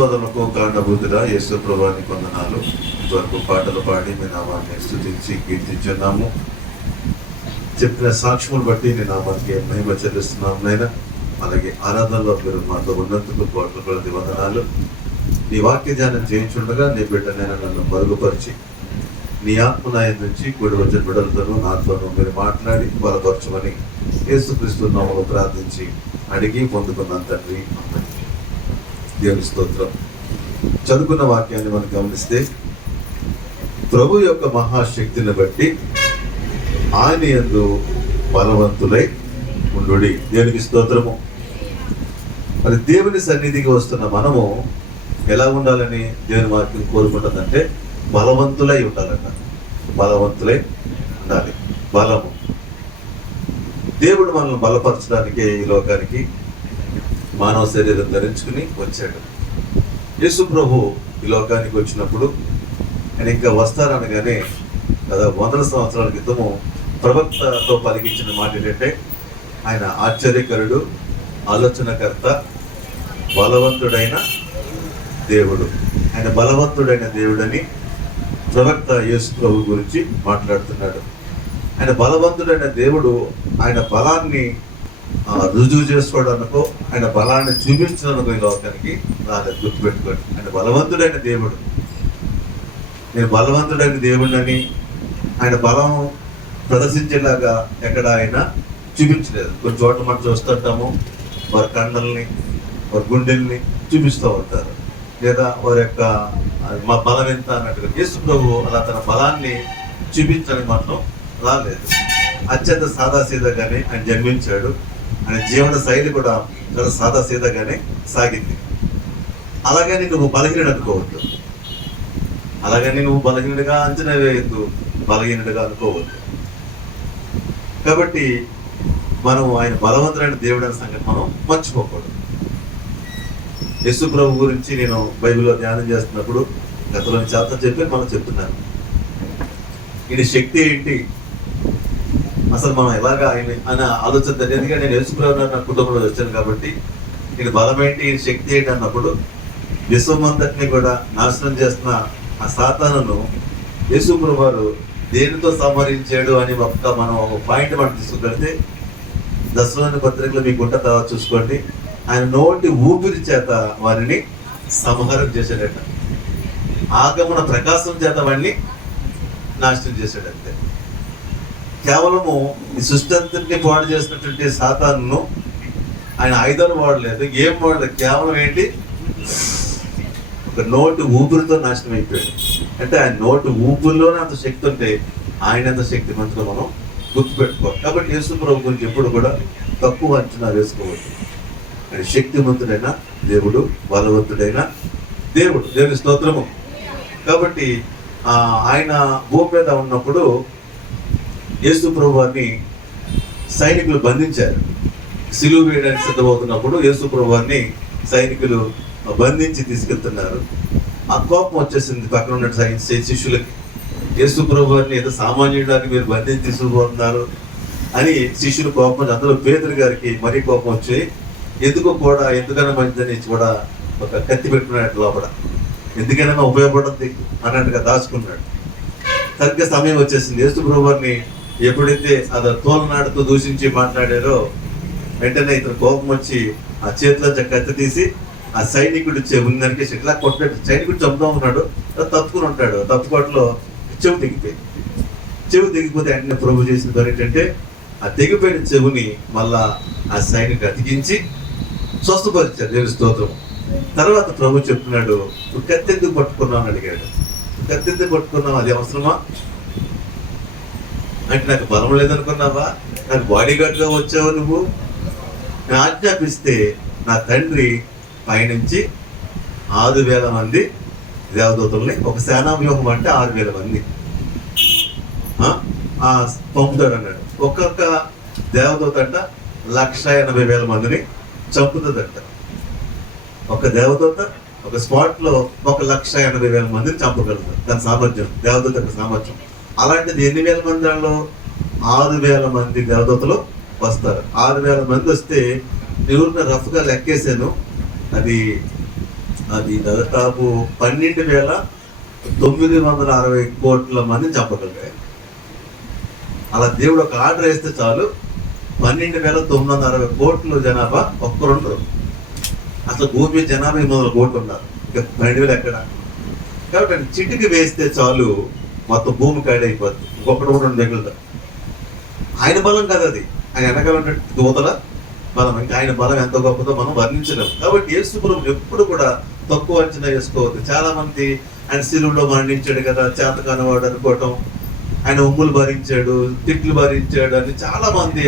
వదలకు కారణభూతుడా యేసు ప్రభువానికి వందనాలు. ఇంతవరకు పాటలు పాడి మీ నామాన్ని స్తుతించి కీర్తించున్నాము. చెప్పిన సాక్ష్యములు బట్టి నీ నామానికి మహిమ చెల్లిస్తున్నాం నైనా. అలాగే ఆరాధనలో మీరు మాతో ఉన్నందుకు కోట్ల కొలది వందనాలు. నీ వాక్య ధ్యానం చేయించుండగా నీ బిడ్డనైనా నన్ను మరుగుపరిచి నీ ఆత్మనాయం నుంచి కూడి వచ్చిన బిడ్డలతోనూ నాతోనూ మీరు మాట్లాడి బలపరచమని యేసుక్రీస్తు నామములో ప్రార్థించి అడిగి పొందుకున్నాను తండ్రి. దేవుని స్తోత్రం. చదువుకున్న వాక్యాన్ని మనం గమనిస్తే, ప్రభు యొక్క మహాశక్తిని బట్టి ఆయన యందు బలవంతులై ఉండుడి. దేవునికి స్తోత్రము. మరి దేవుని సన్నిధికి వస్తున్న మనము ఎలా ఉండాలని దేవుని వాక్యం కోరుకుంటుందంటే, బలవంతులై ఉండాలన్న. బలవంతులై ఉండాలి. బలము. దేవుడు మనల్ని బలపరచడానికి ఈ లోకానికి మానవ శరీరం ధరించుకుని వచ్చాడు. యేసు ప్రభు ఈ లోకానికి వచ్చినప్పుడు ఆయన ఇంకా వస్తారనగానే కదా 100 సంవత్సరాల క్రితము ప్రవక్తతో పలికించిన మాట ఏంటంటే, ఆయన ఆశ్చర్యకరుడు, ఆలోచనకర్త, బలవంతుడైన దేవుడు. ఆయన బలవంతుడైన దేవుడని ప్రవక్త యేసు ప్రభు గురించి మాట్లాడుతున్నాడు. ఆయన బలవంతుడైన దేవుడు ఆయన బలాన్ని రుజువు చేసుకోవడానికో ఆయన బలాన్ని చూపించడానికో ఈ లోకానికి రాలేదు. గుర్తుపెట్టుకోండి, ఆయన బలవంతుడైన దేవుడు. నేను బలవంతుడైన దేవుడిని ఆయన బలం ప్రదర్శించేలాగా ఎక్కడ ఆయన చూపించలేదు. కొన్ని చోట్ల మనం చూస్తుంటాము, వారి కండల్ని వారి గుండెల్ని చూపిస్తూ ఉంటారు, లేదా వారి యొక్క మా బలం ఎంత అన్నట్టుగా. యేసు ప్రభు అలా తన బలాన్ని చూపించడానికి మాత్రం రాలేదు. అత్యంత సాదాసీదాగానే ఆయన జన్మించాడు. ఆయన జీవన శైలి కూడా చాలా సాదాసీదాగానే సాగింది. అలాగని నువ్వు బలహీనుడు అనుకోవద్దు. అలాగని నువ్వు బలహీనుడిగా అంచనా వేయద్దు, బలహీనుడిగా అనుకోవద్దు. కాబట్టి మనం ఆయన బలవంతుడైన దేవుడు అనే సంగతి మనం మర్చిపోకూడదు. యేసు ప్రభు గురించి నేను బైబిల్లో ధ్యానం చేస్తున్నప్పుడు గతంలో చేత చెప్పి మనం చెప్తున్నాను. ఈయన శక్తి ఏంటి, అసలు మనం ఎలాగా ఆయన ఆలోచన తెలియదుగా. నేను యేసుప్రభు నా కుటుంబంలో వచ్చాను కాబట్టి ఈయన బలం ఏంటి, ఈయన శక్తి ఏంటి అన్నప్పుడు విశ్వమంతటిని కూడా నాశనం చేస్తున్న ఆ సాతానును యేసుప్రభు వారు దేనితో సంహరించాడు అని మనం ఒక పాయింట్ మనం తీసుకెళ్తే, దశలోని పత్రికలో మీకు ఉంట తర్వాత చూసుకోండి. ఆయన నోటి ఊపిరి చేత వారిని సంహారం చేశాడట. ఆగమన ప్రకాశం చేత వారిని నాశనం చేశాడంతే. కేవలము ఈ సృష్టి అంతటిని పాడు చేసినటువంటి సాతానును ఆయన ఆయుధాలు వాడలేదు, ఏం వాడలేదు. కేవలం ఏంటి, ఒక నోటి ఊపిరితో నాశనం అయిపోయాడు. అంటే ఆయన నోటి ఊపిరిలోనే అంత శక్తి ఉంటే ఆయన అంత శక్తిమంతులు మనం గుర్తుపెట్టుకోవాలి. కాబట్టి యేసు ప్రభు గురించి ఎప్పుడు కూడా తక్కువ అంచనా వేసుకోవద్దు. ఆయన శక్తిమంతుడైన దేవుడు, బలవంతుడైన దేవుడు. దేవుని స్తోత్రము. కాబట్టి ఆయన భూమి మీద ఉన్నప్పుడు యేసు ప్రభు వారిని సైనికులు బంధించారు. సిలువ వేయడానికి సిద్ధమవుతున్నప్పుడు యేసు ప్రభు వారిని సైనికులు బంధించి తీసుకెళ్తున్నారు. ఆ కోపం వచ్చేసింది పక్కన ఉన్న శిష్యులకి. యేసు ప్రభు వారిని ఏదో సామాన్యుడానికి మీరు బంధించి తీసుకుపోతున్నారు అని శిష్యులు కోపం. అందులో పేతురు గారికి మరీ కోపం వచ్చి, ఎందుకైనా మంచిదని కూడా ఒక కత్తి పెట్టుకున్నాడు లోపల. ఎందుకైనా ఉపయోగపడుతుంది అన్నట్టుగా దాచుకున్నాడు. సరిగ్గా సమయం వచ్చేసింది. యేసు ప్రభు వారిని ఎప్పుడైతే అది తోలనాడుతూ దూషించి మాట్లాడారో వెంటనే ఇతను కోపం వచ్చి ఆ చేతిలో కత్తి తీసి ఆ సైనికుడు చెవుందనికి ఇట్లా కొట్టాడు. సైనికుడు చంపుతా ఉన్నాడు, తప్పుకుని ఉంటాడు. తప్పుకోవట్లో చెవు తెగిపోయింది. చెవు తెగిపోతే వెంటనే ప్రభు చేసిన పని ఏంటంటే, ఆ తెగిపోయిన చెవుని మళ్ళా ఆ సైనికుడు అతికించి స్వస్థపరిచారు. దేవుని స్తోత్రం. తర్వాత ప్రభు చెప్తున్నాడు, నువ్వు కత్తి ఎందుకు పట్టుకున్నావు అని అడిగాడు. కత్తి ఎందుకు పట్టుకున్నావు, అది అవసరమా అంటే, నాకు బలం లేదనుకున్నావా, నాకు బాడీ గార్డ్గా వచ్చావు నువ్వు. నేను ఆజ్ఞాపిస్తే నా తండ్రి పైనుంచి 6,000 మంది దేవదూతల్ని, ఒక సేనావ్యూహం అంటే 6,000 మంది పంపుతాడు అన్నాడు. ఒక్కొక్క దేవదూత అంట 1,80,000 మందిని చంపుతుందంట. ఒక దేవదూత ఒక స్పాట్లో 1,80,000 మందిని చంపగలుగుతారు. దాని సామర్థ్యం, దేవదూత యొక్క సామర్థ్యం. అలాంటిది ఎన్ని వేల మంది? 6,000 మంది దేవదూతలు వస్తారు. 6,000 మంది వస్తే ఎవరిన రఫ్గా లెక్కేసాను, అది అది దాదాపు 12,960 కోట్ల మంది చంపగలిగారు. అలా దేవుడు ఒక ఆర్డర్ వేస్తే చాలు 12,960 కోట్ల జనాభా ఒక్కరుండరు. అసలు భూమి జనాభా 800 కోట్లు ఉన్నారు, ఇక 12,000 ఎక్కడ? కాబట్టి చిటికి వేస్తే చాలు మొత్తం భూమి ఖాళీ అయిపోద్ది, ఒక్కడు కూడా మిగులుతారు. ఆయన బలం కాదు అది, ఆయన వెనకాల దూతల బలం. ఇంకా ఆయన బలం ఎంత గొప్పదో మనం వర్ణించలేము. కాబట్టి యేసు ప్రభువుని ఎప్పుడు కూడా తక్కువ అంచనా వేసుకోవద్దు. చాలా మంది ఆయన శిలువలో మరణించాడు కదా, చేతకానివాడు అనుకోవటం, ఆయన ఉమ్ములు భరించాడు, తిట్లు భరించాడు అని చాలా మంది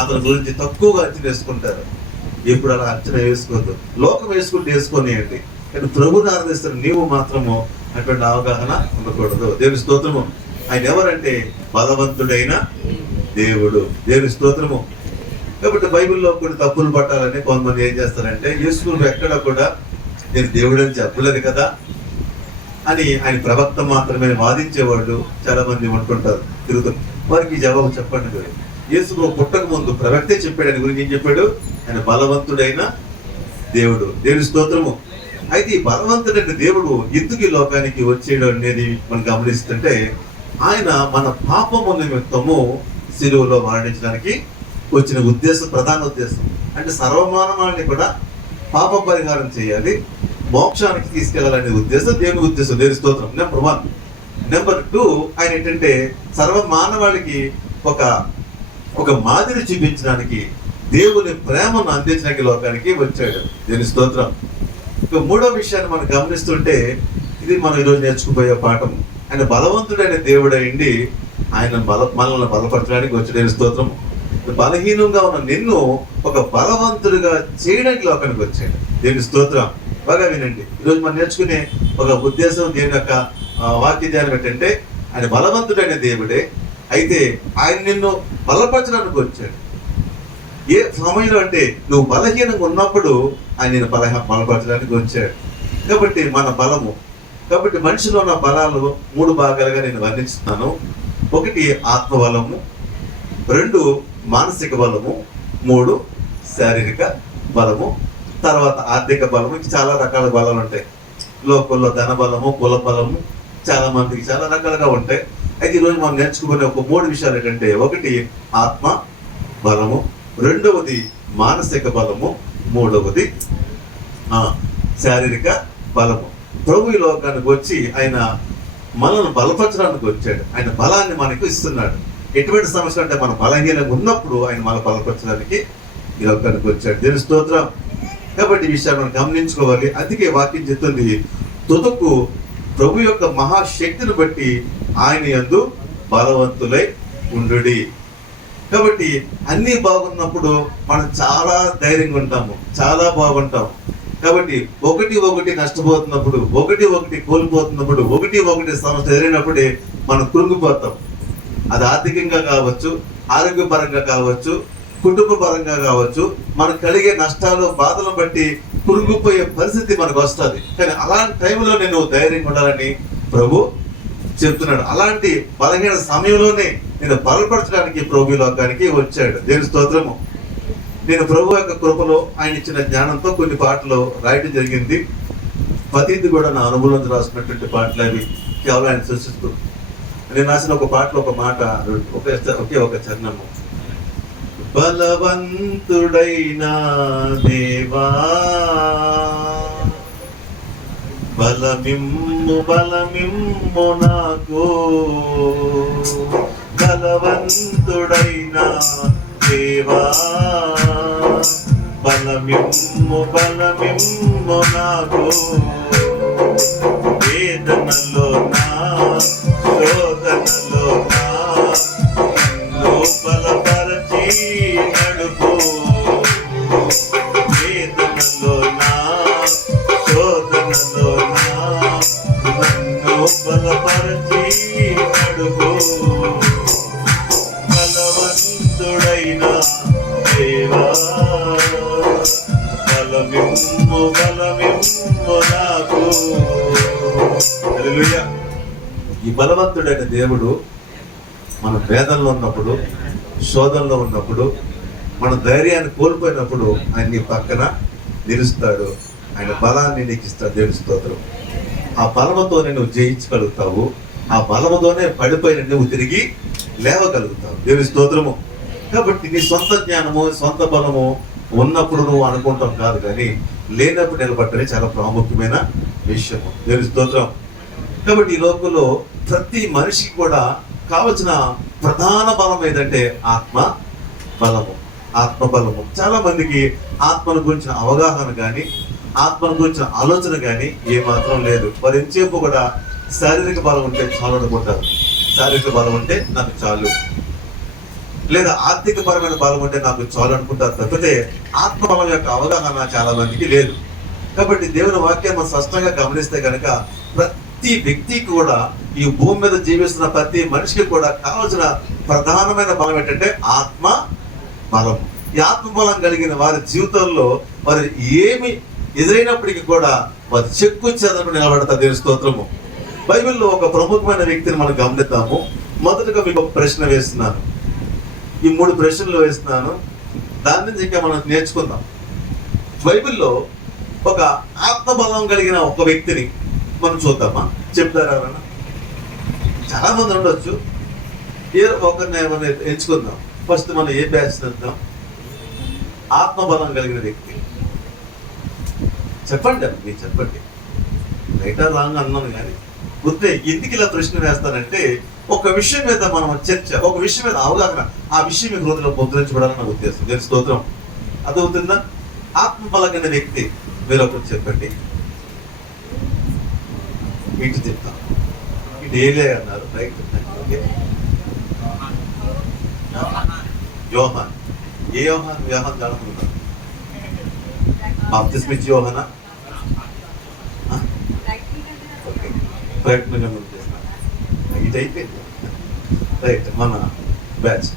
అతని గురించి తక్కువగా అంచనా వేసుకుంటారు. ఎప్పుడు అలా అంచనా వేసుకోవద్దు. లోకం వేసుకొనియండి, కానీ ప్రభుని ఆరాధిస్తారు. నీవు మాత్రము అటువంటి అవగాహన ఉండకూడదు. దేవుని స్తోత్రము. ఆయన ఎవరంటే బలవంతుడైన దేవుడు. దేవుని స్తోత్రము. కాబట్టి బైబిల్లో కొన్ని తప్పులు పట్టాలని కొంతమంది ఏం చేస్తారంటే, యేసు ఎక్కడ కూడా నేను దేవుడు అని చెప్పలేదు కదా అని ఆయన ప్రవక్త మాత్రమే వాదించేవాళ్ళు చాలా మంది ఉంటుంటారు, తిరుగుతారు. వారికి జవాబు చెప్పండి. యేసు పుట్టక ముందు ప్రవక్తే చెప్పాడు. ఆయన గురించి ఏం చెప్పాడు? ఆయన బలవంతుడైన దేవుడు. దేవుని స్తోత్రము. అయితే ఈ బలవంతుడైన దేవుడు ఎందుకు ఈ లోకానికి వచ్చేయడం అనేది మనం గమనిస్తుంటే, ఆయన మన పాపము నిమిత్తము శిలువలో మరణించడానికి వచ్చిన ఉద్దేశం, ప్రధాన ఉద్దేశం అంటే సర్వమానవాన్ని కూడా పాప పరిహారం చేయాలి, మోక్షానికి తీసుకెళ్లాలనే ఉద్దేశం దేవుని ఉద్దేశం. దేవుని స్తోత్రం. నెంబర్ 1. నెంబర్ 2, ఆయన ఏంటంటే సర్వ మానవాళికి ఒక మాదిరి చూపించడానికి, దేవుని ప్రేమను అందించడానికి లోకానికి వచ్చాడు. దేవుని స్తోత్రం. ఇక 3వ విషయాన్ని మనం గమనిస్తుంటే, ఇది మనం ఈరోజు నేర్చుకుపోయే పాఠం. ఆయన బలవంతుడైన దేవుడు అయింది, ఆయన మనల్ని బలపరచడానికి వచ్చాడు. దేవుని స్తోత్రం. బలహీనంగా ఉన్న నిన్ను ఒక బలవంతుడిగా చేయడానికి లోకానికి వచ్చాడు. దేవుని స్తోత్రం. బాగా వినండి. ఈరోజు మనం నేర్చుకునే ఒక ఉద్దేశం, దేవుని యొక్క వాక్య ధ్యానం ఏంటంటే, ఆయన బలవంతుడైన దేవుడే, అయితే ఆయన నిన్ను బలపరచడానికి వచ్చాడు. ఏ సమయంలో అంటే నువ్వు బలహీనంగా ఉన్నప్పుడు ఆయన నేను బలపరచడానికి వచ్చాడు. కాబట్టి మన బలము, కాబట్టి మనిషిలో ఉన్న బలాలు 3 భాగాలుగా నేను వర్ణిస్తున్నాను. 1 ఆత్మబలము, 2 మానసిక బలము, 3 శారీరక బలము, తర్వాత ఆర్థిక బలము. చాలా రకాల బలాలు ఉంటాయి లోకంలో. ధన బలము, కుల బలము, చాలా మందికి చాలా రకాలుగా ఉంటాయి. అయితే ఈరోజు మనం నేర్చుకునే ఒక 3 విషయాలు ఏంటంటే, 1 ఆత్మ బలము, 2వది మానసిక బలము, 3వది శారీరక బలము. ప్రభు ఈ లోకానికి వచ్చి ఆయన మనల్ని బలపరచడానికి వచ్చాడు. ఆయన బలాన్ని మనకు ఇస్తున్నాడు. ఎటువంటి సమస్య అంటే మన బలహీనంగా ఉన్నప్పుడు ఆయన మన బలపరచడానికి ఈ లోకానికి వచ్చాడు. దేవుని స్తోత్రం. కాబట్టి ఈ విషయాన్ని మనం గమనించుకోవాలి. అందుకే వాక్యం చెప్తుంది, తుదకు ప్రభు యొక్క మహాశక్తిని బట్టి ఆయన యందు బలవంతులై ఉండుడి. కాబట్టి అన్నీ బాగున్నప్పుడు మనం చాలా ధైర్యంగా ఉంటాము, చాలా బాగుంటాము. కాబట్టి ఒకటి నష్టపోతున్నప్పుడు, ఒకటి కోల్పోతున్నప్పుడు, ఒకటి సమస్య ఎదిరినప్పుడే మనం కృంగిపోతాం. అది ఆర్థికంగా కావచ్చు, ఆరోగ్యపరంగా కావచ్చు, కుటుంబ పరంగా కావచ్చు. మనకు కలిగే నష్టాలు, బాధలను బట్టి కృంగిపోయే పరిస్థితి మనకు వస్తుంది. కానీ అలాంటి టైంలో నేను ధైర్యంగా ఉండాలని ప్రభు చెప్తున్నాడు. అలాంటి బలహీన సమయంలోనే నేను బలపరచడానికి ప్రభు లోకానికి వచ్చాడు. దేవుని స్తోత్రము. నేను ప్రభు యొక్క కృపలో ఆయన ఇచ్చిన జ్ఞానంతో కొన్ని పాటలు రాయడం జరిగింది. ప్రతిది కూడా నా అనుభవంలో రాసినటువంటి పాటలు అవి కేవలం ఆయన సృష్టిస్తూ. నేను రాసిన ఒక పాటలో ఒక మాట, ఒకే ఒక చరణము. బలవంతుడైన దేవా బలమిమ్ము నాకు, బలవంతుడైన దేవా బలమిమ్ము నాకు, వేదనలో నా శోధనలో నా నన్ను బలపరచి నడుపు, వేదనలో నా శోధనలో నా నన్ను బలపరచి నడుపు, బలవంతుడైన దేవా బలమిమ్ము నాకు. హల్లెలూయా. ఈ బలవంతుడైన దేవుడు మన వేదనలో ఉన్నప్పుడు, శోధనలో ఉన్నప్పుడు, మన ధైర్యాన్ని కోల్పోయినప్పుడు ఆయన నీ పక్కన నిలుస్తాడు. ఆయన బలాన్ని నీకు ఇస్తాడు. దేవుని స్తోత్రం. ఆ బలముతోనే నువ్వు జయించగలుగుతావు. ఆ బలముతోనే పడిపోయిన నువ్వు తిరిగి లేవగలుగుతావు. దేవుని స్తోత్రము. కాబట్టి నీ సొంత జ్ఞానము, సొంత బలము ఉన్నప్పుడు నువ్వు అనుకుంటాం కాదు, కానీ లేనప్పుడు నిలబట్టనే చాలా ప్రాముఖ్యమైన విషయము. దేవుని స్తోత్రం. కాబట్టి ఈ లోకంలో ప్రతి మనిషికి కూడా కావలసిన ప్రధాన బలం ఏదంటే ఆత్మ బలము. ఆత్మ బలము. చాలా మందికి ఆత్మను గురించిన అవగాహన కానీ, ఆత్మను గురించిన ఆలోచన కానీ ఏమాత్రం లేదు. వారు ఎంతసేపు కూడా శారీరక బలం ఉంటే చాలు అనుకుంటారు. శారీరక బలం ఉంటే నాకు చాలు, లేదా ఆర్థిక పరమైన బలం ఉంటే నాకు చాలు అనుకుంటారు తప్పితే ఆత్మ బలం యొక్క అవగాహన చాలా మందికి లేదు. కాబట్టి దేవుని వాక్యాన్ని మనం స్పష్టంగా గమనిస్తే కనుక ప్రతి వ్యక్తికి కూడా, ఈ భూమి మీద జీవిస్తున్న ప్రతి మనిషికి కూడా కావాల్సిన ప్రధానమైన బలం ఏంటంటే ఆత్మ బలం. ఈ ఆత్మ బలం కలిగిన వారి జీవితంలో వారు ఏమి ఎదురైనప్పటికీ కూడా వారు చెక్కు చెదరకుండా నిలబడతారు. దేవుని స్తోత్రము. బైబిల్లో ఒక ప్రముఖమైన వ్యక్తిని మనం గమనిద్దాము. మొదటగా మీకు ఒక ప్రశ్న వేస్తున్నాను. ఈ 3 ప్రశ్నలు వేస్తున్నాను. దాని నుంచి ఇంకా మనం నేర్చుకుందాం. బైబిల్లో ఒక ఆత్మబలం కలిగిన ఒక వ్యక్తిని మనం చూద్దామా? చెప్తారా ఎవరన్నా? చాలా మంది ఉండొచ్చు. ఒకరిని ఏమైనా ఎంచుకుందాం. ఫస్ట్ మనం ఏ బ్యాచ్ వెళ్తాం? ఆత్మబలం కలిగిన వ్యక్తి చెప్పండి. మీరు చెప్పండి. రైటా రాంగ్ అన్నాను, కానీ గుర్తే ఎందుకు ఇలా ప్రశ్న వేస్తానంటే, ఒక విషయం మీద మనం చర్చ, ఒక విషయం మీద అవగాహన, ఆ విషయం మీ హృదయంలో ముద్రించబడాలని నా ఉద్దేశం. నేను స్తోత్రం. అదవుతుందా? ఆత్మబలం కలిగిన వ్యక్తి మీరు ఒకటి చెప్పండి. ఇటు చెప్తాను. ఇటు ఏలే అన్నారు. రైట్. ఓకే. యోహాన్. ఏ యోహాన్? యోహాన్ జాడమన్నారు. బాప్తిస్మిచ్చి యోహానా? ఓకే. ప్రయత్నంగా చేస్తున్నాను. ఇటు అయిపోయింది. రైట్. మన బ్యాచ్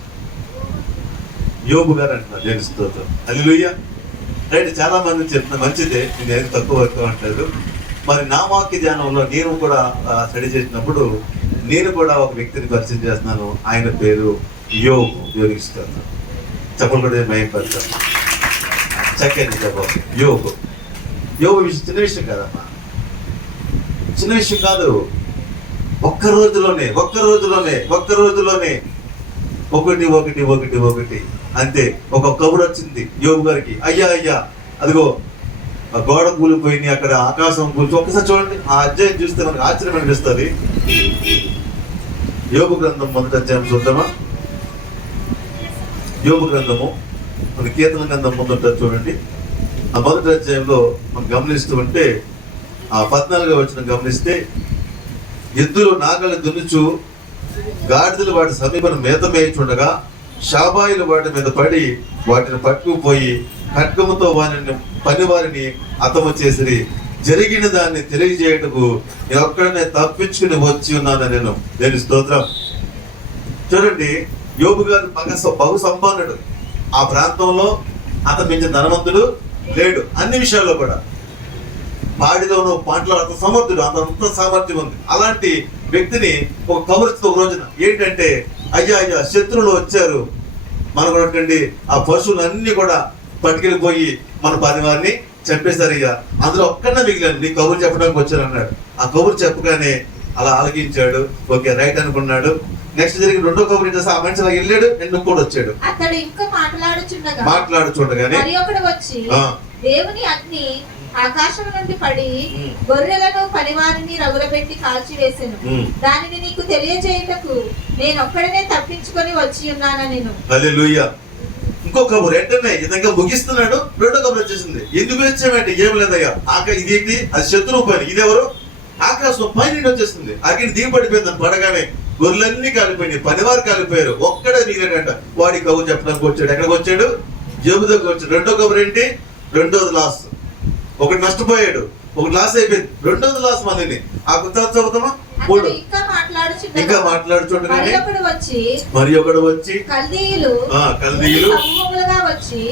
యోబు గారు అంటున్నారు. దేవుని స్తోత్రం. హల్లెలూయా. రైట్. చాలా మంది చెప్తున్నా మంచిదే, నేను ఏది తక్కువ వర్క్ అంటారు. మరి నా వాక్య ధ్యానంలో నేను కూడా స్టడీ చేసినప్పుడు నేను కూడా ఒక వ్యక్తిని పరిచయం చేస్తున్నాను. ఆయన పేరు యోబు. దేవునికి స్తోత్రం. చెప్పలు కూడా మయంపడతాను. చక్కని చెప్పాలి. యోబు. యోబు విషయం చిన్న విషయం కాదమ్మా, చిన్న విషయం కాదు. ఒక్క రోజులోనే ఒకటి అంతే. ఒక కబురు వచ్చింది యోబు గారికి. అయ్యా అదిగో గోడ కూలిపోయింది, అక్కడ ఆకాశం కూల్చి. ఒక్కసారి చూడండి, ఆ అధ్యాయం చూస్తే మనకు ఆశ్చర్యం అనిపిస్తుంది. యోబు గ్రంథం మొదటి అధ్యాయం చూద్దామా? యోబు గ్రంథము మన కీర్తన గ్రంథం మొదట చూడండి. ఆ మొదటి అధ్యాయంలో మనం గమనిస్తూ ఉంటే, ఆ 14వ వచనం గమనిస్తే, ఎద్దులు నాగలి దున్నుచు గాడిదలు వాటి సమీపన మేత మేయుచుండగా షాబాయిలు వాటి మీద పడి వాటిని పట్టుకుపోయి ఖడ్గముతో వారిని పనివారిని హతము చేసిరి. జరిగిన దాన్ని తెలియజేయటకు నేను ఒక్కడనే తప్పించుకుని వచ్చి ఉన్నాను నేను. దేని స్తోత్రం. చూడండి, యోబు గారు బహు సంపన్నుడు. ఆ ప్రాంతంలో అతను మించిన ధనవంతుడు లేడు. అన్ని విషయాల్లో కూడా పాడిలోను పాటలో అంత సమర్థుడు, అంత సామర్థ్యం ఉంది. అలాంటి వ్యక్తిని ఒక కబురుతో ఒక రోజున ఏంటంటే, అయ్యా శత్రువులు వచ్చారు, మనకున్నటువంటి ఆ పశువులన్నీ కూడా పట్టుకెళ్ళిపోయి మన పనివారిని చంపేశారు. ఇక అందులో ఒక్కడనే మిగిలాను, నీ కబురు చెప్పడానికి వచ్చాను అన్నాడు. ఆ కబురు చెప్పగానే అలా ఆలకించాడు. ఓకే రైట్ అనుకున్నాడు. నెక్స్ట్ జరిగిన రెండో కబురు చేస్తే ఆ మనిషి అలా వెళ్ళాడు. నేను కూడా వచ్చాడు. అతడు ఇంకా మాట్లాడుచుండగానే వచ్చి దేవుని అగ్ని ఆకాశం నుండి పడి గొర్రెలను పనివారిని రగులబెట్టి కాల్చివేసెను. దానిని నీకు తెలియజేయుటకు నేను ఒక్కడనే తప్పించుకొని వచ్చి ఉన్నాను నేను. హల్లెలూయా. ఇంకో కబురు వెంటనే ఇదంగా ముగిస్తున్నాడు. రెండో కబురు వచ్చేసింది. ఎందుకు వచ్చామంటే ఏం లేదయ్యా, ఇదేంటి, అది శత్రువు పని. ఇదెవరు? ఆకాశం పైన వచ్చేస్తుంది. అగ్ని దిగబడిపోయింది. పడగానే గొర్రెలన్నీ కాలిపోయినాయి, పనివారు కాలిపోయారు, ఒక్కడే మిగిలినట్ట. వాడి కబురు చెప్పడానికి వచ్చాడు. ఎక్కడికి వచ్చాడు? యోబు దగ్గర వచ్చాడు. రెండో కబురు ఏంటి? రెండోది లాస్. ఒకటి నష్టపోయాడు, ఒకటి లాస్ అయిపోయింది, రెండోది లాస్ మళ్ళీ. ఆ కొత్త చదువుతామా? ఇంకా మాట్లాడుచుండగానే మరి ఒకడు వచ్చి కల్దీయులు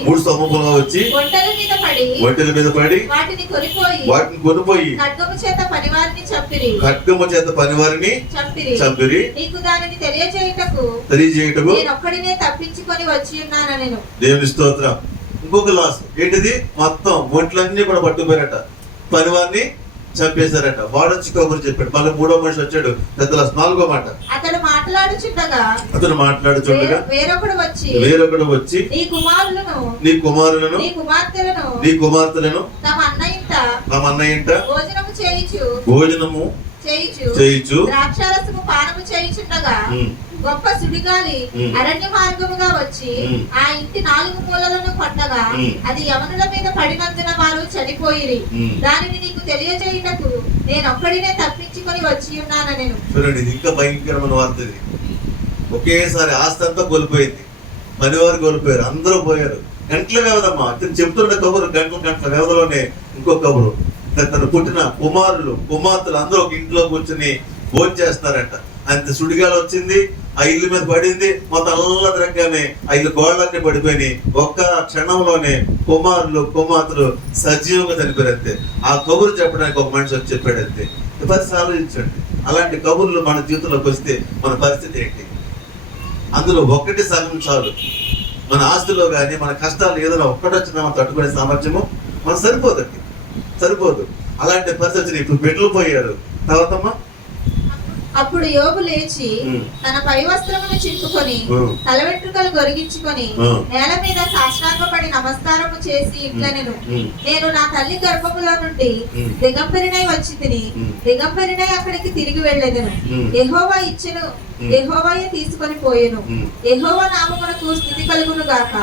3 సమూహంగా వచ్చి ఒంటెల మీద పడి వాటిని కొనిపోయి ఖడ్గము చేత పనివారిని చంపిరి. నీకు దానిని తెలియజేయుటకు నేను ఒక్కడినే తప్పించుకొని వచ్చి ఉన్నాను నేను. దేవుని స్తోత్రం. ఇంకొక లాస్ ఏంటిది? మొత్తం ఒంట్లన్నీ కూడా పట్టుకుపోయినట్ట. పనివారిని చంపేశారట. వాడొచ్చి కబురు చెప్పాడు. మళ్ళీ మూడో మనిషి వచ్చాడు. 4వ మాట, అతడు మాట్లాడుచుండగా అతను మాట్లాడుచుండగా వేరొకడు వచ్చి నీ కుమారులను నీ కుమారులను నీ కుమార్తెలను తమ అన్న ఇంట భోజనము చేయించు ద్రాక్షారసము పానము చేయుచుండగా గొప్ప సుడిగాలి అరణ్య మార్గముగా వచ్చి ఆ ఇంటి 4 మూలలను కొట్టగా అది యవనుల మీద పడినందున వారు చనిపోయిరి. దానిని నీకు తెలియజేయుటకు నేను ఒక్కడినే తప్పించుకొని వచ్చి ఉన్నానెను. చూడండి, ఇది ఇంకా భయంకరమైన వార్త. ఇది ఒకేసారి ఆస్తి అంతా కోల్పోయింది, పనివారు కోల్పోయారు, అందరూ పోయారు. గంటల వ్యవధమ్మా, అతను చెప్తున్న కబురు గంటల వ్యవధిలోనే ఇంకో కబురు. తను పుట్టిన కుమారులు కుమార్తెలు అందరూ ఒక ఇంట్లో కూర్చొని భోజనం చేస్తారంట. అంత సుడిగాలు వచ్చింది, ఆ ఇల్లు మీద పడింది, మొత్తం అల్లదరంగానే ఆ ఇల్లు గోడలన్నీ పడిపోయినాయి. ఒక్క క్షణంలోనే కుమారులు కుమార్తెలు సజీవంగా చనిపోయారంతే. ఆ కబురు చెప్పడానికి ఒక మనిషి వచ్చి చెప్పాడంతే. పరిస్థితి ఆలోచించండి, అలాంటి కబుర్లు మన జీవితంలోకి వస్తే మన పరిస్థితి ఏంటి? అందులో ఒకటి సగం చాలు. మన ఆస్తిలో కానీ మన కష్టాలు ఏదైనా ఒక్కటి వచ్చినా మనం తట్టుకునే సామర్థ్యము మనం సరిపోదు. అలాంటి పరిస్థితిని ఇప్పుడు బిడ్డలు పోయారు. తర్వాతమ్మా, అప్పుడు యోబు లేచి తన పై వస్త్రమును చింపుకొని తల వెంట్రుకలు గొరిగించుకొని నేల మీద సాష్టాంగపడి నమస్కారము చేసి ఇట్లనెను, నేను నా తల్లి గర్భములో నుండి దిగంబరినై వచ్చి తిని దిగంబరినై అక్కడికి తిరిగి వెళ్ళెదను. యెహోవా ఇచ్చెను, యెహోవాయే తీసుకొని పోయెను. యెహోవా నామమునకు స్తుతి కలుగును గాక.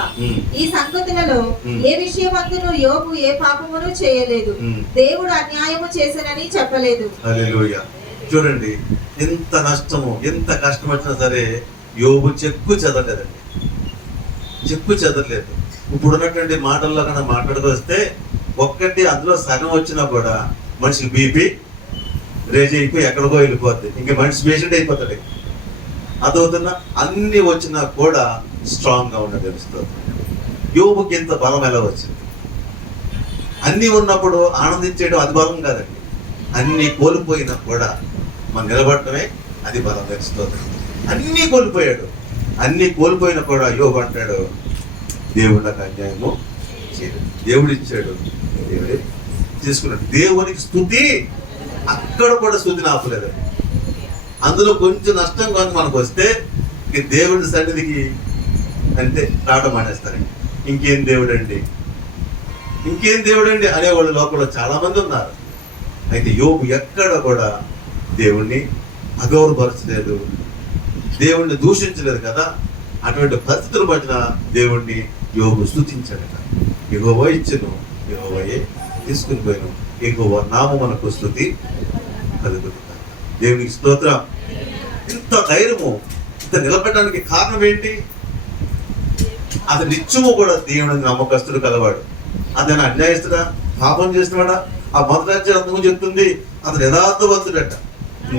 ఈ సంగతులలో ఏ విషయమందును యోబు ఏ పాపమును చేయలేదు, దేవుడు అన్యాయము చేసెనని చెప్పలేదు. హల్లెలూయా. చూడండి, ఎంత నష్టము ఎంత కష్టం వచ్చినా సరే యోబు చెక్కు చెదరలేదండి, ఇప్పుడు ఉన్నటువంటి మాటల్లో కన్నా మాట్లాడుకొస్తే ఒక్కటి అందులో సగం వచ్చినా కూడా మనిషికి బీపీ రేజ్ అయిపోయి ఎక్కడికో వెళ్ళిపోద్ది, ఇంకా మనిషి పేషెంట్ అయిపోతాడు. అదవుతున్నా అన్ని వచ్చినా కూడా స్ట్రాంగ్ గా ఉన్నది తెలుస్తుంది. యోబుకి ఇంత బలం ఎలా వచ్చింది? అన్ని ఉన్నప్పుడు ఆనందించేయడం అది బలం కాదండి. అన్ని కోల్పోయినా కూడా మనం నిలబడటమే అది బలం తెలుస్తుంది. అన్ని కోల్పోయాడు, అన్ని కోల్పోయినా కూడా యోబు అంటాడు, దేవుడు నాకు అన్యాయము చేయలేదు, దేవుడు ఇచ్చాడు, దేవుడే తీసుకున్నాడు. దేవునికి స్తుతి, అక్కడ కూడా స్తుతిని ఆపలేదు. అందులో కొంచెం నష్టం కానీ మనకు వస్తే దేవుడి సన్నిధికి అంటే రావడం మానేస్తారండి. ఇంకేం దేవుడు అండి అనేవాళ్ళు లోపల చాలా మంది ఉన్నారు. అయితే యోబు ఎక్కడ కూడా దేవుణ్ణి అగౌరవపరచలేదు, దేవుణ్ణి దూషించలేదు కదా. అటువంటి పరిస్థితుల మధ్యన దేవుణ్ణి యోబు స్తుతించాడట. యెహోవా ఇచ్చెను, యెహోవాయే తీసుకుని పోయాను, యెహోవా నామమునకు స్తుతి కలుగును. దేవునికి స్తోత్రం. ఇంత ధైర్యము, ఇంత నిలబడడానికి కారణం ఏంటి? అతను నిత్యము కూడా దేవుని నమ్మకస్తుడు కలవాడు. అతను అన్యాయస్తుడా, పాపం చేస్తున్నాడా? ఆ మొదటి అంతకు చెప్తుంది అతను యథార్థవంతుడట,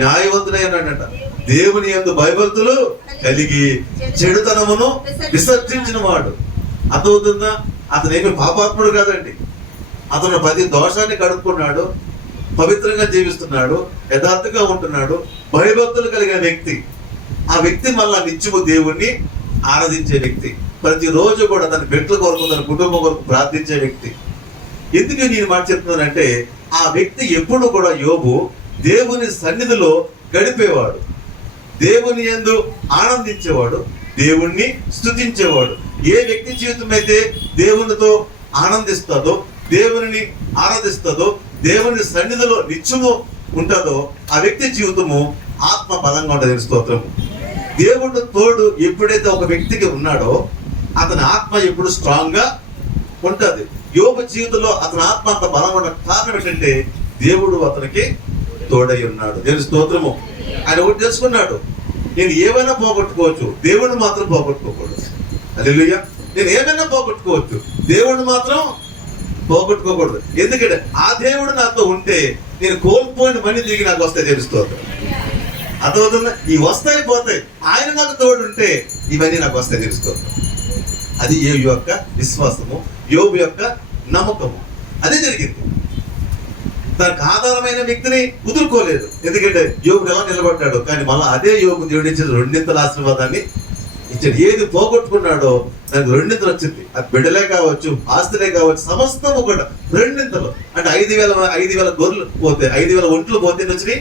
న్యాయవంతుడైనట, దేవుని యందు భయభక్తులు కలిగి చెడుతనమును విసర్జించిన వాడు. అర్థమవుతుందా? అతను ఏమి పాపాత్ముడు కాదండి. అతను ప్రతి దోషాన్ని కడుక్కున్నాడు, పవిత్రంగా జీవిస్తున్నాడు, యథార్థంగా ఉంటున్నాడు, భయభక్తులు కలిగిన వ్యక్తి. ఆ వ్యక్తి మళ్ళా నిత్యము దేవుణ్ణి ఆరాధించే వ్యక్తి, ప్రతిరోజు కూడా తన బిడ్డల కొరకు తన కుటుంబం కొరకు ప్రార్థించే వ్యక్తి. ఎందుకు నేను మాట చెప్తున్నానంటే, ఆ వ్యక్తి ఎప్పుడు కూడా యోబు దేవుని సన్నిధిలో గడిపేవాడు, దేవుని యందు ఆనందించేవాడు, దేవుణ్ణి స్తుతించేవాడు. ఏ వ్యక్తి జీవితం అయితే దేవునితో ఆనందిస్తుందో, దేవుని ఆరాధిస్తుందో, దేవుని సన్నిధిలో నిత్యము ఉంటుందో ఆ వ్యక్తి జీవితము ఆత్మ బలంగా ఉంటుంది. స్తోత్రము. దేవుడు తోడు ఎప్పుడైతే ఒక వ్యక్తికి ఉన్నాడో అతని ఆత్మ ఎప్పుడు స్ట్రాంగ్ గా ఉంటుంది. యోబు జీవితంలో అతని ఆత్మ అంత బలం ఉన్న కారణం ఏంటంటే దేవుడు అతనికి తోడై ఉన్నాడు. దేవుని స్తోత్రము. ఆయన ఒకటి తెలుసుకున్నాడు, నేను ఏమైనా పోగొట్టుకోవచ్చు, దేవుడిని మాత్రం పోగొట్టుకోకూడదు. హల్లెలూయా. నేను ఏమైనా పోగొట్టుకోవచ్చు, దేవుడిని మాత్రం పోగొట్టుకోకూడదు. ఎందుకంటే ఆ దేవుడు నాతో ఉంటే నేను కోల్పోయిన మనీ తిరిగి నాకు వస్తాయి. తెలుస్తుంది. అర్థమవుతుందా? ఈ వస్తాయి పోతాయి, ఆయన నాకు తోడు ఉంటే ఇవన్నీ నాకు వస్తాయి. తెలుస్తుంది. అది యోబు యొక్క విశ్వాసము, యోబు యొక్క నమ్మకము. అదే జరిగింది. తనకు ఆధారమైన వ్యక్తిని కుదురుకోలేదు. ఎందుకంటే యోబు ఎలా నిలబడ్డాడు, కానీ మళ్ళీ అదే యోబు దేవుడు ఇచ్చిన రెండింతల ఆశీర్వాదాన్ని ఇచ్చాడు. ఏది పోగొట్టుకున్నాడో దానికి రెండింతలు వచ్చింది. అది బిడ్డలే కావచ్చు, ఆస్తులే కావచ్చు, సమస్తము కూడా రెండింతలు. అంటే 5,000 గొర్రెలు పోతే 5,000 ఒంట్లు పోతే వచ్చినాయి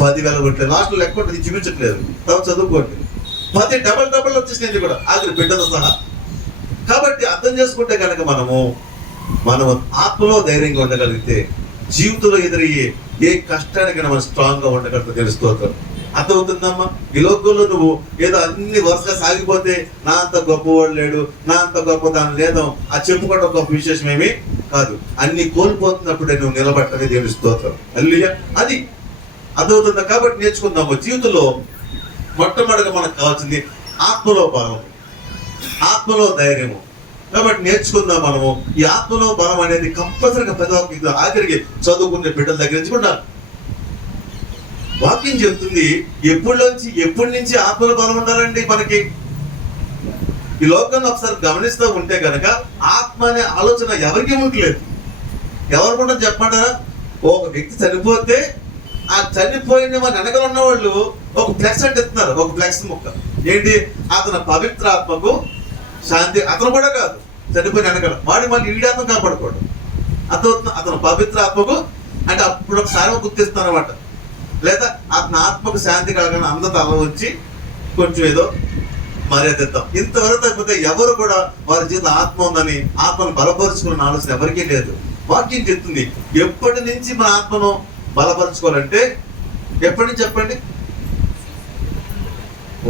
10,000 ఒంట్లు. లాస్ట్ లెక్క ఉంటుంది, చూపించట్లేదు, తర్వాత చదువుకోండి. 10 డబల్ వచ్చేసినాయి కూడా, ఆఖరి బిడ్డతో సహా. కాబట్టి అర్థం చేసుకుంటే కనుక మనం ఆత్మలో ధైర్యంగా ఉండగలిగితే జీవితంలో ఎదురయ్యే ఏ కష్టానికైనా మనం స్ట్రాంగ్ గా ఉండగలుగుతా తెలుసుకోవచ్చు. అర్థమవుతుందమ్మా? ఈ లోకంలో నువ్వు ఏదో అన్ని వరుసగా సాగిపోతే నా అంత గొప్పవాడు లేడు, నా అంత గొప్ప దాని లేదో ఆ చెప్పుకోవడం గొప్ప విశేషం ఏమీ కాదు. అన్ని కోల్పోతున్నప్పుడే నువ్వు నిలబట్టమే తెలుసుకోవచ్చు. హల్లెలూయా. అది అర్థమవుతుందా? కాబట్టి నేర్చుకుందాము. జీవితంలో మొట్టమొదటిగా మనకు కావాల్సింది ఆత్మలో బలం, ఆత్మలో ధైర్యము. కాబట్టి నేర్చుకుందాం మనము. ఈ ఆత్మలో బలం అనేది కంపల్సరీగా పెద్ద ఆఖరికి చదువుకునే బిడ్డల దగ్గర నుంచి ఉండాలి. వాక్యం చెప్తుంది ఎప్పటి నుంచి ఆత్మలో బలం ఉండాలండి మనకి. ఈ లోకంలో ఒకసారి గమనిస్తూ ఉంటే కనుక ఆత్మ అనే ఆలోచన ఎవరికి ఉండలేదు. ఎవరికి ఉండదు చెప్పమంటారా? ఒక వ్యక్తి చనిపోతే ఆ చనిపోయిన మన వెనకలు ఉన్న వాళ్ళు ఒక ఫ్లెక్స్ అంటే ఇస్తున్నారు, ఒక ఫ్లెక్స్ ముక్క. ఏంటి? అతని పవిత్ర ఆత్మకు శాంతి. అతను కూడా కాదు, చనిపోయిన వెనకల వాడు మళ్ళీ ఈడాత్మ కాపాడుకోవడం. అతను పవిత్ర ఆత్మకు అంటే అప్పుడు ఒకసారి గుర్తిస్తాను అనమాట. లేదా అతని ఆత్మకు శాంతి కలగాలని అందరూ తల వచ్చి కొంచెం ఏదో మర్యాద ఇద్దాం. ఇంతవరకు అయిపోతే ఎవరు కూడా వారి జీవితం ఆత్మ ఉందని ఆత్మను బలపరుచుకున్న ఆలోచన ఎవరికీ లేదు. వాక్యం చెప్తుంది ఎప్పటి నుంచి మన ఆత్మను బలపరుచుకోవాలంటే ఎప్పటి నుంచి చెప్పండి.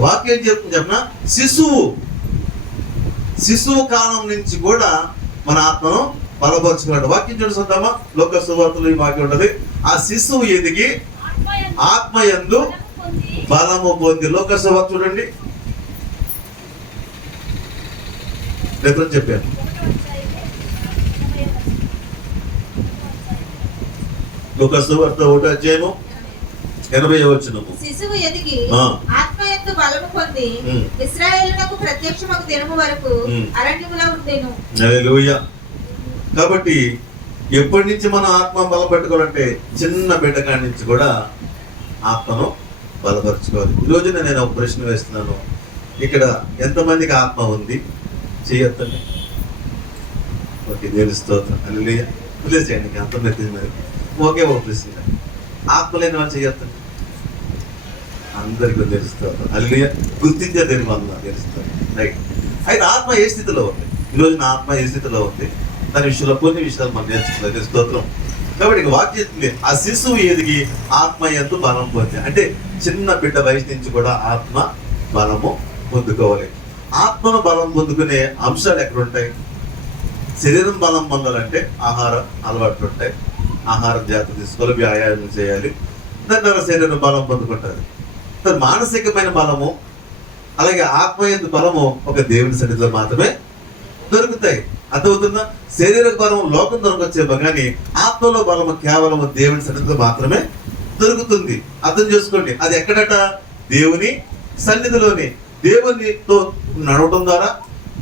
వాక్యం చెప్తుంది చెప్పిన శిశువు కాలం నుంచి కూడా మన ఆత్మను బలపరుచుకున్నాడు. వాక్యం చూడండి చూద్దామా? లోక సువార్తలో ఈ వాక్యం ఉంటది. ఆ శిశువు ఎదిగి ఆత్మయందు బలము పొంది. లోక సువార్త చూడండి, రేపు చెప్పాను. లోక సువార్త 1వ అధ్యాయము 80వ వచనము. శిశువు ఎదిగి ఆత్మయందు బలము పొంది ఇశ్రాయేలునకు ప్రత్యక్షమగు దినము వరకు అరణ్యములో ఉండెను. హల్లెలూయా. కాబట్టి ఎప్పటి నుంచి మనం ఆత్మ బలపెట్టుకోవాలంటే చిన్న బిడ్డ కాడి నుంచి కూడా ఆత్మను బలపరుచుకోవాలి. ఈ రోజున నేను ఒక ప్రశ్న వేస్తున్నాను. ఇక్కడ ఎంతమందికి ఆత్మ ఉంది? చేయొద్దండి. ఓకే, తెలుస్తుంది. హల్లెలూయా. వదిలేసేయండి, అంత నెత్తింది. ఓకే, ఒక ప్రశ్న. ఆత్మ లేని వాళ్ళు చేయొద్దండి. అందరికీ తెలుస్తుంది. హల్లెలూయా. గుర్తించే తెలివి అన్న తెలుస్తుంది. రైట్. అయితే ఆత్మ ఏ స్థితిలో ఉంది? ఈ రోజున ఆత్మ ఏ స్థితిలో ఉంది? దాని విషయంలో కొన్ని విషయాలు మనం నేర్చుకోవాలి. స్తోత్రం. కాబట్టి ఇక వాక్యం చెప్తుంది ఆ శిశువు ఎదిగి ఆత్మ యందు బలం పొంది. అంటే చిన్న బిడ్డ వయసు నుంచి కూడా ఆత్మ బలము పొందుకోవాలి. ఆత్మను బలం పొందుకునే అంశాలు ఎక్కడ ఉంటాయి? శరీరం బలం పొందాలంటే ఆహారం అలవాట్లు ఉంటాయి. ఆహారం జాగ్రత్త తీసుకోవాలి, వ్యాయామం చేయాలి. దాని ద్వారా శరీరం బలం పొందుకుంటుంది. మానసికమైన బలము అలాగే ఆత్మ యందు బలము ఒక దేవుని సన్నిధిలో మాత్రమే దొరుకుతాయి. అర్థమవుతుందా? శరీర బలము లోకం దొరకొచ్చేమో కానీ ఆత్మలో బలము కేవలం దేవుని సన్నిధిలో మాత్రమే దొరుకుతుంది. అర్థం చేసుకోండి. అది ఎక్కడట? దేవుని సన్నిధిలోని. దేవునితో నడవడం ద్వారా,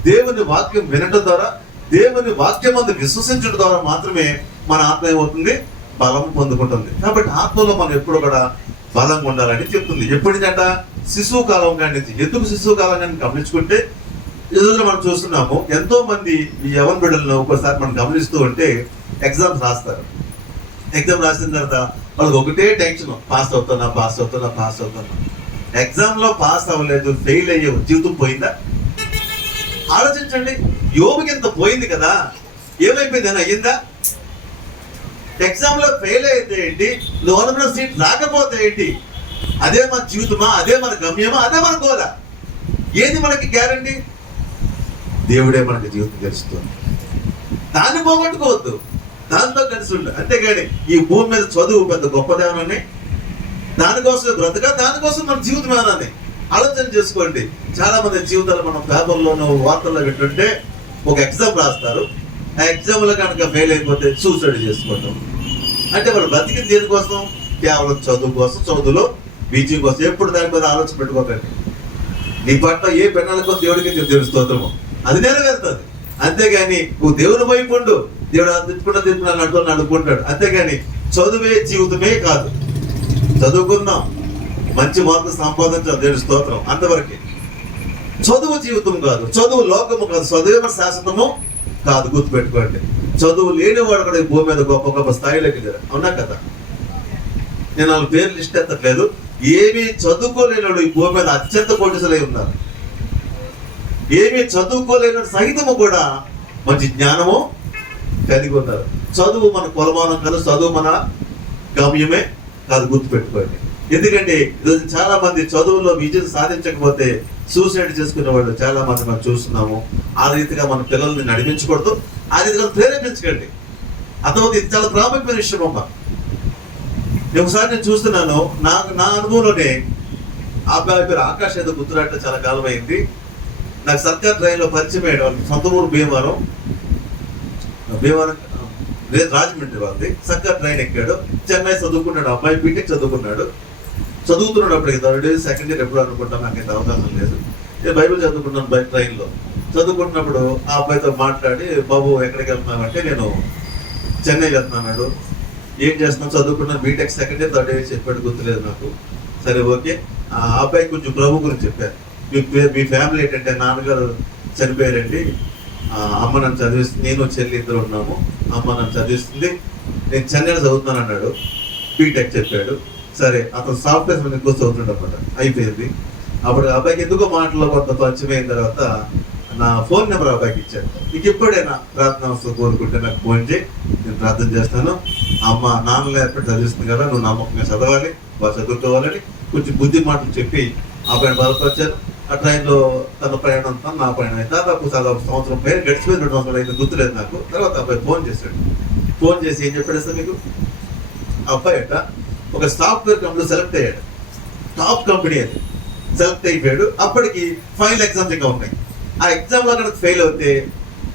దేవుని వాక్యం వినటం ద్వారా, దేవుని వాక్యం అందు విశ్వసించడం ద్వారా మాత్రమే మన ఆత్మ ఏమవుతుంది? బలం పొందుకుంటుంది. కాబట్టి ఆత్మలో మనం ఎప్పుడు కూడా బలంగా ఉండాలని చెప్తుంది. ఎప్పటికంట? శిశువు కాలం కాడి నుంచి. ఎందుకు శిశువు కాలం కానీ గమనించుకుంటే ఈరోజు మనం చూస్తున్నాము ఎంతో మంది ఈ యవన బిడ్డలను ఒక్కోసారి మనం గమనిస్తూ ఉంటే ఎగ్జామ్స్ రాస్తారు. ఎగ్జామ్ రాసిన తర్వాత వాళ్ళకి ఒకటే టెన్షన్, పాస్ అవుతున్నా. ఎగ్జామ్ లో పాస్ అవ్వలేదు, ఫెయిల్ అయ్యే జీవితం పోయిందా? ఆలోచించండి. యోబుకి ఎంత పోయింది కదా, ఏమైపోయింది అని అయ్యిందా? ఎగ్జామ్ లో ఫెయిల్ అయితే ఏంటి, లోన సీట్ రాకపోతే ఏంటి? అదే మన జీవితమా? అదే మన గమ్యమా? అదే మన గోలా? ఏది మనకి గ్యారంటీ? దేవుడే మనకి జీవితం తెలుస్తుంది. దాన్ని పోగొట్టుకోవద్దు, దాంతో కలిసి ఉండు. అంతేగాని ఈ భూమి మీద చదువు పెద్ద గొప్పదేమని దానికోసం బ్రతక, దానికోసం మన జీవితం ఏమని ఆలోచన చేసుకోండి. చాలా మంది జీవితాలు మనం పేపర్లోనూ వార్తల్లో వింటుంటే ఒక ఎగ్జామ్ రాస్తారు. ఆ ఎగ్జామ్లో కనుక ఫెయిల్ అయిపోతే సూసైడ్ చేసుకోవటం. అంటే వాళ్ళు బ్రతికింది దేనికోసం? కేవలం చదువు కోసం, చదువులో బీచింగ్ కోసం. ఎప్పుడు దాని మీద ఆలోచన పెట్టుకోకండి. నీ పట్ల ఏ పెన్నాలకో దేవుడికి తెలుస్తోత్రము అది నెరవేరుతుంది. అంతేగాని నువ్వు దేవుని వైపు ఉండు, దేవుడు తిప్పుకున్నాను అనుకుంటాడు. అంతేగాని చదువే జీవితమే కాదు. చదువుకుందాం, మంచి మార్కులు సంపాదించాలి, దేవుడి స్తోత్రం, అంతవరకే. చదువు జీవితం కాదు, చదువు లోకము కాదు, చదువు శాశ్వతము కాదు. గుర్తుపెట్టుకోండి. చదువు లేనివాడు కూడా ఈ భూమి మీద గొప్ప గొప్ప స్థాయిలోకి వెళ్ళారు. అవునా కదా? నేను వాళ్ళ పేర్లు లిస్ట్ ఎత్తట్లేదు. ఏమీ చదువుకోలేనివాడు ఈ భూమి మీద అత్యంత కోటిసలై ఉన్నారు. ఏమీ చదువుకోలేని సహితము కూడా మంచి జ్ఞానము కలిగి ఉన్నారు. చదువు మన కొలమానం కాదు, చదువు మన గమ్యమే కాదు. గుర్తుపెట్టుకోండి. ఎందుకంటే ఈరోజు చాలా మంది చదువులో విజయం సాధించకపోతే సూసైడ్ చేసుకునే వాళ్ళు చాలా మంది మనం చూస్తున్నాము. ఆ రీతిగా మన పిల్లల్ని నడిపించకూడదు, ఆ రీతిగా ప్రేరేపించకండి. అర్థమవుతుంది. ఇది చాలా ప్రాముఖ్యమైన విషయం అమ్మ. ఒకసారి నేను చూస్తున్నాను, నా అనుభవంలోనే ఆ అబ్బాయి పేరు ఆకాష్ ఏదో గుర్తురాట, చాలా కాలం అయింది. నాకు సర్కార్ ట్రైన్లో పరిచయం అయ్యాడు. వాళ్ళకి సొంత ఊరు భీమవరం రాజమండ్రి వాళ్ళది. సర్కార్ ట్రైన్ ఎక్కాడు. చెన్నై చదువుకున్నాడు అబ్బాయి, బీటెక్ చదువుకున్నాడు. చదువుతున్నాడు అప్పటికి థర్డ్ ఇయర్ సెకండ్ ఇయర్ ఎప్పుడు అనుకుంటాను, నాకైతే అవకాశం లేదు. నేను బైబిల్ చదువుకున్నాను బై ట్రైన్లో. చదువుకుంటున్నప్పుడు ఆ అబ్బాయితో మాట్లాడి, బాబు ఎక్కడికి వెళ్తున్నానంటే నేను చెన్నై వెళ్తున్నాడు. ఏం చేస్తున్నావు? చదువుకున్నాను, BTech second year third year చెప్పాడు, గుర్తులేదు నాకు. సరే ఓకే. ఆ అబ్బాయి కొంచెం ప్రభు గురించి చెప్పారు. మీ ఫ్యామిలీ ఏంటంటే నాన్నగారు చనిపోయారండి, అమ్మ నన్ను చదివిస్తుంది, నేను చెల్లి ఇద్దరు ఉన్నాము, అమ్మ నన్ను చదివిస్తుంది, నేను చెన్నైలో చదువుతున్నాను అన్నాడు. బీటెక్ చెప్పాడు. సరే, అతను సాఫ్ట్వేర్ మీద ఎక్కువ చదువుతుండ అనమాట. అయిపోయింది. అప్పుడు అబ్బాయికి ఎందుకో మాటల్లో కొంత పరిచయం అయిన తర్వాత నా ఫోన్ నెంబర్ అబ్బాయికి ఇచ్చాను. నీకు ఎప్పుడైనా ప్రార్థన అవసరం కోరుకుంటే నాకు ఫోన్ చేయి, నేను ప్రార్థన చేస్తాను. అమ్మ నాన్నలో ఏర్పడి చదివిస్తుంది కదా, నువ్వు నమ్మకంగా చదవాలి, బాగా చదువుకోవాలని కొంచెం బుద్ధి మాటలు చెప్పి అబ్బాయిని బలపరిచాను. ఆ ట్రైన్లో తన ప్రయాణం అంతా నా ప్రయాణం అయితే దాదాపు సంవత్సరం పైన గడిచిపోయి 2 సంవత్సరాలు అయితే గుర్తులేదు నాకు. తర్వాత అబ్బాయి ఫోన్ చేశాడు. ఫోన్ చేసి ఏం చెప్పాడు సార్ మీకు? అబ్బాయి అట్ట ఒక సాఫ్ట్వేర్ కంపెనీ సెలెక్ట్ అయ్యాడు. టాప్ కంపెనీ అది. సెలెక్ట్ అయిపోయాడు. అప్పటికి ఫైనల్ ఎగ్జామ్స్ ఇంకా ఉన్నాయి. ఆ ఎగ్జామ్లో కనుక ఫెయిల్ అవుతే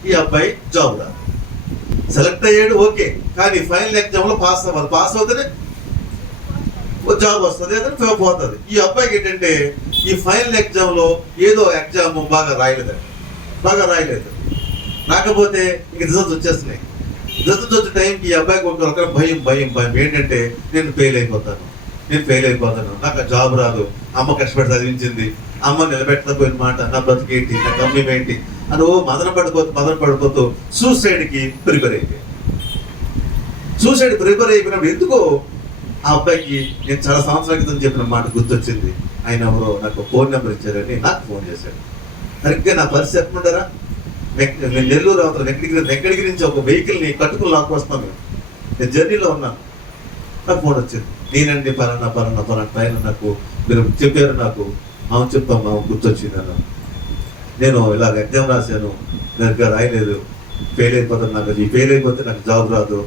ఈ అబ్బాయి జాబ్ రాదు. సెలెక్ట్ అయ్యాడు ఓకే, కానీ ఫైనల్ ఎగ్జామ్లో పాస్ అవ్వాలి. పాస్ అవుతేనే జాబ్ వస్తుంది, అదే పోతుంది. ఈ అబ్బాయికి ఏంటంటే ఈ ఫైనల్ ఎగ్జామ్లో ఏదో ఎగ్జామ్ బాగా రాయలేదు. రాకపోతే ఇంక రిజల్ట్స్ వచ్చేస్తున్నాయి. రిజల్ట్స్ వచ్చే టైంకి ఈ అబ్బాయికి ఒక భయం ఏంటంటే నేను ఫెయిల్ అయిపోతాను, నాకు జాబ్ రాదు, అమ్మ కష్టపడి చదివించింది, అమ్మ నిలబెట్టకపోయిన మాట, నా బ్రతికేంటి, నా గమ్యం ఏంటి అని మదన పడిపోతూ సూసైడ్కి ప్రిపేర్ అయిపోయినప్పుడు ఎందుకో ఆ అబ్బాయికి నేను చాలా సంవత్సరాల క్రితం చెప్పిన మాట గుర్తొచ్చింది. ఆయన ఎవరో నాకు ఫోన్ నెంబర్ ఇచ్చారని నాకు ఫోన్ చేశాడు. సరిగ్గా నా పరిస్థితి చెప్పమంటారా? నేను నెల్లూరు అవతల వెంకటగిరి నుంచి ఒక వెహికల్ని కట్టుకుని లాక్కొస్తాను. నేను జర్నీలో ఉన్నాను. నాకు ఫోన్ వచ్చింది. నేనండి పలానా ట్రైన్ నాకు మీరు చెప్పారు, నాకు అవును చెప్తాం గుర్తొచ్చింది అన్నాను. నేను ఇలా ఎగ్జామ్ రాశాను, నేను రాయలేదు, ఫెయిల్ అయిపోతాను, నాకు ఈ ఫెయిల్ అయిపోతే నాకు జాబ్ రాదు,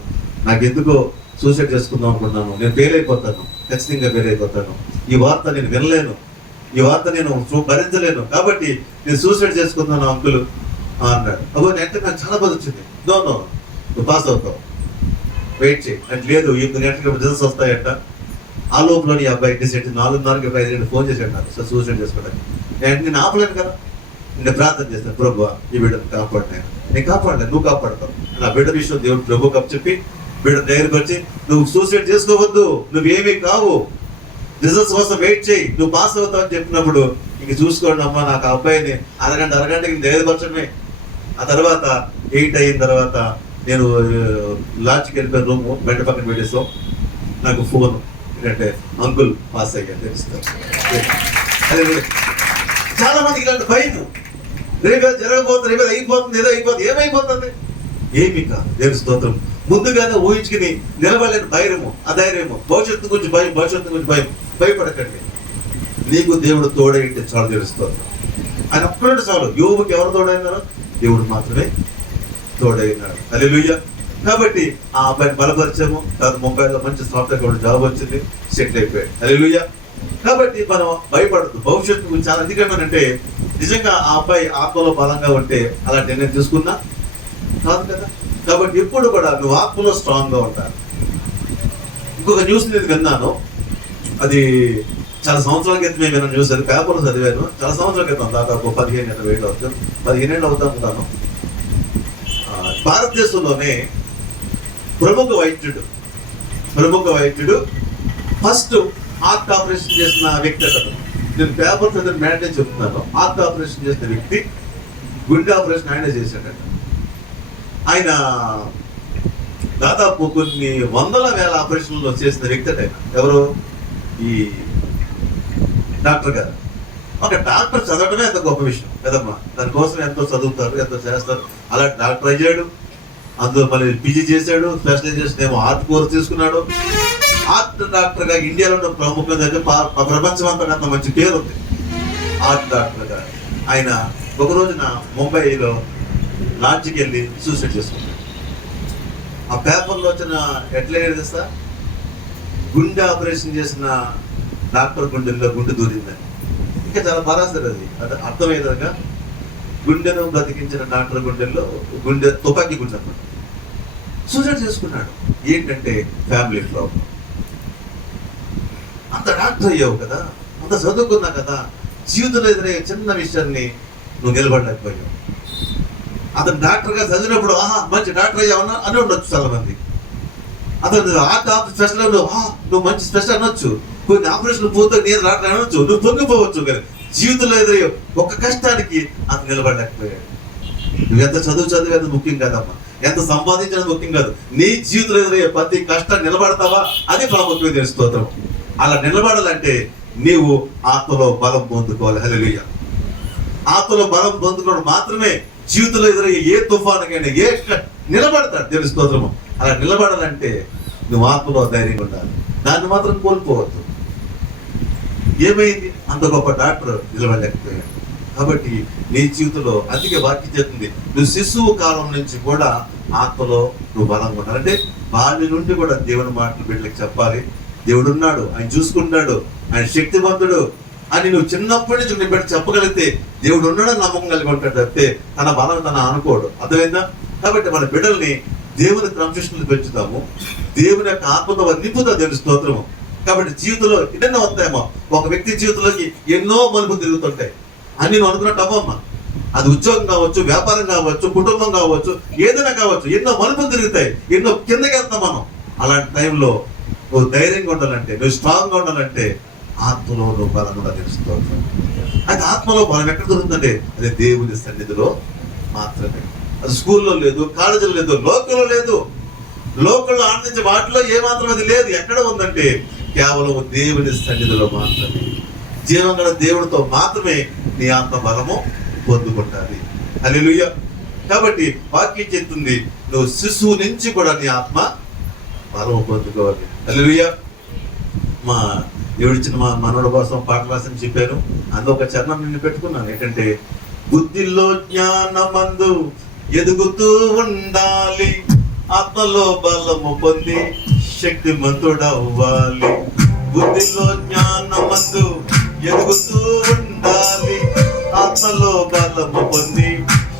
నాకు ఎందుకో సూసైడ్ చేసుకుందాం అనుకున్నాను, నేను ఫెయిల్ అయిపోతాను, ఖచ్చితంగా ఫెయిల్ అయిపోతాను, ఈ వార్త నేను వినలేను, ఈ వార్త నేను భరించలేను, కాబట్టి నేను సూసైడ్ చేసుకుందాను అంకుల్ అన్నాడు. అబ్బో అంటే నాకు చాలా బాధ వచ్చింది. నో నువ్వు పాస్ అవుతావు, వెయిట్ చేయి అంటే. లేదు 8 గంటలకు రిజల్ట్స్ వస్తాయట. ఆ లోపల ఈ అబ్బాయి డిసైడ్ 4:30కి 5 గంటలకు ఫోన్ చేశాడు నాకు, సార్ సూసైడ్ చేసుకోవడానికి. నేను ఆపలేను కదా, నేను ప్రార్థన చేస్తాను, ప్రభు ఈ బిడ్డను కాపాడినాను. నేను కాపాడలేదు, నువ్వు కాపాడతావు. నా బిడ్డ విషయం దేవుడు ప్రభు కప్పు చెప్పి బిడ్డ దగ్గరికి వచ్చి నువ్వు సూసైడ్ చేసుకోవద్దు, నువ్వేమీ కావు, రిజల్ట్స్ కోసం వెయిట్ చేయి, నువ్వు పాస్ అవుతావు అని చెప్పినప్పుడు ఇంక చూసుకోండి అమ్మా, నాకు ఆ అబ్బాయిని అరగంటకి ధైర్యపరచడమే. ఆ తర్వాత 8 అయిన తర్వాత నేను లాడ్జ్కి వెళ్ళిపోయిన రూమ్ బెడ్ పక్కన పెట్టేస్తాం. నాకు ఫోన్ ఏంటంటే అంకుల్ పాస్ అయ్యా తెలుస్తాను. చాలా మందికి ఇలాంటి భయం, రేపు జరగబోతుంది, రేపు అయిపోతుంది, ఏదో అయిపోతుంది. ఏమైపోతుంది? ఏమి కాదు. దేవుని స్తోత్రం. ముందుగానే ఊహించుకుని నిలబడలేని ధైర్యము, అధైర్యము, భవిష్యత్తు గురించి భయం. భయపడకండి. నీకు దేవుడు తోడైంటే చాలు. దేవుని స్తోత్రం. ఆయన ఒక్కడే చాలు. యోబుకి ఎవరు తోడైనారో? దేవుడు మాత్రమే తోడైనాడు. హల్లెలూయా. కాబట్టి ఆ అబ్బాయిని బలపరిచాము. తర్వాత ముంబైలో మంచి సాఫ్ట్వేర్ జాబ్ వచ్చింది, సెటిల్ అయిపోయాడు. హల్లెలూయా. కాబట్టి మనం భయపడద్దు. భవిష్యత్తు గురించి చాలా ఎందుకంటే నిజంగా ఆ అబ్బాయి ఆత్మలో బలంగా ఉంటే అలాంటి నిర్ణయం తీసుకున్నా కాదు కదా. కాబట్టి ఎప్పుడు కూడా నువ్వు ఆత్మలో స్ట్రాంగ్గా ఉంటాను. ఇంకొక న్యూస్ నేను విన్నాను, అది చాలా సంవత్సరాల క్రితం నేను న్యూస్, అది పేపర్లో చదివాను. చాలా సంవత్సరాల క్రితం, దాదాపు 15 ఏళ్ళు అవుతాను. భారతదేశంలోనే ప్రముఖ వైద్యుడు ఫస్ట్ హార్ట్ ఆపరేషన్ చేసిన వ్యక్తి అతను. నేను పేపర్ చదివిన మ్యాటే చెప్తున్నాను. హార్ట్ ఆపరేషన్ చేసిన వ్యక్తి గుండె ఆపరేషన్ ఆయనే చేశాడట. ఆయన దాదాపు కొన్ని వందల వేల ఆపరేషన్లు చేసిన వ్యక్తి అట ఆయన. ఎవరు? ఈ డాక్టర్ గారు. ఒక డాక్టర్ చదవడమే ఎంత గొప్ప విషయం కదమ్మా. దానికోసం ఎంతో చదువుతారు, ఎంతో చేస్తారు. అలా డాక్టర్ అయ్యాడు, అందులో మళ్ళీ పీజీ చేశాడు, స్పెషలైజేషన్ ఏమో హార్ట్ కోర్స్ తీసుకున్నాడు. హార్ట్ డాక్టర్ గా ఇండియాలో ఉన్న ప్రముఖం ప్రపంచం అంతా అంత మంచి పేరు ఉంది హార్ట్ డాక్టర్ గా. ఆయన ఒక రోజున ముంబైలో లాడ్జికి వెళ్ళి సూసైడ్ చేసుకున్నాడు. ఆ పేపర్లో వచ్చిన హెడ్లైన్ తెలుసా? గుండె ఆపరేషన్ చేసిన డాక్టర్ గుండెల్లో గుండె దూరిందని. ఇంకా చాలా పరాసరి అది అర్థమయ్యేదాకా. గుండెను బ్రతికించిన డాక్టర్ గుండెల్లో గుండె తుపాకీ గుండె అన్నమాట. సూసైడ్ చేసుకున్నాడు. ఏంటంటే ఫ్యామిలీ ప్రాబ్లం. అంత డాక్టర్ అయ్యావు కదా, అంత చదువుకున్నా కదా, జీవితంలో ఎదురయ్యే చిన్న విషయాన్ని నువ్వు నిలబడలేకపోయావు. అతను డాక్టర్గా చదివినప్పుడు మంచి డాక్టర్ అయ్యావన్నా అని ఉండొచ్చు చాలా మంది. అతను హార్ట్ స్పెషల్ నువ్వు మంచి స్పెషల్ అనొచ్చు, కొన్ని ఆపరేషన్లు పోతే నేను డాక్టర్ అనొచ్చు, నువ్వు పొంగిపోవచ్చు. కానీ జీవితంలో ఎదురయ్యే ఒక్క కష్టానికి అతను నిలబడలేకపోయాడు. నువ్వు ఎంత చదివేది ముఖ్యం కాదమ్మా, ఎంత సంపాదించినది ముఖ్యం కాదు. నీ జీవితంలో ఎదురయ్యే ప్రతి కష్టాన్ని నిలబడతావా, అది ప్రాముఖ్యమైన స్తోత్రం. అలా నిలబడాలంటే నీవు ఆత్మలో బలం పొందుకోవాలి. హల్లెలూయా. ఆత్మలో బలం పొందుకోవడం మాత్రమే జీవితంలో ఎదురయ్యే ఏ తుఫానుకైనా నిలబడతాడు. దేవుని స్తోత్రము. అలా నిలబడాలంటే నువ్వు ఆత్మలో ధైర్యంగా ఉండాలి. దాన్ని మాత్రం కోల్పోవద్దు. ఏమైంది? అంత గొప్ప డాక్టర్ నిలబడలేకపోయాడు. కాబట్టి నీ జీవితంలో అందుకే వాక్యం చెప్తుంది, నువ్వు శిశువు కాలం నుంచి కూడా ఆత్మలో నువ్వు బలంగా ఉండాలి. అంటే బాల్య నుండి కూడా దేవుని మాటలు బిడ్డలకు చెప్పాలి. దేవుడు ఉన్నాడు, ఆయన చూసుకుంటాడు, ఆయన శక్తివంతుడు అని నువ్వు చిన్నప్పటి నుంచి నీ బిడ్డ చెప్పగలిగితే దేవుడు ఉన్నాడని నమ్మకం కలిగి ఉంటాడు తప్పితే తన బలం తన అనుకోడు. అర్థమైందా? కాబట్టి మన బిడ్డల్ని దేవుని క్రమశిక్షణలు పెంచుతాము, దేవుని యొక్క ఆత్మతో నింపుతా. దేవుని స్తోత్రము. కాబట్టి జీవితంలో ఎన్నో వస్తాయేమో. ఒక వ్యక్తి జీవితంలోకి ఎన్నో మలుపులు తిరుగుతుంటాయి. అని నువ్వు అనుకున్నట్టు అవ్వమ్మా. అది ఉద్యోగం కావచ్చు, వ్యాపారం కావచ్చు, కుటుంబం కావచ్చు, ఏదైనా కావచ్చు. ఎన్నో మలుపులు తిరుగుతాయి, ఎన్నో కిందకి వెళ్తాం మనం. అలాంటి టైంలో నువ్వు ధైర్యంగా ఉండాలంటే, నువ్వు స్ట్రాంగ్గా ఉండాలంటే ఆత్మలో నువ్వు బలం కూడా తెలుసుకోవచ్చు. అయితే ఆత్మలో బలం ఎక్కడ దొరుకుతుందంటే అది దేవుని సన్నిధిలో మాత్రమే. అది స్కూల్లో లేదు, కాలేజీలో లేదు, లోకంలో లేదు. లోకంలో ఆనందించే వాటిలో ఏమాత్రం అది లేదు. ఎక్కడ ఉందంటే కేవలం దేవుని సన్నిధిలో మాత్రమే. జీవం గల దేవుడితో మాత్రమే నీ ఆత్మ బలము పొందుకుంటుంది. హల్లెలూయా. కాబట్టి వాక్యం చెప్తుంది, నువ్వు శిశువు నుంచి కూడా నీ ఆత్మ బలము పొందుకోవాలి. హల్లెలూయా. మా దేవుడిచ్చిన మా మనవడి కోసం పాట రాసని చెప్పాను. అందులో ఒక చరణం నిన్ను పెట్టుకున్నాను. ఏంటంటే, బుద్ధిలో జ్ఞానమందు ఎదుగుతూ ఉండాలి, ఆత్మలో బలము పొంది శక్తిమంతుడవ్వాలి. బుద్ధిలో జ్ఞానమందు ఎదుగుతూ ఉండాలి, ఆత్మలో బలము పొంది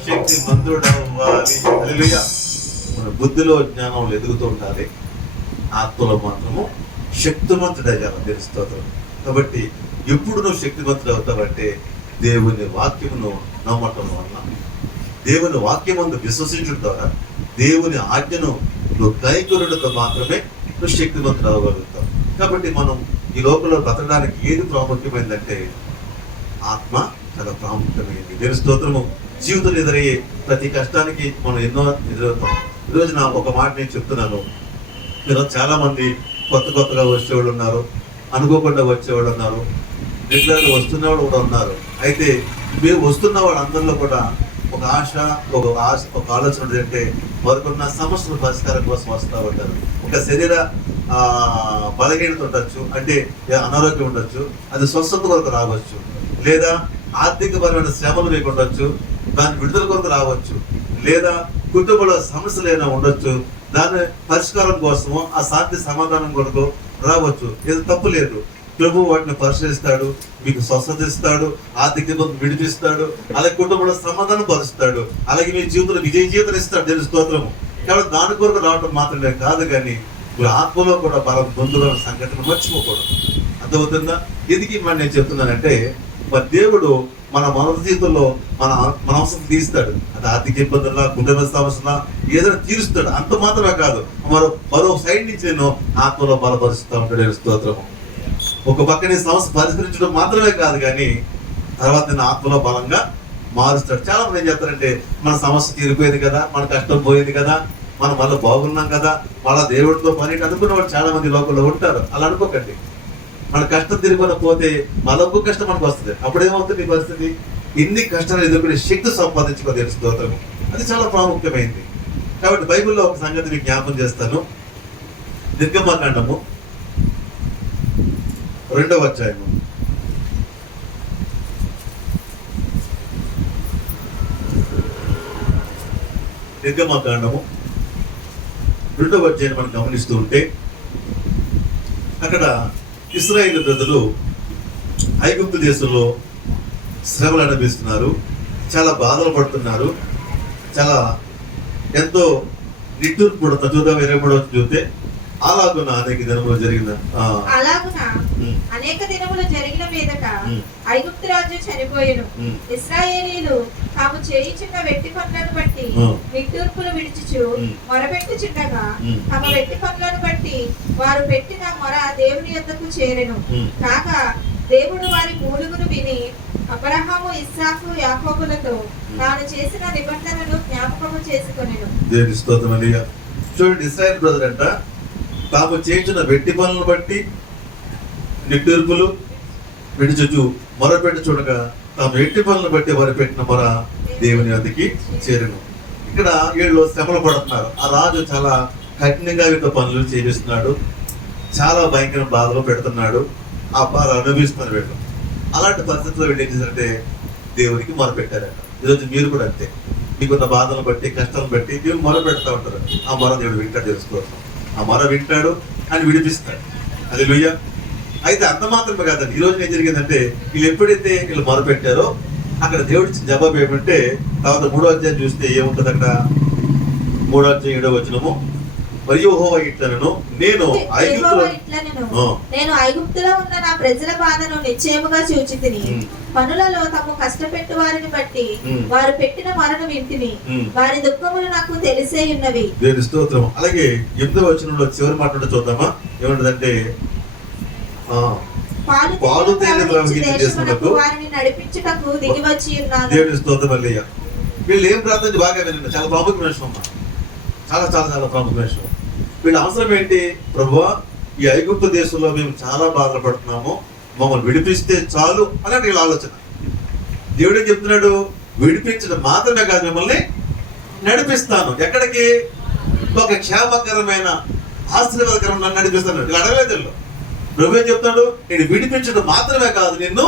శక్తిమంతుడవ్వాలి. హల్లెలూయా. మన బుద్ధిలో జ్ఞానంలో ఎదుగుతూ ఉండాలి, ఆత్మలో మాత్రము శక్తిమంతుడయ్యాలి. తెలుస్తుంది. కాబట్టి ఎప్పుడు నువ్వు శక్తిమంతుడు అవుతావంటే దేవుని వాక్యమును నమ్మటం వలన, దేవుని వాక్యమందు విశ్వసించడం ద్వారా, దేవుని ఆజ్ఞను నువ్వు కైకొనడంతో మాత్రమే నువ్వు శక్తిమంతుడు అవ్వగలుగుతావు. కాబట్టి మనం ఈ లోకంలో బతకడానికి ఏది ప్రాముఖ్యమైందంటే ఆత్మ చాలా ప్రాముఖ్యమైనది. దేవుని స్తోత్రము. జీవితంలో ఎదురయ్యే ప్రతి కష్టానికి మనం ఎన్నో ఎదురవుతాం. ఈరోజు నా ఒక మాట నేను చెప్తున్నాను. ఈరోజు చాలా మంది కొత్తగా వచ్చేవాళ్ళు ఉన్నారు, అనుకోకుండా వచ్చేవాళ్ళు ఉన్నారు, రెగ్యులర్గా వస్తున్న వాళ్ళు కూడా ఉన్నారు. అయితే మీరు వస్తున్న వాళ్ళందరిలో కూడా ఒక ఆశ, ఒక ఆలోచన ఏంటంటే వారికున్న సమస్యల పరిష్కారం కోసం వస్తూ ఉంటారు. ఒక శరీర బలహీనత ఉండొచ్చు, అంటే అనారోగ్యం ఉండొచ్చు, అది స్వస్థత కొరకు రావచ్చు. లేదా ఆర్థికపరమైన శ్రమలు మీకు ఉండొచ్చు, దాని విడుదల కొరకు రావచ్చు. లేదా కుటుంబంలో సమస్యలు ఏమైనా ఉండొచ్చు, దాని పరిష్కారం కోసము ఆ శాంతి సమాధానం కొరకు రావచ్చు. ఏదో తప్పు లేదు. ప్రభు వాటిని పరిశీలిస్తాడు, మీకు స్వస్థత ఇస్తాడు, ఆర్థిక ఇబ్బందులు విడిపిస్తాడు, అలాగే కుటుంబంలో సమాధానం పరుస్తాడు, అలాగే మీ జీవితంలో విజయ జీవితం ఇస్తాడు. దేవుని స్తోత్రము. కాబట్టి దాని కొరకు రావడం మాత్రమే కాదు, కానీ ఆత్మలో కూడా బలం పొందుకున్న సంఘటన మర్చిపోకూడదు. అర్థమవుతుందా? ఎందుకు మరి నేను చెప్తున్నానంటే, మరి దేవుడు మన మానవ జీవితంలో మన అవసరం తీస్తాడు. అది ఆర్థిక ఇబ్బందుల్లో, కుటుంబ సమస్యలా ఏదైనా తీరుస్తాడు. అంత మాత్రమే కాదు, మరో సైడ్ నుంచి నేను ఆత్మలో బలపరుస్తూ ఉంటాడు. స్తోత్రము. ఒక పక్కనే సమస్య పరిష్కరించడం మాత్రమే కాదు, కానీ తర్వాత నేను ఆత్మలో బలంగా మారుస్తాడు. చాలా మంది ఏం చేస్తారంటే, మన సమస్య తీరిపోయింది కదా, మన కష్టం పోయింది కదా, మనం మళ్ళీ బాగున్నాం కదా, మళ్ళీ దేవుడితో పని అనుకున్న వాళ్ళు చాలా మంది లోకంలో ఉంటారు. అలా అనుకోకండి. మన కష్టం తిరిగిపోయిన పోతే మళ్ళీ ఒక్క కష్టం మనకు వస్తుంది. అప్పుడు ఏమవుతుంది ఈ పరిస్థితి? ఇన్ని కష్టాలు ఎదుర్కొనే శక్తి సంపాదించుకో స్తోత్రం. అది చాలా ప్రాముఖ్యమైంది. కాబట్టి బైబిల్లో ఒక సంగతి మీకు జ్ఞాపం చేస్తాను. నిర్గమకాండము 2వ అధ్యాయము. నిర్గమకాండము 2వ అధ్యాయం మనం గమనిస్తూ ఉంటే, అక్కడ ఇశ్రాయేలు ప్రజలు ఐగుప్తు దేశంలో శ్రమలు అనుభవిస్తున్నారు, చాలా బాధలు పడుతున్నారు, చాలా ఎంతో నిట్టూర్పు కూడా. చూద్దాం 23వ చూస్తే, అలాగున అనేక దినములు జరిగిన అనేక దినములు జరిగిన మీదట ఐగుప్తు రాజు చనిపోయెను. ఇశ్రాయేలీయులు తాము చేయుచున్న వెట్టి పనులను బట్టి నిట్టూర్పులు విడిచుచు మొరపెట్టుచుండగా, తమ వెట్టి పనులను బట్టి వారు పెట్టిన మొర దేవుని యొద్దకు చేరెను. కాగా దేవుడు వారి మూలుగును విని అబ్రహాము, ఇస్సాకు, యాకోబులతో తాను చేసిన నిబంధనను జ్ఞాపకము చేసుకొనెను. దేవుని స్తోత్రం హల్లెలూయా. చూడండి, ఇశ్రాయేలు ప్రజలు అంట తాము చేసిన వెట్టి పనులను బట్టి నిట్టూర్పులు విడిచుచు మొరపెట్టు చూడగా, తాము వెట్టి పనులను బట్టి వారు పెట్టిన మొర దేవుని వద్దకి చేరును. ఇక్కడ వీళ్ళు శ్రమలు పడుతున్నారు. ఆ రాజు చాలా కఠినంగా వీళ్ళ పనులు చేపిస్తున్నాడు, చాలా భయంకర బాధలు పెడుతున్నాడు, ఆ బాధ అనుభవిస్తున్నారు వీళ్ళు. అలాంటి పరిస్థితుల్లో వీళ్ళు ఏం చేశారంటే దేవునికి మొరపెట్టారట. ఈరోజు మీరు కూడా అంతే, మీకున్న బాధలను బట్టి కష్టాలను బట్టి దేవుడు మొర పెడతా ఉంటారు. ఆ మొర దేవుడు వింటాడు, తెలుసుకోవచ్చు. ఆ మొర వింటాడు, అని విడిపిస్తాడు. హల్లెలూయా. అయితే అంత మాత్రమే కాదండి, ఈరోజు ఏం జరిగిందంటే, వీళ్ళు ఎప్పుడైతే వీళ్ళు మొరపెట్టారో అక్కడ దేవుడి ఇచ్చిన జవాబు ఏమంటే, తర్వాత 3వ అధ్యాయం చూస్తే ఏముంటుంది అక్కడ? 3వ అధ్యాయం 7వ వచనము, మరియు యెహోవా ఇట్లనెను, నేను ఐగుప్తులో ఉన్న నా ప్రజల బాధను నిశ్చయముగా చూచితిని. పనులలో తమ కష్టపెట్టు వారిని బట్టి వారు పెట్టిన మొరను వింటిని. వారి దుఃఖములు నాకు తెలిసే ఉన్నవి. దేవుని స్తోత్రం. అలాగే 8వ వచనంలో చివరి మాట చూద్దామా? ఏమంటదంటే, పాలు తేనె ప్రవహించే దేశమునకు వారిని నడిపించుటకు దిగి వచ్చి ఉన్నాను. దేవుని స్తోత్రం హల్లెలూయా. వీళ్ళు ఏం ప్రార్థన బాగా వినండి, చాలా ప్రాముఖ్యమైన విషయం అమ్మా, చాలా చాలా చాలా ప్రాముఖ్యమైన విషయం. వీళ్ళ అవసరం ఏంటి? ప్రభువా, ఈ ఐగుప్తు దేశంలో మేము చాలా బాధపడుతున్నాము, మమ్మల్ని విడిపిస్తే చాలు అన్నట్టు వీళ్ళ ఆలోచన. దేవుడు ఏం చెప్తున్నాడు? విడిపించడం మాత్రమే కాదు, మిమ్మల్ని నడిపిస్తాను. ఎక్కడికి? ఒక క్షేమకరమైన ఆశీర్వాదకరమైన నన్ను నడిపిస్తాను. వీళ్ళు అడగలేదు. ప్రభు ఏం చెప్తాడు? నేను విడిపించడం మాత్రమే కాదు, నిన్ను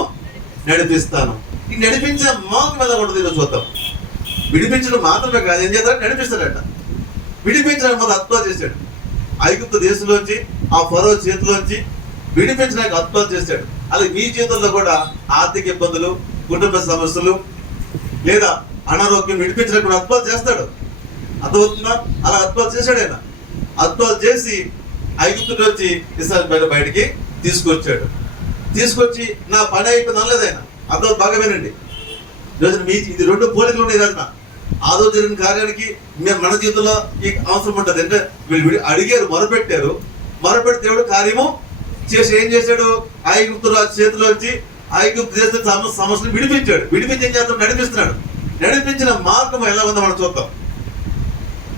నడిపిస్తాను. ఈ నడిపించే మార్గం ఎలా ఉంటుంది ఈరోజు చూద్దాం. విడిపించడం మాత్రమే కాదు, ఏం చేస్తాడు? నడిపిస్తాడట. విడిపించడానికి మొదలు అద్భుతాలు చేశాడు. ఐగుప్తు దేశంలోంచి, ఆ ఫరో చేతిలోంచి విడిపించడానికి అద్భుతాలు చేశాడు. అలాగే మీ జీవితంలో కూడా ఆర్థిక ఇబ్బందులు, కుటుంబ సమస్యలు లేదా అనారోగ్యం విడిపించడానికి కూడా అద్భుతాలు చేస్తాడు. అర్థమవుతుందా? అలా అద్భుతాలు చేశాడు ఆయన. అద్భుతాలు చేసి ఐగుప్తు నుంచి ఇశ్రాయేలు బయటికి తీసుకొచ్చాడు. తీసుకొచ్చి నా పని అయిపోయింది అనలేదు ఆయన. అద్భుతాలు బాగా వినండి. ఈరోజు మీ ఇది 2 పోలికలు ఉన్నాయి రోజున. ఆదో జరిగిన కార్యానికి మన జీవితంలో ఈ అవసరం ఉంటుంది. అంటే వీళ్ళు అడిగారు, మొరపెట్టారు, మొరపెట్టి దేవుడు కార్యము చేసి ఏం చేశాడు? ఐగుప్తు రాజు చేతిలోంచి ఐగుప్తు దేశ సమస్యను విడిపించాడు. విడిపించి ఏం చేస్తాడు? నడిపిస్తున్నాడు. నడిపించిన మార్గం ఎలా ఉందో మనం చూద్దాం.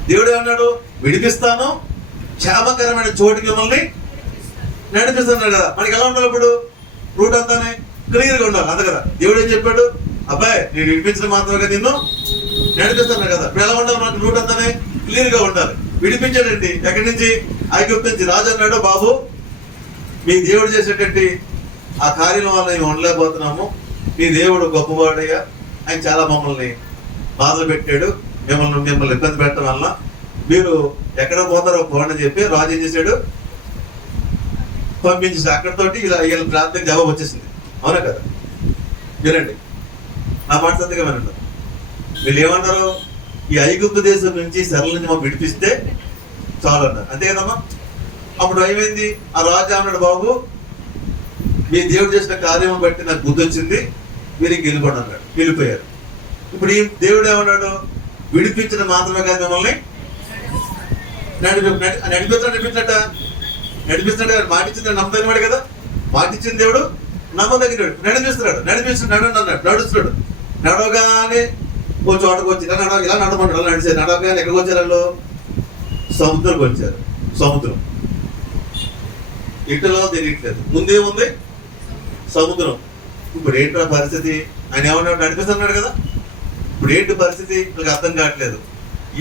దేవుడు ఏమన్నాడు? విడిపిస్తాను, క్షేమకరమైన చోటుకి మిమ్మల్ని నడిపిస్తున్నాడు కదా. మనకి ఎలా ఉండాలి? ఇప్పుడు రూట్ అంతానే క్లియర్గా ఉండాలి, అంతే కదా. దేవుడు ఏం చెప్పాడు? అబ్బాయి, నేను విడిపించడం మాత్రమే నిన్ను నడిపిస్తాను కదా. ఇప్పుడు ఎలా ఉండాలి? మనకి రూట్ అంతానే క్లియర్గా ఉండాలి. విడిపించాడండి. ఎక్కడి నుంచి? ఐగుప్తు నుంచి. రాజు అన్నాడు, బాబు, మీ దేవుడు చేసేటటువంటి ఆ కార్యం వల్ల మేము ఉండలేకపోతున్నాము. మీ దేవుడు గొప్పవాడయ్యా, ఆయన చాలా మమ్మల్ని బాధలు పెట్టాడు, మిమ్మల్ని ఇబ్బంది పెట్టడం వల్ల మీరు ఎక్కడ పోతారో పోండి అని చెప్పి రాజు ఏం చేశాడు? పంపించేసి అక్కడితోటి ఇలా వీళ్ళ ప్రార్థన జవాబు వచ్చేసింది. అవునా కదా? వినండి, నా మాట సత్తుగా వినండి. వీళ్ళు ఏమన్నారు? ఈ ఐగుప్తు దేశం నుంచి సరళ నుంచి మాకు విడిపిస్తే చాలు అన్నారు. అంతే కదమ్మా. అప్పుడు ఏమైంది? ఆ రాజు అన్నాడు, బాబు, మీ దేవుడు చేసిన కార్యం బట్టి నాకు బుద్ధి వచ్చింది, మీరు ఇంక వెళ్ళిపోండి అన్నాడు. వెళ్ళిపోయారు. ఇప్పుడు ఈ దేవుడు ఏమన్నాడు? విడిపించడం మాత్రమే కాదు, మిమ్మల్ని నడిపించినట్ట నడిపిస్తున్నాడు. మాట ఇచ్చింది నమ్ముతాను వాడు కదా. మాట ఇచ్చిన దేవుడు నమ్మదగినాడు. నడుస్తున్నాడు. నడవగానే ఓ చోటకు వచ్చి ఇలా నడమంటాడు. అలా నడిచారు. నడవగానే ఎక్కడికి వచ్చారు వాళ్ళు? సముద్రంకి వచ్చారు. సముద్రం ఇటులో తెలియట్లేదు, ముందేముంది సముద్రం. ఇప్పుడు ఏంటో పరిస్థితి? ఆయన ఏమన్నాడు? నడిపిస్తున్నాడు కదా. ఇప్పుడు ఏంటి పరిస్థితి? వీళ్ళకి అర్థం కావట్లేదు.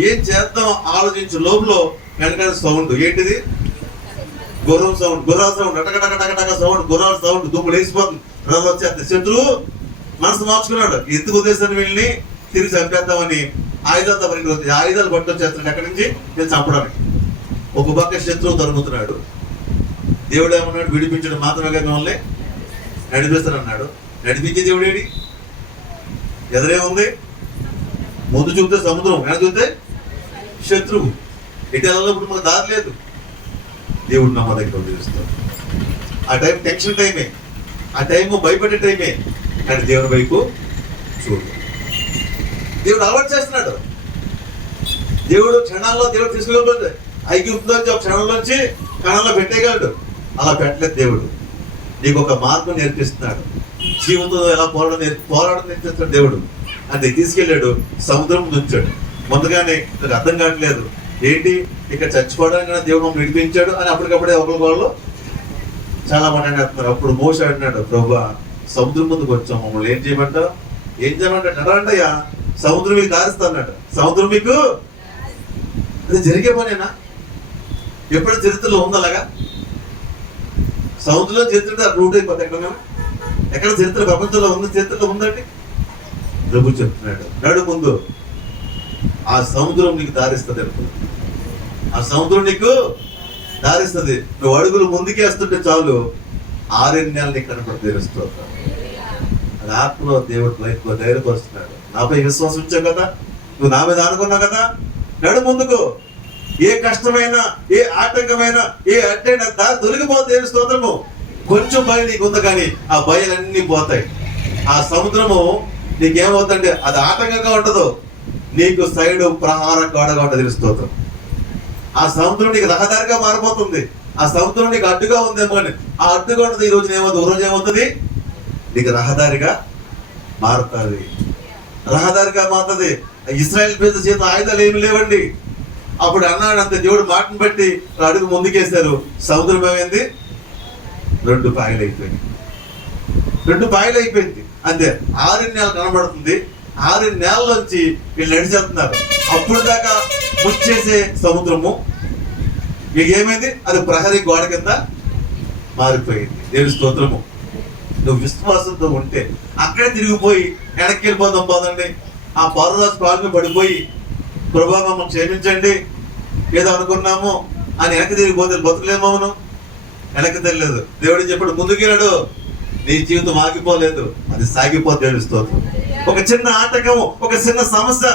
ఏం చేద్దాం ఆలోచించు లోపల వెనకాల సౌండ్ ఏంటిది? గుర్రం సౌండ్, గుర్రాల సౌండ్, అటకటకటకటక సౌండ్, గుర్రాల సౌండ్. దుమ్ముడు వేసిపోతుంది. రథం వచ్చేస్తుంది. శత్రువు మనసు మార్చుకున్నాడు. ఎందుకు ఉద్దేశాన్ని వీళ్ళని తిరిగి చంపేద్దామని ఆయుధాలతో పరిగెత్తి ఆయుధాలు పట్టుకొచ్చేస్తున్నాడు. ఎక్కడి నుంచి? నేను చంపడానికి. ఒక పక్క శత్రువు తరుముతున్నాడు. దేవుడు ఏమన్నాడు? విడిపించడం మాత్రమే మిమ్మల్ని నడిపిస్తానన్నాడు. నడిపించే దేవుడు ఏడి? ఎదురే ఉంది. ముందు చూస్తే సముద్రం, వెనక చూస్తే శత్రువు. ఎటు వెళ్ళాలో ఇప్పుడు మాకు దారి లేదు. దేవుడు నా దగ్గర తెలుస్తాడు. ఆ టైం టెన్షన్ టైమే, ఆ టైం భయపడే టైమే. కానీ దేవుని వైపు చూడు. దేవుడు అలవాటు చేస్తున్నాడు. దేవుడు క్షణాల్లో దేవుడు తీసుకెళ్ళిపోతుంది. ఐగుప్తులోంచి ఒక క్షణంలోంచి కణంలో పెట్టేయగలడు. అలా పెట్టలేదు దేవుడు. నీకు ఒక మార్గం నేర్పిస్తున్నాడు. జీవితంలో ఎలా పోరాటం నేర్పిస్తాడు దేవుడు. అంటే తీసుకెళ్ళాడు. సముద్రం ఉంచాడు. ముందుగానే నాకు అర్థం కావట్లేదు. ఏంటి ఇక్కడ చచ్చిపోవడానికి దేవుడు మమ్మల్ని విడిపించాడు అని అప్పటికప్పుడే ఒకరు చాలా మంది అంటున్నారు. అప్పుడు మోస అంటున్నాడు, ప్రభువా సముద్రం ముందుకు వచ్చాం, మమ్మల్ని ఏం చేయమంటావు? ఏం చేయమంటాడు? అన్నాడయ్యా, సముద్రం మీకు దారిస్తా అన్నాడు. సముద్రం మీకు అది జరిగే పనేనా? ఎప్పుడు చరిత్రలో ఉంది అలాగా? సముద్రంలో చరిత్ర రూట్ అయిపోతుంది. ఎక్కడ చరిత్ర ప్రపంచంలో ఉంది? చరిత్రలో ఉందండి. ప్రభు చెప్తున్నాడు, నడు ముందు, ఆ సముద్రం నీకు దారిస్తుంది. ఆ సముద్రం నీకు దారిస్తుంది. నువ్వు అడుగులు ముందుకే వస్తుంటే చాలు, 6 నెలలు నీకు కనపడతావు. అది ఆత్మలో దేవుడు లైఫ్లో ధైర్యపరుస్తున్నాడు. నాపై విశ్వాసం ఉంచావు కదా, నువ్వు నా మీద అనుకున్నావు కదా, నడు ముందుకు. ఏ కష్టమైనా, ఏ ఆటంకమైనా, ఏ అడ్డైనా దారి తొలగిపోతే స్తోత్రము. కొంచెం భయం నీకు ఉంది, కానీ ఆ భయాలన్నీ పోతాయి. ఆ సముద్రము నీకేమవుతుందంటే అది ఆటంకంగా ఉండదు, నీకు సైడ్ ప్రహార గోడగా ఉంటుంది. స్తోత్రం. ఆ సముద్రం నీకు రహదారిగా మారిపోతుంది. ఆ సముద్రం నీకు అడ్డుగా ఉందేమో అని. ఆ అడ్డుగా ఉంటుంది. ఈ రోజు ఏమవుతుంది? ఓ రోజు ఏమవుతుంది? నీకు రహదారిగా మారుతుంది. రహదారిగా మారుతుంది. ఇశ్రాయేల్ ప్రజల చేత ఆయుధాలు ఏమి లేవండి. అప్పుడు అన్నాడు అంతే, దేవుడు మాటను బట్టి అడుగు ముందుకేశారు. సముద్రం ఏమైంది? 2 పాయలు అయిపోయింది. 2 పాయలు అయిపోయింది అంతే. 6 నెలలు కనబడుతుంది. 6 నెలల్లోంచి వీళ్ళు నడిచేస్తున్నారు. అప్పుడు దాకా ముచ్చేసే సముద్రము మీకు ఏమైంది? అది ప్రహరీ గోడ కింద మారిపోయింది. దేవుని స్తోత్రము. నువ్వు విశ్వాసంతో ఉంటే అక్కడే తిరిగిపోయి వెనక్కి వెళ్ళిపోదాం పోదండి. ఆ పౌరరాజు కాలు పడిపోయి, ప్రభా మమ్మల్ని క్షమించండి, ఏదో అనుకున్నాము అని వెనక్కి తిరిగిపోతే బతుకులేమవును? వెనక్కి తెలియలేదు. దేవుడు చెప్పాడు, ముందుకెళ్ళాడు. నీ జీవితం ఆగిపోలేదు, అది సాగిపోతే. దేవుని స్తోత్రం. ఒక చిన్న ఆటకము, ఒక చిన్న సమస్య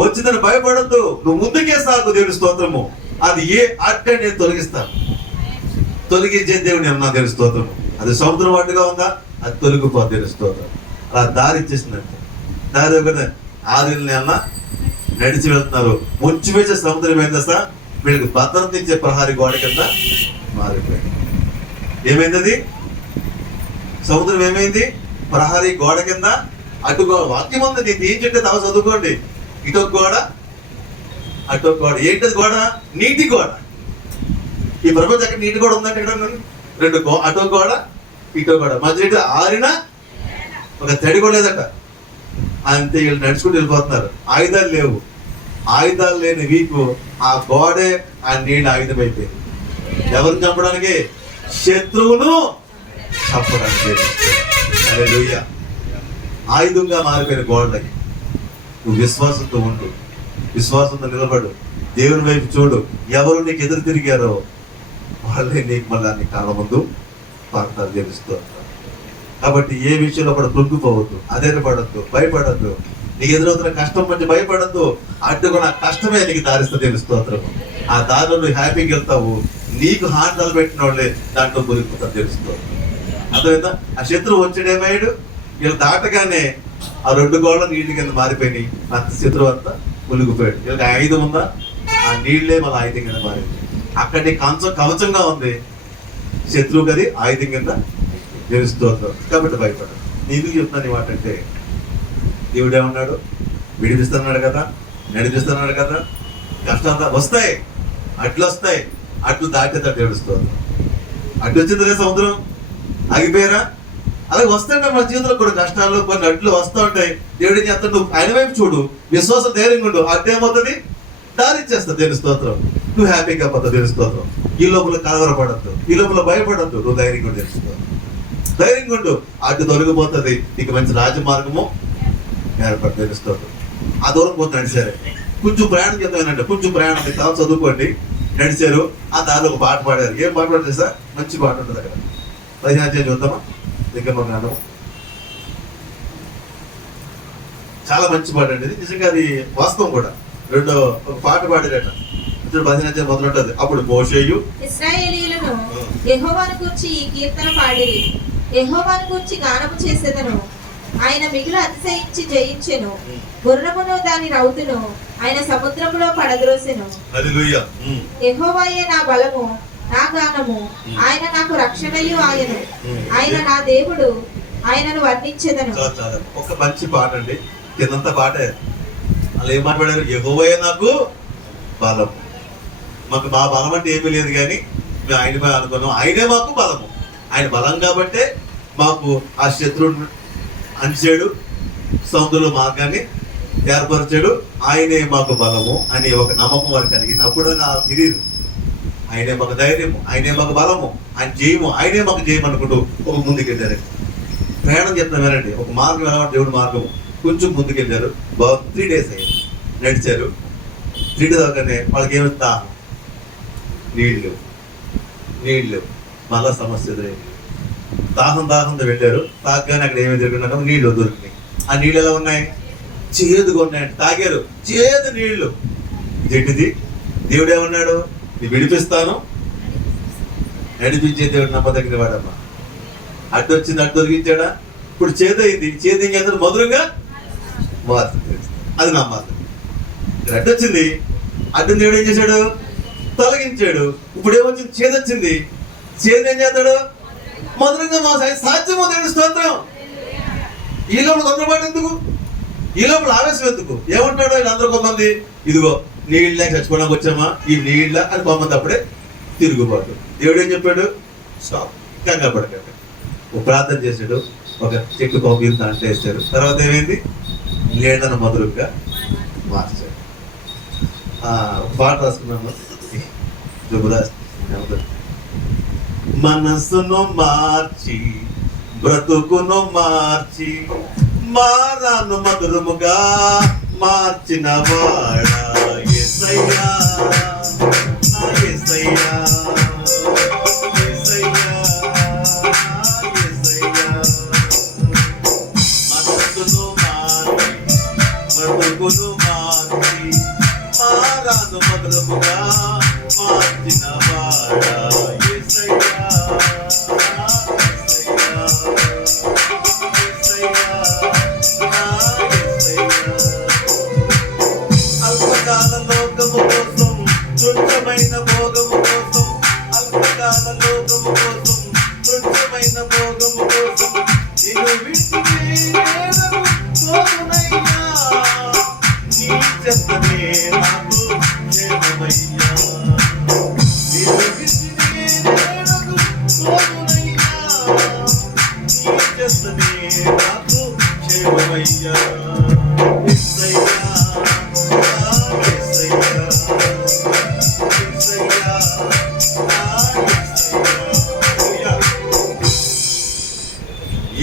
వచ్చిందని భయపడద్దు, నువ్వు ముందుకే సాగు. దేవుని స్తోత్రము. అది ఏ అడ్డ నేను తొలగిస్తాను. తొలగించే దేవుని అన్నా. దేవుని స్తోత్రము. అది సముద్రం అడ్డుగా ఉందా? అది తొలగిపోతే. దేవుని స్తోత్రం. అలా దారి ఇచ్చేసిందంటే దారి ఒక 6 నెలల నడిచి వెళ్తున్నారు. ముంచి వేసే సముద్రం ఏం చేస్తా వీళ్ళకి భద్రత ఇచ్చే ప్రహారీ గోడ కింద మారిపోయింది. ఏమైంది? అది సముద్రం ఏమైంది? ప్రహారీ గోడ కింద. అటు వాక్యం ఉంది, నీకు ఏం చెప్తే తవ చదువుకోండి. ఇటొక గోడ, అటొక గోడ. ఏంటది గోడ? నీటి గోడ. ఈ ప్రపంచం అక్కడ నీటి గోడ ఉందంటే ఇక్కడ 2 అటొక గోడ, ఇటొక గోడ. మధ్య ఆరిన ఒక తడి కూడా లేదట. అంతే. వీళ్ళు నడుచుకుంటూ వెళ్ళిపోతున్నారు. ఆయుధాలు లేవు. ఆయుధాలు లేని వీకు ఆ గోడే ఆ నీళ్ళు ఆయుధం అయిపోయింది. ఎవరిని చంపడానికి? శత్రువును చంపడానికి. హల్లెలూయా. ఆయుధంగా మారిపోయిన గోడలకి నువ్వు విశ్వాసంతో ఉండు, విశ్వాసంతో నిలబడు, దేవుని వైపు చూడు. ఎవరు నీకు ఎదురు తిరిగారో వాళ్ళే నీకు మళ్ళీ నీ కాళ్ళ ముందు పడతారు. తెలుస్తూ. కాబట్టి ఏ విషయంలో కూడా కృంగిపోవద్దు, అధైర్యపడద్దు, భయపడద్దు. నీకు ఎదురవుతున్న కష్టం నుంచి భయపడద్దు. అడ్డుకున్న కష్టమే నీకు దారిస్తా. తెలుస్తోత్రం. ఆ దారిలో నువ్వు హ్యాపీగా వెళ్తావు. నీకు హాండలు పెట్టిన వాళ్ళే దాంట్లో మురిగిపోతారు. తెలుస్తోత్రం. అర్థమైందా? ఆ శత్రువు వచ్చాడేమయ్యాడు? వీళ్ళు దాటగానే ఆ 2 గోడలు నీటి కింద మారిపోయినాయి. అంత శత్రువు అంతా మునిగిపోయాడు. వీళ్ళకి ఆయుధం ఉందా? ఆ నీళ్లే మళ్ళీ ఆయుధం కింద మారింది. అక్కడి కవచంగా ఉంది, శత్రువు గది ఆయుధం కింద దేవుని స్తోత్రం. కాబట్టి భయపడదు. నేను ఎందుకు చెప్తున్నాను ఈ మాట అంటే, దేవుడు ఏమన్నాడు? విడిపిస్తున్నాడు కదా, నడిపిస్తున్నాడు కదా. కష్టాలు వస్తాయి, అడ్లు వస్తాయి, అడ్లు దాటేదా దేవుడి స్తోత్రం. అడ్డు వచ్చింది కదా, సముద్రం ఆగిపోయారా? అలాగే వస్తాయంటే మన జీవితంలో కూడా కష్టాలు, కొన్ని అడ్లు వస్తూ ఉంటాయి. దేవుడు ఏం చేస్తాడు? నువ్వు ఆయన వైపు చూడు, విశ్వాసం ధైర్యంగా ఉండు. అడ్డు ఏమవుతుంది? దారి ఇచ్చేస్తా దేవుని స్తోత్రం. నువ్వు హ్యాపీగా పోతావు దేవుని స్తోత్రం. ఈ లోపల కలవరపడద్దు, ఈ లోపల భయపడద్దు. నువ్వు ధైర్యంగా ఉండు దేవుని స్తోత్రం. ధైర్యంగా ఉండు, అడ్డు తొలగిపోతుంది. నీకు మంచి రాజమార్గము ఏర్పడుతుంది దేవుని స్తోత్రం. ఆ దూరం పోతే నడిచారు, కొంచెం ప్రయాణం చేద్దామనంటే కొంచెం ప్రయాణం తర్వాత చదువుకోండి. నడిచారు, ఆ దారిలో ఒక పాట పాడారు. ఏం పాట పాడారు సార్? మంచి పాట ఉంటుంది అక్కడ. 15 చూద్దామా? దగ్గర గానం చాలా మంచి పాట అండి ఇది. నిజంగా అది వాస్తవం కూడా. రెండో ఒక పాట పాడారట, 15 మొదలుంటది. అప్పుడు మోషేయు ఇశ్రాయేలీయులను యెహోవాను గూర్చి ఈ కీర్తన పాడిరి. యెహోవాను గూర్చి గానము చేసేదను, ఆయన మిగులు అతిశయించి జయించెను. గుర్రమును దాని రౌతును ఆయన సముద్రములో పడద్రోసెను. హల్లెలూయా. యెహోవాయే నా బలము, నా గానము, ఆయన నాకు రక్షణయు ఆయను. ఆయన నా దేవుడు, ఆయనను వర్ణించెదను. చాలా ఒక మంచి పాట అండి. కిందంతా పాటే. వాళ్ళు ఏం మాట్లాడారు? యెహోవాయే నాకు బలం. మాకు మా బలం అంటే ఏమీ లేదు, కానీ మేము ఆయనపై అనుకున్నాం. ఆయనే మాకు బలము. ఆయన బలం కాబట్టే మాకు ఆ శత్రువుని అంచాడు, సముద్రంలో మార్గాన్ని ఏర్పరిచాడు. ఆయనే మాకు బలము అనే ఒక నమ్మకం వారికి కలిగింది. అప్పుడు నాకు తెలియదు, ఆయనే మాకు ధైర్యము, ఆయనే మాకు బలము, ఆయన జయము, ఆయనే మాకు జయం అనుకుంటూ ఒక ముందుకెళ్ళారు. ప్రయాణం చెప్తాం వినండి. ఒక మార్గం ఎలా దేవుడి మార్గం. కొంచెం ముందుకెళ్ళారు, 3 days అయ్యారు, నడిచారు. 3 days అవగానే వాళ్ళకి ఏమి దాహం, నీళ్ళు మళ్ళా సమస్య ఎదురైంది. దాహంతో వెళ్ళారు. తాగగానే అక్కడ ఏమి దొరికినా నీళ్ళు దొరికినాయి. ఆ నీళ్ళు ఎలా ఉన్నాయి? చేదుగా ఉన్నాయంటే. తాగారు, చేదు నీళ్లు. ఇదేంటిది? దేవుడు ఏమన్నాడు? నీ విడిపిస్తాను, నడిపించే దేవుడు నమ్మదగిన వాడమ్మా. అడ్డు వచ్చింది, అడ్డు దొరికించాడా? ఇప్పుడు చేదు అయింది. చేదు ఏం చేస్తారు? మధురంగా మారుతుంది. అది నమ్మాలి. అడ్డు వచ్చింది, అడ్డుని దేవుడు ఏం చేశాడు? తొలగించాడు. ఇప్పుడు ఏమొచ్చింది? చేదు వచ్చింది. చేదు ఏం చేస్తాడు? మధురంగా మాసాయి. సాధ్యమో దేవుడి స్తోత్రం. ఈ లోపల తొందరపాటు ఎందుకు? ఈ లోపల ఆవేశం ఎందుకు? ఏమంటాడు ఆయన? అందరూ కొంతమంది ఇదిగో నీళ్ళ చచ్చిపోవడానికి వచ్చామా, ఈ నీళ్ళ అని కొంతమంది అప్పుడే తిరుగుబాటు. దేవుడు ఏం చెప్పాడు? స్టాప్, కంగారు పడకండి. ఒక ప్రార్థన చేశాడు, ఒక చెట్టు పంపిన దాంట్లో వేసాడు. తర్వాత ఏమైంది? నీళ్ళను మధురంగా మార్చాడు. పాట రాసుకున్నాము. మనసును మార్చి బ్రతుకును మార్చి మారాను మధురముగా మార్చిన వాడా యేసయ్యా, నా యేసయ్యా, యేసయ్యా, యేసయ్యా. మనసును మార్చి బ్రతుకును మార్చి మారాను మధురముగా మార్చిన వాడా యేసయ్యా, అల్పకాల లోకము కోసం, తుచ్చమైన భోగము కోసం, అల్పకాల లోకము కోసం, తుచ్చమైన భోగము కోసం నిన్ను విడిచివేయను కోరునయ్యా. నీ చెత్తనే నాకు క్షేమమయ్యా. నిన్ను విడిచివేయను కోరునయ్యా. నీ చెత్తనే నాకు క్షేమమయ్యా.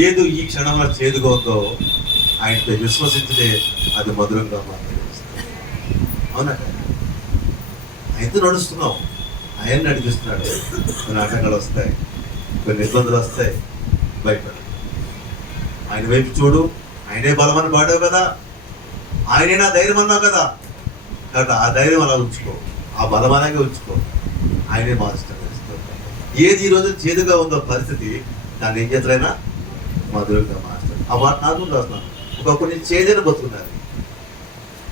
ఏదో ఈ క్షణంలో చేదుగా ఉందో ఆయనతో విశ్వసించితే అది మధురంగా మారుతుంది. అవునా? ఆయనతో నడుస్తున్నావు, ఆయన నడిపిస్తున్నాడు. కొన్ని ఆటంకాలు వస్తాయి, కొన్ని ఇబ్బందులు వస్తాయి, భయపడ. ఆయన వైపు చూడు. ఆయనే బలమని పాడావు కదా, ఆయనే నా ధైర్యం అన్నావు కదా. కాబట్టి ఆ ధైర్యం అలా ఉంచుకో, ఆ బలం అలాగే ఉంచుకో. ఆయనే మారుస్తాడు. ఏది ఈరోజు చేదుగా ఉందో పరిస్థితి, దాన్ని ఏం చేస్తారైనా మధురంగా మారుస్తాడు. ఆ మాట నాకు రాస్తున్నాను. ఒకప్పుడు నేను చేదని బతుకున్నారు,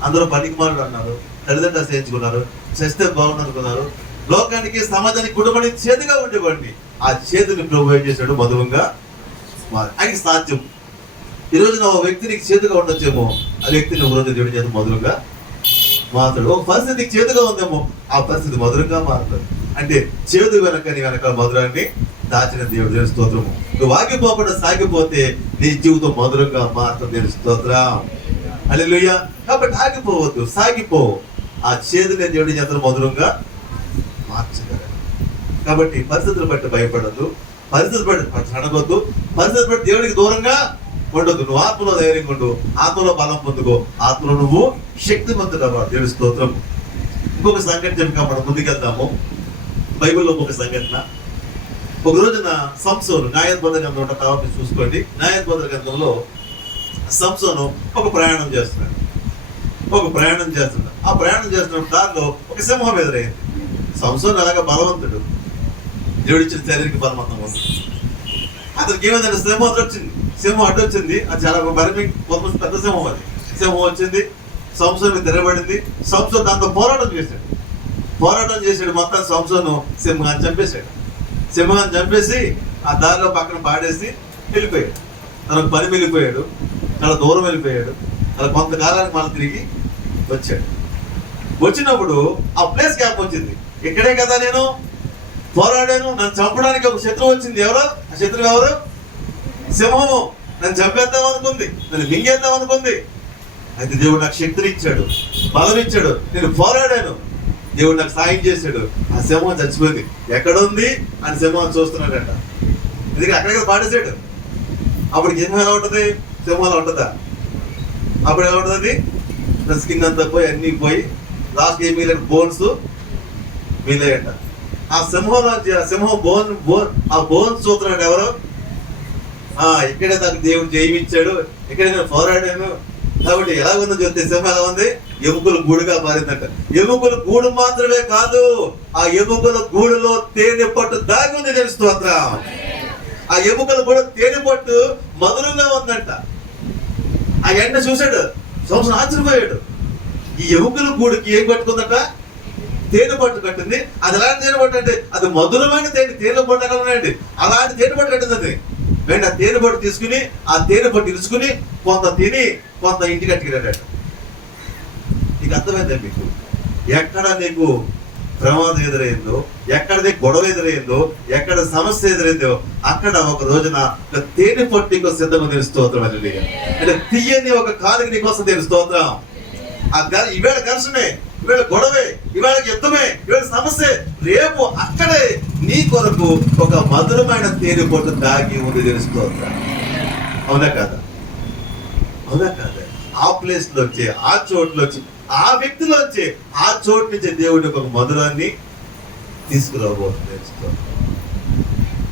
అందరూ పనికి మారుడు అన్నారు, తల్లిదండ్రులు చేయించుకున్నారు, చేస్తే బాగుంది అనుకున్నారు. లోకానికి, సమాజానికి, కుటుంబానికి చేదుగా ఉండేవాడిని. ఆ చేదుని ప్రభు ఏం చేశాడు? మధురంగా ఆయనకి సాధ్యం. ఈ రోజున ఒక వ్యక్తి నీకు చేదుగా ఉండొచ్చేమో, ఆ వ్యక్తిని ఒక రోజు దేవుడి చేత మధురంగా మారుతాడు. ఒక పరిస్థితికి చేదుగా ఉందేమో, ఆ పరిస్థితి మధురంగా మారుతాడు. అంటే చేదు వెనక మధురాన్ని దాచిన దేవుడు. దేవుని స్తోత్రము. నువ్వు ఆగిపోకుండా సాగిపోతే నీ జీవితం మధురంగా మారుతుంది. దేవుని స్తోత్రం. హల్లెలూయా. కాబట్టి ఆగిపోవద్దు, సాగిపో. ఆ చేదుని దేవుడి చేత మధురంగా మార్చగలరు. కాబట్టి పరిస్థితులు బట్టి భయపడద్దు, పరిస్థితులు బట్టి అడగొద్దు, పరిస్థితులు బట్టి దేవుడికి దూరంగా ఉండొద్దు. నువ్వు ఆత్మలో ధైర్యంగా ఉండు, ఆత్మలో బలం పొందుకో, ఆత్మలో నువ్వు శక్తిమంతుడవా. దేవుడి స్తోత్రం. ఇంకొక సంఘటన చెప్పి మనం ముందుకెళ్తాము. బైబిల్లో ఒక సంఘటన. ఒక రోజున సంసోను, న్యాయాధిపతుల గ్రంథం ఉంటే తర్వాత చూసుకోండి. న్యాయాధిపతుల గ్రంథంలో సంసోను ఒక ప్రయాణం చేస్తున్నాడు. ఆ ప్రయాణం చేస్తున్న దారిలో ఒక సింహం ఎదురైంది. సంసోను అలాగా బలవంతుడు, దేవుడిచ్చిన శరీరకి బలవంతం ఉంది. అతనికి ఏమైందంటే సింహం అడ్డు వచ్చింది. అది చాలా పెద్ద సింహం. అది సింహం వచ్చింది, సంసోను తిరగబడింది. సంసోను దాంతో పోరాటం చేశాడు. మొత్తం సంసోను సింహాన్ని చంపేసి ఆ దారిలో పక్కన పాడేసి వెళ్ళిపోయాడు. తనకు పని వెళ్ళిపోయాడు, చాలా దూరం వెళ్ళిపోయాడు. అలా కొంతకాలానికి మళ్ళీ తిరిగి వచ్చాడు. వచ్చినప్పుడు ఆ ప్లేస్ గ్యాప్ వచ్చింది. ఇక్కడే కదా నేను పోరాడాను, నన్ను చంపడానికి ఒక శత్రువు వచ్చింది. ఎవరో ఆ శత్రువు ఎవరు? సింహము. నన్ను చంపేద్దాం అనుకుంది, నన్ను మింగేద్దాం అనుకుంది. అయితే దేవుడు నాకు శక్తిని ఇచ్చాడు, బలం ఇచ్చాడు. నేను పోరాడాను, దేవుడు నాకు సాయం చేశాడు. ఆ సింహం చచ్చిపోయింది. ఎక్కడుంది అని సింహం చూస్తున్నాడంట. ఎందుకంటే అక్కడికి పాడేశాడు. అప్పుడు సింహం ఎలా ఉంటుంది? సింహం ఎలా ఉంటుందా? అప్పుడు ఎలా ఉంటుంది? స్కిన్ అంతా పోయి అన్నీ పోయి లాస్ట్ ఏం మిగిలిన బోన్స్ మిగిలాయంట. ఆ సింహం బోన్స్ చూస్తున్నాడు. ఎవరు? ఇక్కడే నాకు దేవుడు జయమిచ్చాడు, ఇక్కడే నేను పోరాడాను. కాబట్టి ఎలా ఉందో చూస్తే సింహం ఎలా ఉంది? ఎముకల గూడుగా మారిందంట. ఎముకల గూడు మాత్రమే కాదు, ఆ ఎముకల గూడులో తేనె పట్టు దాగి ఉంది. తెలుస్తోందా? ఆ ఎముకల గూడు తేనె పట్టు మధురంగా ఉందంట. ఆ ఎండ చూశాడు, సంవత్సరం ఆశ్చర్యపోయాడు. ఈ ఎముకల గూడుకి ఏం పట్టుకుందట? తేనె పట్టు కట్టింది. అది ఎలాంటి తేనె పట్టు అంటే అది మధురమైన తేనె పట్టు ఎక్కడ ఉన్నాయండి, అలాంటి తేనె పట్టు కట్టింది. అది వెంట ఆ తేనె పట్టు తీసుకుని, ఆ తేనె పట్టు ఇరుచుకుని కొంత తిని కొంత ఇంటికి కట్టుకెళ్ళాడట. నీకు అర్థమైందా మీకు? ఎక్కడ నీకు ప్రమాదం ఎదురైందో, ఎక్కడ నీకు గొడవ ఎదురైందో, ఎక్కడ సమస్య ఎదురైందో అక్కడ ఒక రోజున ఒక తేనె పట్టు నీకు సిద్ధంగా తెలుస్తోత్రం. అంటే తీయని ఒక కాలుకి నీకోసం తెలుస్తోత్రం. ఈవేళ ఘర్షణే, ఈవేళ గొడవే, ఈవేళ యుద్ధమే, ఈవేళ సమస్య, రేపు అక్కడే నీ కొరకు ఒక మధురమైన తేనె పట్టు దాగి ఉంది. తెలుస్తోత్రం. అవునా కాదా? ఆ ప్లేస్ లోంచి, ఆ చోట్లోంచి, ఆ వ్యక్తిలోంచి, ఆ చోటు నుంచి దేవుడికి ఒక మధురాన్ని తీసుకురాబోతుంది.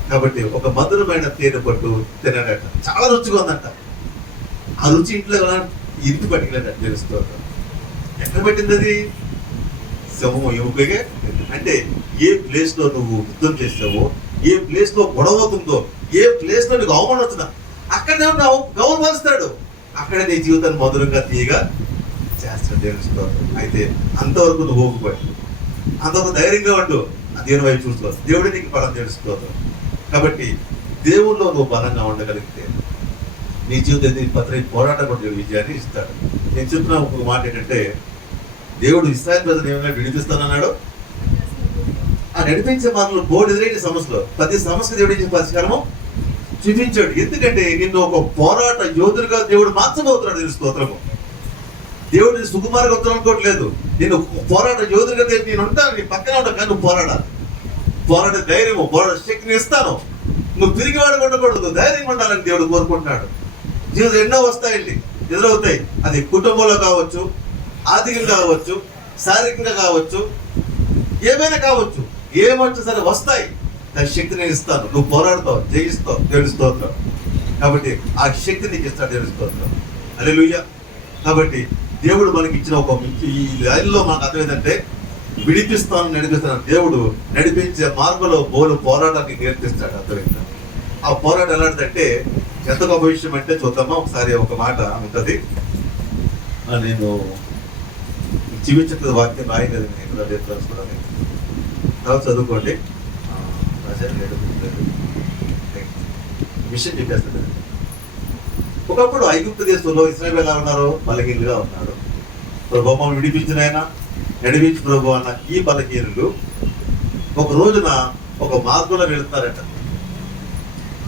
కాబట్టి ఒక మధురమైన తేనె పట్టు తినడట. చాలా రుచిగా ఉందంట. ఆ రుచి ఇంట్లో ఇంటి పట్టుకెళ్ళాడట. తెలుస్తోంది. ఎక్కడ పెట్టింది అది? సింహం ఎముకగా. అంటే ఏ ప్లేస్ లో నువ్వు యుద్ధం చేస్తావో, ఏ ప్లేస్ లో గొడవ అవుతుందో, ఏ ప్లేస్ లో నీకు అవమానం వచ్చినా అక్కడే గౌరవపరుస్తాడు. అక్కడే నీ జీవితాన్ని మధురంగా తీయగా చేస్తాడు. తెలుసుకోవాలి. అయితే అంతవరకు నువ్వు ఓపికపడు, అంతవరకు ధైర్యంగా ఉండు. దేవుని వైపు చూసుకో, దేవుడి నీకు బలం తెలుసుకోవాలి. కాబట్టి దేవుల్లో నువ్వు బలంగా ఉండగలిగితే నీ జీవితం పోరాటం కూడా దేవుడు విజయాన్ని ఇస్తాడు. నేను చెప్తున్నా ఒక మాట ఏంటంటే, దేవుడు ఇశ్రాయేలు ప్రజలను ఏమైనా విడిపిస్తానన్నాడు. ఆ నడిపించే మనలో బోర్డు ఎదురైన సమస్యలో ప్రతి సమస్య దేవుడి నుంచి పరిష్కారము చూపించాడు. ఎందుకంటే నిన్ను ఒక పోరాట యోధుడిగా దేవుడు మార్చబోతున్నాడు. తెలుసుకోత్రము. దేవుడు సుకుమారుగా వస్తాను అనుకోవట్లేదు. నేను పోరాట యోధుడిగా నేను ఉంటాను, నీ పక్కన ఉంటాను. కానీ నువ్వు పోరాడే ధైర్యము, పోరాట శక్తిని ఇస్తాను. నువ్వు తిరిగి వాడు ఉండకూడదు, ధైర్యంగా ఉండాలని దేవుడు కోరుకుంటున్నాడు. జీవితం ఎన్నో వస్తాయండి, ఎదురవుతాయి. అది కుటుంబంలో కావచ్చు, ఆర్థికంగా కావచ్చు, శారీరకంగా కావచ్చు, ఏమైనా కావచ్చు. ఏమొచ్చా సరే వస్తాయి. దాని శక్తి నేను ఇస్తాను. నువ్వు పోరాడతావు, జయిస్తావు. దేవుని స్తోత్రం. కాబట్టి ఆ శక్తి నీకు ఇస్తాడు. దేవుని స్తోత్రం. హల్లెలూయా. కాబట్టి దేవుడు మనకి ఇచ్చిన ఒక ఈ లైన్లో మనకు అర్థం ఏంటంటే, నడిపిస్తాను. దేవుడు నడిపించే మార్గంలో పోరాటానికి నేర్పిస్తాడు. అర్థమైందా? ఆ పోరాటం ఎలాంటిదంటే ఎంత గొప్ప విషయం అంటే చూద్దామా ఒకసారి. ఒక మాట ఉంటుంది, నేను జీవించే వాక్యం రాయలేదు. నేను తెలుసుకోవడానికి తర్వాత చదువుకోండి. మిషన్ చెప్పేస్తుంది. ఒకప్పుడు ఐగుప్తు దేశంలో ఇశ్రాయేలు ఎలా ఉన్నారు? బలహీనులుగా ఉన్నారు. ప్రభు మమ్మల్ని విడిపించిన ఆయన, నడిపించి ప్రభు అన్న ఈ బలహీనులు ఒక రోజున ఒక మార్గంలో వెళుతున్నారట,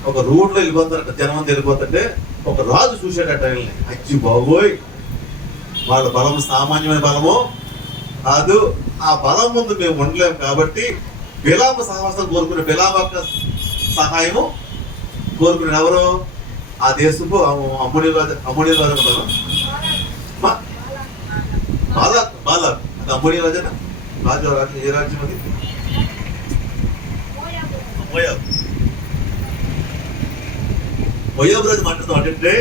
ఒక రూట్లో వెళ్ళిపోతారట. జనం వెళ్ళిపోతుంటే ఒక రాజు చూశాడట వీళ్ళని. అచ్చి బాబోయ్, వాళ్ళ బలం సామాన్యమైన బలము కాదు. ఆ బలం ముందు మేము ఉండలేము కాబట్టి బిలామ సహవాసం కోరుకునే, బిలామ యొక్క సహాయము కోరుకునే ఎవరు? ఆ దేశపు అమ్ముడి రాజు ఉన్నారు. బాలాక్ అది అమ్ముడి రాజేనా? రాజు ఏ రాజ్యం అది? మొయాబు రాజు మాట్లాడుతాం అంటే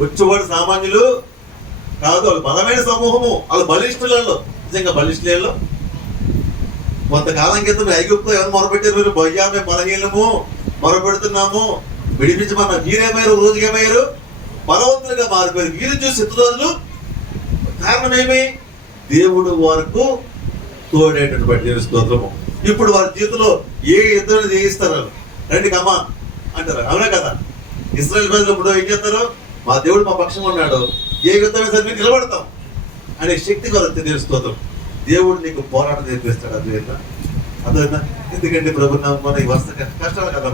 వచ్చేవాడు సామాన్యులు కాదు, వాళ్ళు బలమైన సమూహము, వాళ్ళు బలిష్ఠులలో, నిజంగా బలిష్ఠులలో. కొంతకాలం క్రితం ఐగుప్తులో ఎవరు మొరపెట్టారు? మీరు బొయ్యా మేము బలహీనము మొరపెడుతున్నాము, విడిపించమన్న. వీరేమయ్యారు? రోజుకి ఏమయ్యారు? బలవంతులుగా మారిపోయారు. వీరు చూసి రోజులు కారణం ఏమి? దేవుడు వరకు తోడేటటువంటి స్తోత్రము. ఇప్పుడు వారి జీవితంలో ఏ యుద్ధం చేయిస్తారు? రండి కమ్మా అంటారు, అవునా కదా? ఇశ్రాయేలు ప్రజలు ఇప్పుడు ఏం చేస్తారు? మా దేవుడు మా పక్షంగా ఉన్నాడు, ఏ యుద్ధం సరే మేము నిలబడతాం అనే శక్తి వారికి తెలుస్తోత్రం. దేవుడు నీకు పోరాటం నేర్పిస్తాడు. అర్థమైందా? ఎందుకంటే ప్రభు మన ఈ వరుస కష్టాలు కదా,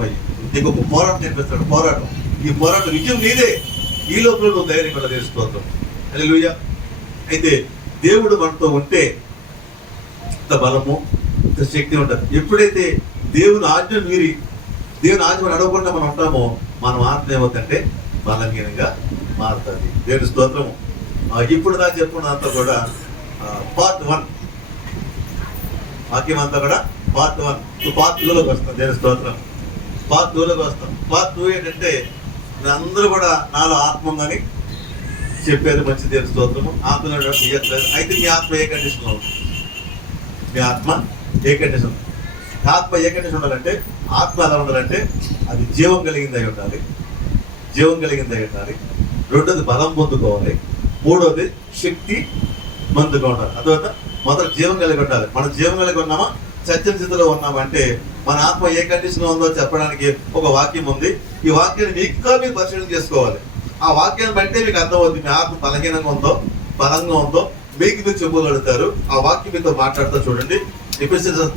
నీకు ఒక పోరాటం నేర్పిస్తాడు. పోరాటం, ఈ పోరాటం విజయం నీదే. ఈ లోపల నువ్వు ధైర్యం కూడా తెలుసుకోవద్దు. హల్లెలూయా. అయితే దేవుడు మనతో ఉంటే ఇంత బలము, ఇంత శక్తి ఉంటుంది. ఎప్పుడైతే దేవుని ఆజ్ఞను మీరి, దేవుని ఆజ్ఞను అడగకుండా మనం ఉంటామో, మనం ఆత్మ ఏమవుతుందంటే బలహీనంగా మారుతుంది. దేవుని స్తోత్రము. ఇప్పుడు నాకు చెప్పుకున్నంతా కూడా పార్ట్ 1 వాక్యం అంతా కూడా పార్ట్ 1. పార్ట్ 2లోకి వస్తాం. దేవుని స్తోత్రం. పార్ట్ 2లోకి వస్తాం. పార్ట్ 2 ఏంటంటే అందరూ కూడా నాలో ఆత్మ ఉందని చెప్పేది. మంచి దేవుని స్తోత్రము. ఆత్మ తీయట్లేదు. అయితే మీ ఆత్మ ఏ కండిషన్లో ఉంది? మీ ఆత్మ ఏ కండిషన్? ఆత్మ ఏ కండిషన్ ఉండాలంటే, ఆత్మ ఎలా ఉండాలంటే అది జీవం కలిగింది అయి ఉండాలి, జీవం కలిగింది అయి ఉండాలి. రెండోది బలం పొందుకోవాలి. మూడోది శక్తి మందుగా ఉండాలి. అదొక మొదటి జీవం కలిగి ఉండాలి. మనం జీవం కలిగి ఉన్నామా, సత్యం స్థితిలో ఉన్నామంటే మన ఆత్మ ఏ కండిషన్లో ఉందో చెప్పడానికి ఒక వాక్యం ఉంది. ఈ వాక్యాన్ని మీకుగా మీరు పరిశీలన చేసుకోవాలి. ఆ వాక్యాన్ని బట్టే మీకు అర్థమవుతుంది మీ ఆత్మ బలహీనంగా ఉందో బలంగా ఉందో మీకు మీరు చెప్పగలుగుతారు. ఆ వాక్యం మీతో మాట్లాడుతూ చూడండి. ఎఫెసీయుల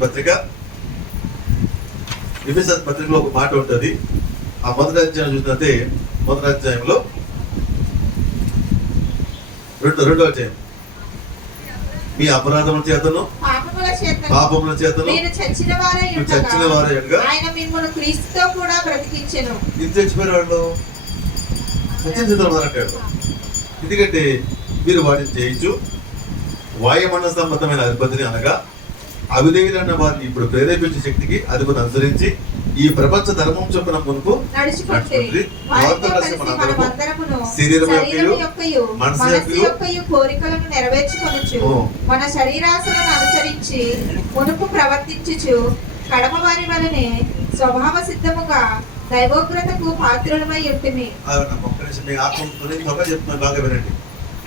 పత్రికలో ఒక మాట ఉంటుంది. ఆ మొదటి అధ్యాయం చూస్తే మొదటి అధ్యాయంలో రెండో అధ్యాయం, మీ అపరాధముల చేతను పాపముల చేతను మీరు చచ్చిన వారై ఆయన మిమ్మల్ని క్రీస్తుతో కూడా బ్రతికించెను. ఇది చచ్చిపోయిన వాళ్ళు అంటాడు. ఎందుకంటే మీరు వాటిని చేయించు వాయుమండల సంబంధమైన అధిపతిని అనగా అవిధేయులైన వారిని ఇప్పుడు ప్రేరేపించే శక్తికి అదుపును అనుసరించి ఈ ప్రపంచ ధర్మం చొప్పున మునుపు నడుచుకుంటే కోరికలను నెరవేర్చుకొనుచు మన శరీరాశలను అనుసరించి మునుపు ప్రవర్తించుచు కడమ వారి వలనే స్వభావ సిద్ధముగా దైవోగ్రతకు పాత్రులమై ఉంటిమి. చెప్తున్నాను, బాగా వినండి.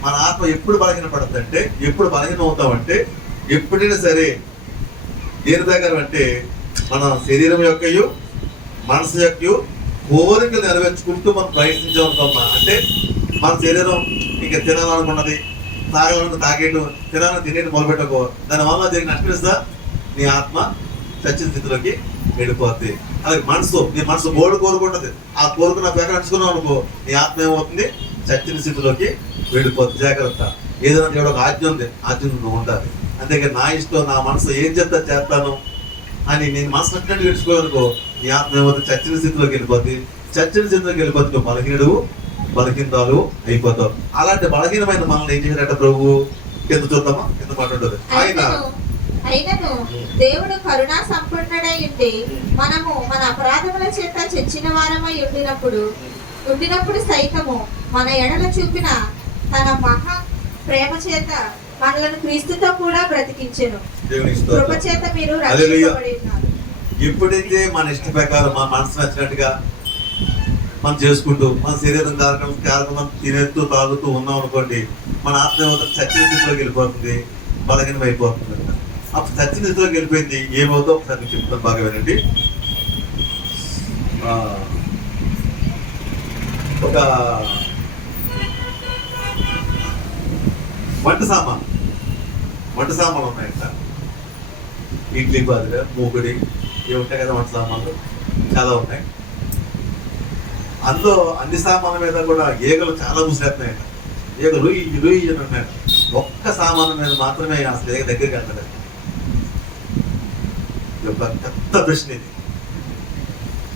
మన ఆత్మ ఎప్పుడు బలహీన పడుతుందంటే, ఎప్పుడు బలహీనం అవుతామంటే, ఎప్పుడైనా సరే దేని దగ్గర అంటే మన శరీరం యొక్కయు మనసు యొక్క కోరికలు నెరవేర్చుకుంటూ మనం ప్రయత్నించామనుకోమ్మా. అంటే మన శరీరం ఇంకా తినాలనుకున్నది, తాగేయడం, తినాలని తినేది మొదలుపెట్టకో, దానివల్ల జరిగిన నష్టమిస్తా నీ ఆత్మ చచ్చిన స్థితిలోకి వెళ్ళిపోద్ది. అలాగే నీ మనసు బోర్డు కోరుకుంటుంది. ఆ కోరుకున్న ప్రకారం నడుచుకున్నావు అనుకో, నీ ఆత్మ ఏమవుతుంది? చచ్చిన స్థితిలోకి వెళ్ళిపోద్ది. జాగ్రత్త. ఏదైనా దేవుడు ఒక ఆజ్ఞ ఉంది, ఆజ్ఞ నువ్వు ఉండాలి. అంతేకాదు నా ఇష్టం, నా మనసు ఏం చెప్తా చేస్తాను అని నేను మనసు నచ్చినట్టు గెలుచుకోవాలనుకో, నీ ఆత్మ ఏమవుతుంది? చచ్చిన స్థితిలోకి వెళ్ళిపోద్ది. చచ్చిన స్థితిలోకి వెళ్ళిపోతుంది. నువ్వు బలహీనరాలు అయిపోతావు. అలాంటి బలహీనమైన మనల్ని ఏం చేశారట ప్రభు? కింద చూద్దామా, కింద మాట్లాడదు. అయినను దేవుడు కరుణా సంపన్నుడై ఉండి మనము మన అపరాధముల చేత చచ్చిన వారమై ఉండినప్పుడు సైతము మన ఎడల చూపిన తన మహా ప్రేమ చేత మనలను క్రీస్తుతో కూడా బ్రతికించెను. కృప చేత మీరు రక్షించబడి ఉన్నారు. ఎప్పుడైతే మన ఇష్ట ప్రకారం మన మనసు నచ్చినట్టుగా మనం చేసుకుంటూ మన శరీరం కార్యక్రమం తినేస్తూ తాగుతూ ఉన్నాం అనుకోండి, మన ఆత్మ చచ్చిన స్థితిలోకి వెళ్ళిపోతుంది, బలహీనం అయిపోతుంది. అప్పుడు చచ్చిన స్థితిలోకి వెళ్ళిపోయింది. ఏమవుతుందో ఒకసారి మీకు చెప్తాను, బాగా వినండి. ఒక వంట సామాన్లు ఉన్నాయంట. ఇడ్లీ బాదుగా, మూకుడి, ఇవి ఉంటాయి కదా వంట సామాన్లు, చాలా ఉన్నాయి. అందులో అన్ని సామాన్ల మీద కూడా ఈగలు చాలా ముసిరేస్తున్నాయంట. ఈగలు రుయ్యి అని ఉన్నాయంట. ఒక్క సామాన్ల మీద మాత్రమే అసలు ఈగ దగ్గరికి వెళ్తాడు. ఇది ఒక పెద్ద ప్రశ్న. ఇది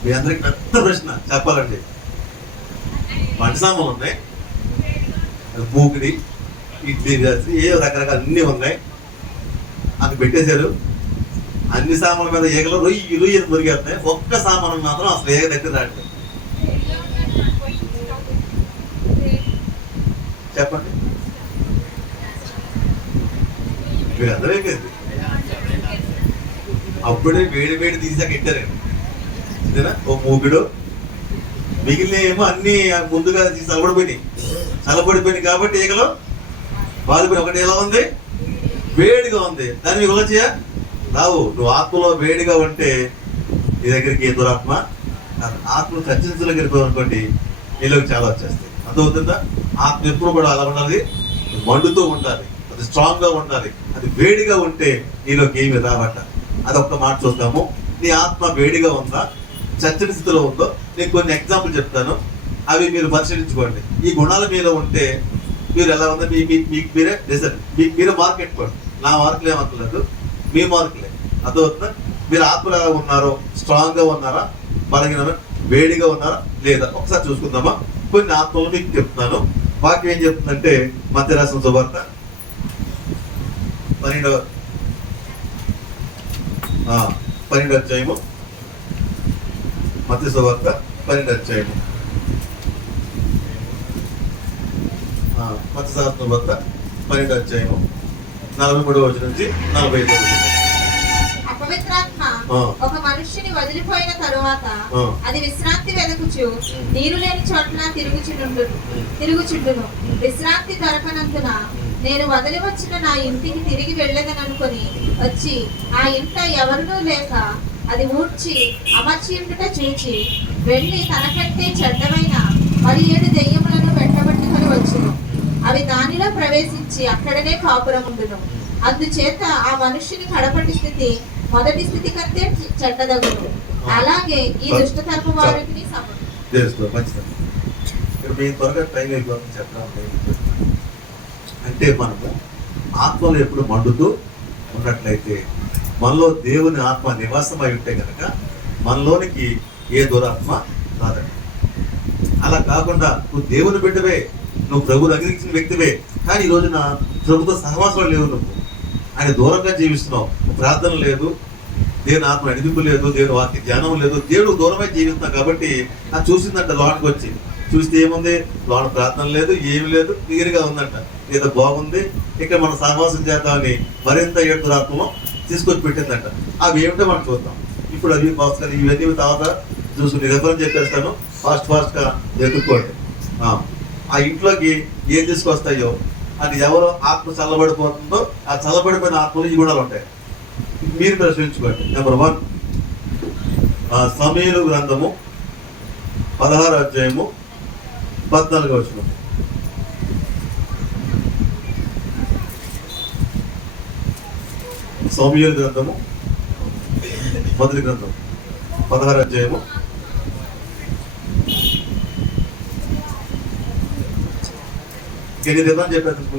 మీ అందరికి పెద్ద ప్రశ్న చెప్పాలండి. వంట సామాన్లు ఉన్నాయి, మూకుడి, ఇడ్లీ చేసి ఏ రకరకాల అన్నీ ఉన్నాయి, అక్కడ పెట్టేశారు. అన్ని సామాన్ల మీద ఈగలు రుయ్యి మురిగేస్తున్నాయి. ఒక్క సామాను మాత్రం అసలు ఈగ దగ్గర రావట్లేదు. చెప్పండి, మీరు అర్థమైపోయింది. అప్పుడే వేడి తీసాక ఇట్టారండి, అంతేనా? ఓ మూకుడు, మిగిలిన ఏమో అన్ని ముందుగా తీసి చల్లబడిపోయినాయి కాబట్టి ఈగలు బాలిపోయి. ఒకటి ఎలా ఉంది? వేడిగా ఉంది. దాన్ని మీకు వచ్చా రావు. నువ్వు ఆత్మలో వేడిగా ఉంటే నీ దగ్గరికి ఏ దురాత్మ ఆత్మ చర్చించలోకి వెళ్ళిపోయావు అనుకోండి, నీలోకి చాలా వచ్చేస్తాయి. అర్థమవుతుందా? ఆత్మ ఎప్పుడు కూడా అలా ఉండాలి, మండుతూ ఉండాలి, అది స్ట్రాంగ్ గా ఉండాలి. అది వేడిగా ఉంటే నీలోకి ఏమి రావట. అదొక్క మాట చూద్దాము. నీ ఆత్మ వేడిగా ఉందా, చచ్చని స్థితిలో ఉందో? నేను కొన్ని ఎగ్జాంపుల్ చెప్తాను, అవి మీరు పరిశీలించుకోండి. ఈ గుణాలు మీలో ఉంటే మీరు ఎలా ఉందో మీకు మీరే మార్క్ పెట్టుకోండి. నా మార్కులు ఏమక్కర్లేదు, మీ మార్కులే. అర్థమవుతుందా? మీరు ఆత్మలు ఎలా ఉన్నారో, స్ట్రాంగ్ గా ఉన్నారా, బలగిన వేడిగా ఉన్నారా లేదా ఒకసారి చూసుకుందామా. కొన్ని ఆత్మలు మీకు చెప్తున్నాను. వాక్యం ఏం చెప్తుందంటే మత్తయి రాసిన సువార్త 12వ అధ్యాయము, మత్తయి సువార్త 12వ అధ్యాయము, మత్తయి సువార్త 12వ అధ్యాయము 43వ వచనం నుంచి 45వ వచనం. అపవిత్రాత్మ ఒక మనుష్యుని వదిలిపోయిన తరువాత అది విశ్రాంతి వెదకుచు నీరు లేని చోట్ల తిరుగుచుండును. విశ్రాంతి దొరకనందున నేను వదిలి వచ్చిన నా ఇంటికి తిరిగి వెళ్ళదననుకొని వచ్చి ఆ ఇంట ఎవరునూ లేక అది ఊడ్చి అమర్చి ఉండుట చూచి వెళ్ళి తనకంటే చెడ్డమైన 17 దెయ్యములను వెంటబట్టుకొని వచ్చును. అవి దానిలో ప్రవేశించి అక్కడనే కాపురముండును. అందుచేత ఆ మనుష్యుని కడపటి స్థితి మొదటి స్థితి కంటే చెడ్డదగును. అలాగే ఈ దుష్టతరపు వారికి అంటే మనము ఆత్మలో ఎప్పుడు మండుతూ ఉన్నట్లయితే, మనలో దేవుని ఆత్మ నివాసమై ఉంటే కనుక మనలోనికి ఏ దురాత్మ రాదండి. అలా కాకుండా నువ్వు దేవుని బిడ్డవే, నువ్వు ప్రభువుని అంగీకరించిన వ్యక్తివే, కానీ ఈ రోజున ప్రభుతో సహవాసం లేవు, నువ్వు ఆయన దూరంగా జీవిస్తున్నావు. ప్రార్థన లేదు, దేవుని ఆత్మ నడిపింపు లేదు, దేవుని వాక్య ధ్యానం లేదు, దేవుడు దూరమై జీవిస్తున్నావు. కాబట్టి అది చూసిందంట, లోనికి వచ్చి చూస్తే ఏముంది, లోన ప్రార్థన లేదు, ఏమి లేదు, క్లియర్గా ఉందంట. ఏదో బాగుంది, ఇక్కడ మనం సహవాసం చేద్దామని మరింత 7 దురాత్మలో తీసుకొచ్చి పెట్టిందంట. అవి ఏమిటో మనం చూద్దాం. ఇప్పుడు అవి ఇవన్నీ తర్వాత చూసుకుని రెఫరెన్స్ చెప్పేస్తాను, ఫాస్ట్గా ఎత్తుక్కోండి. ఆ ఇంట్లోకి ఏం తీసుకొస్తాయో, అది ఎవరో ఆత్మ చల్లబడిపోతుందో ఆ చల్లబడిపోయిన ఆత్మలు ఈ గుణాలు ఉంటాయి. మీరు ప్రశ్నించుకోండి. నెంబర్ 1, సమూయేలు గ్రంథము 16వ అధ్యాయము 14వ వచనం. సమూయేలు గ్రంథము మొదటి గ్రంథం 16వ అధ్యాయము చెప్పేది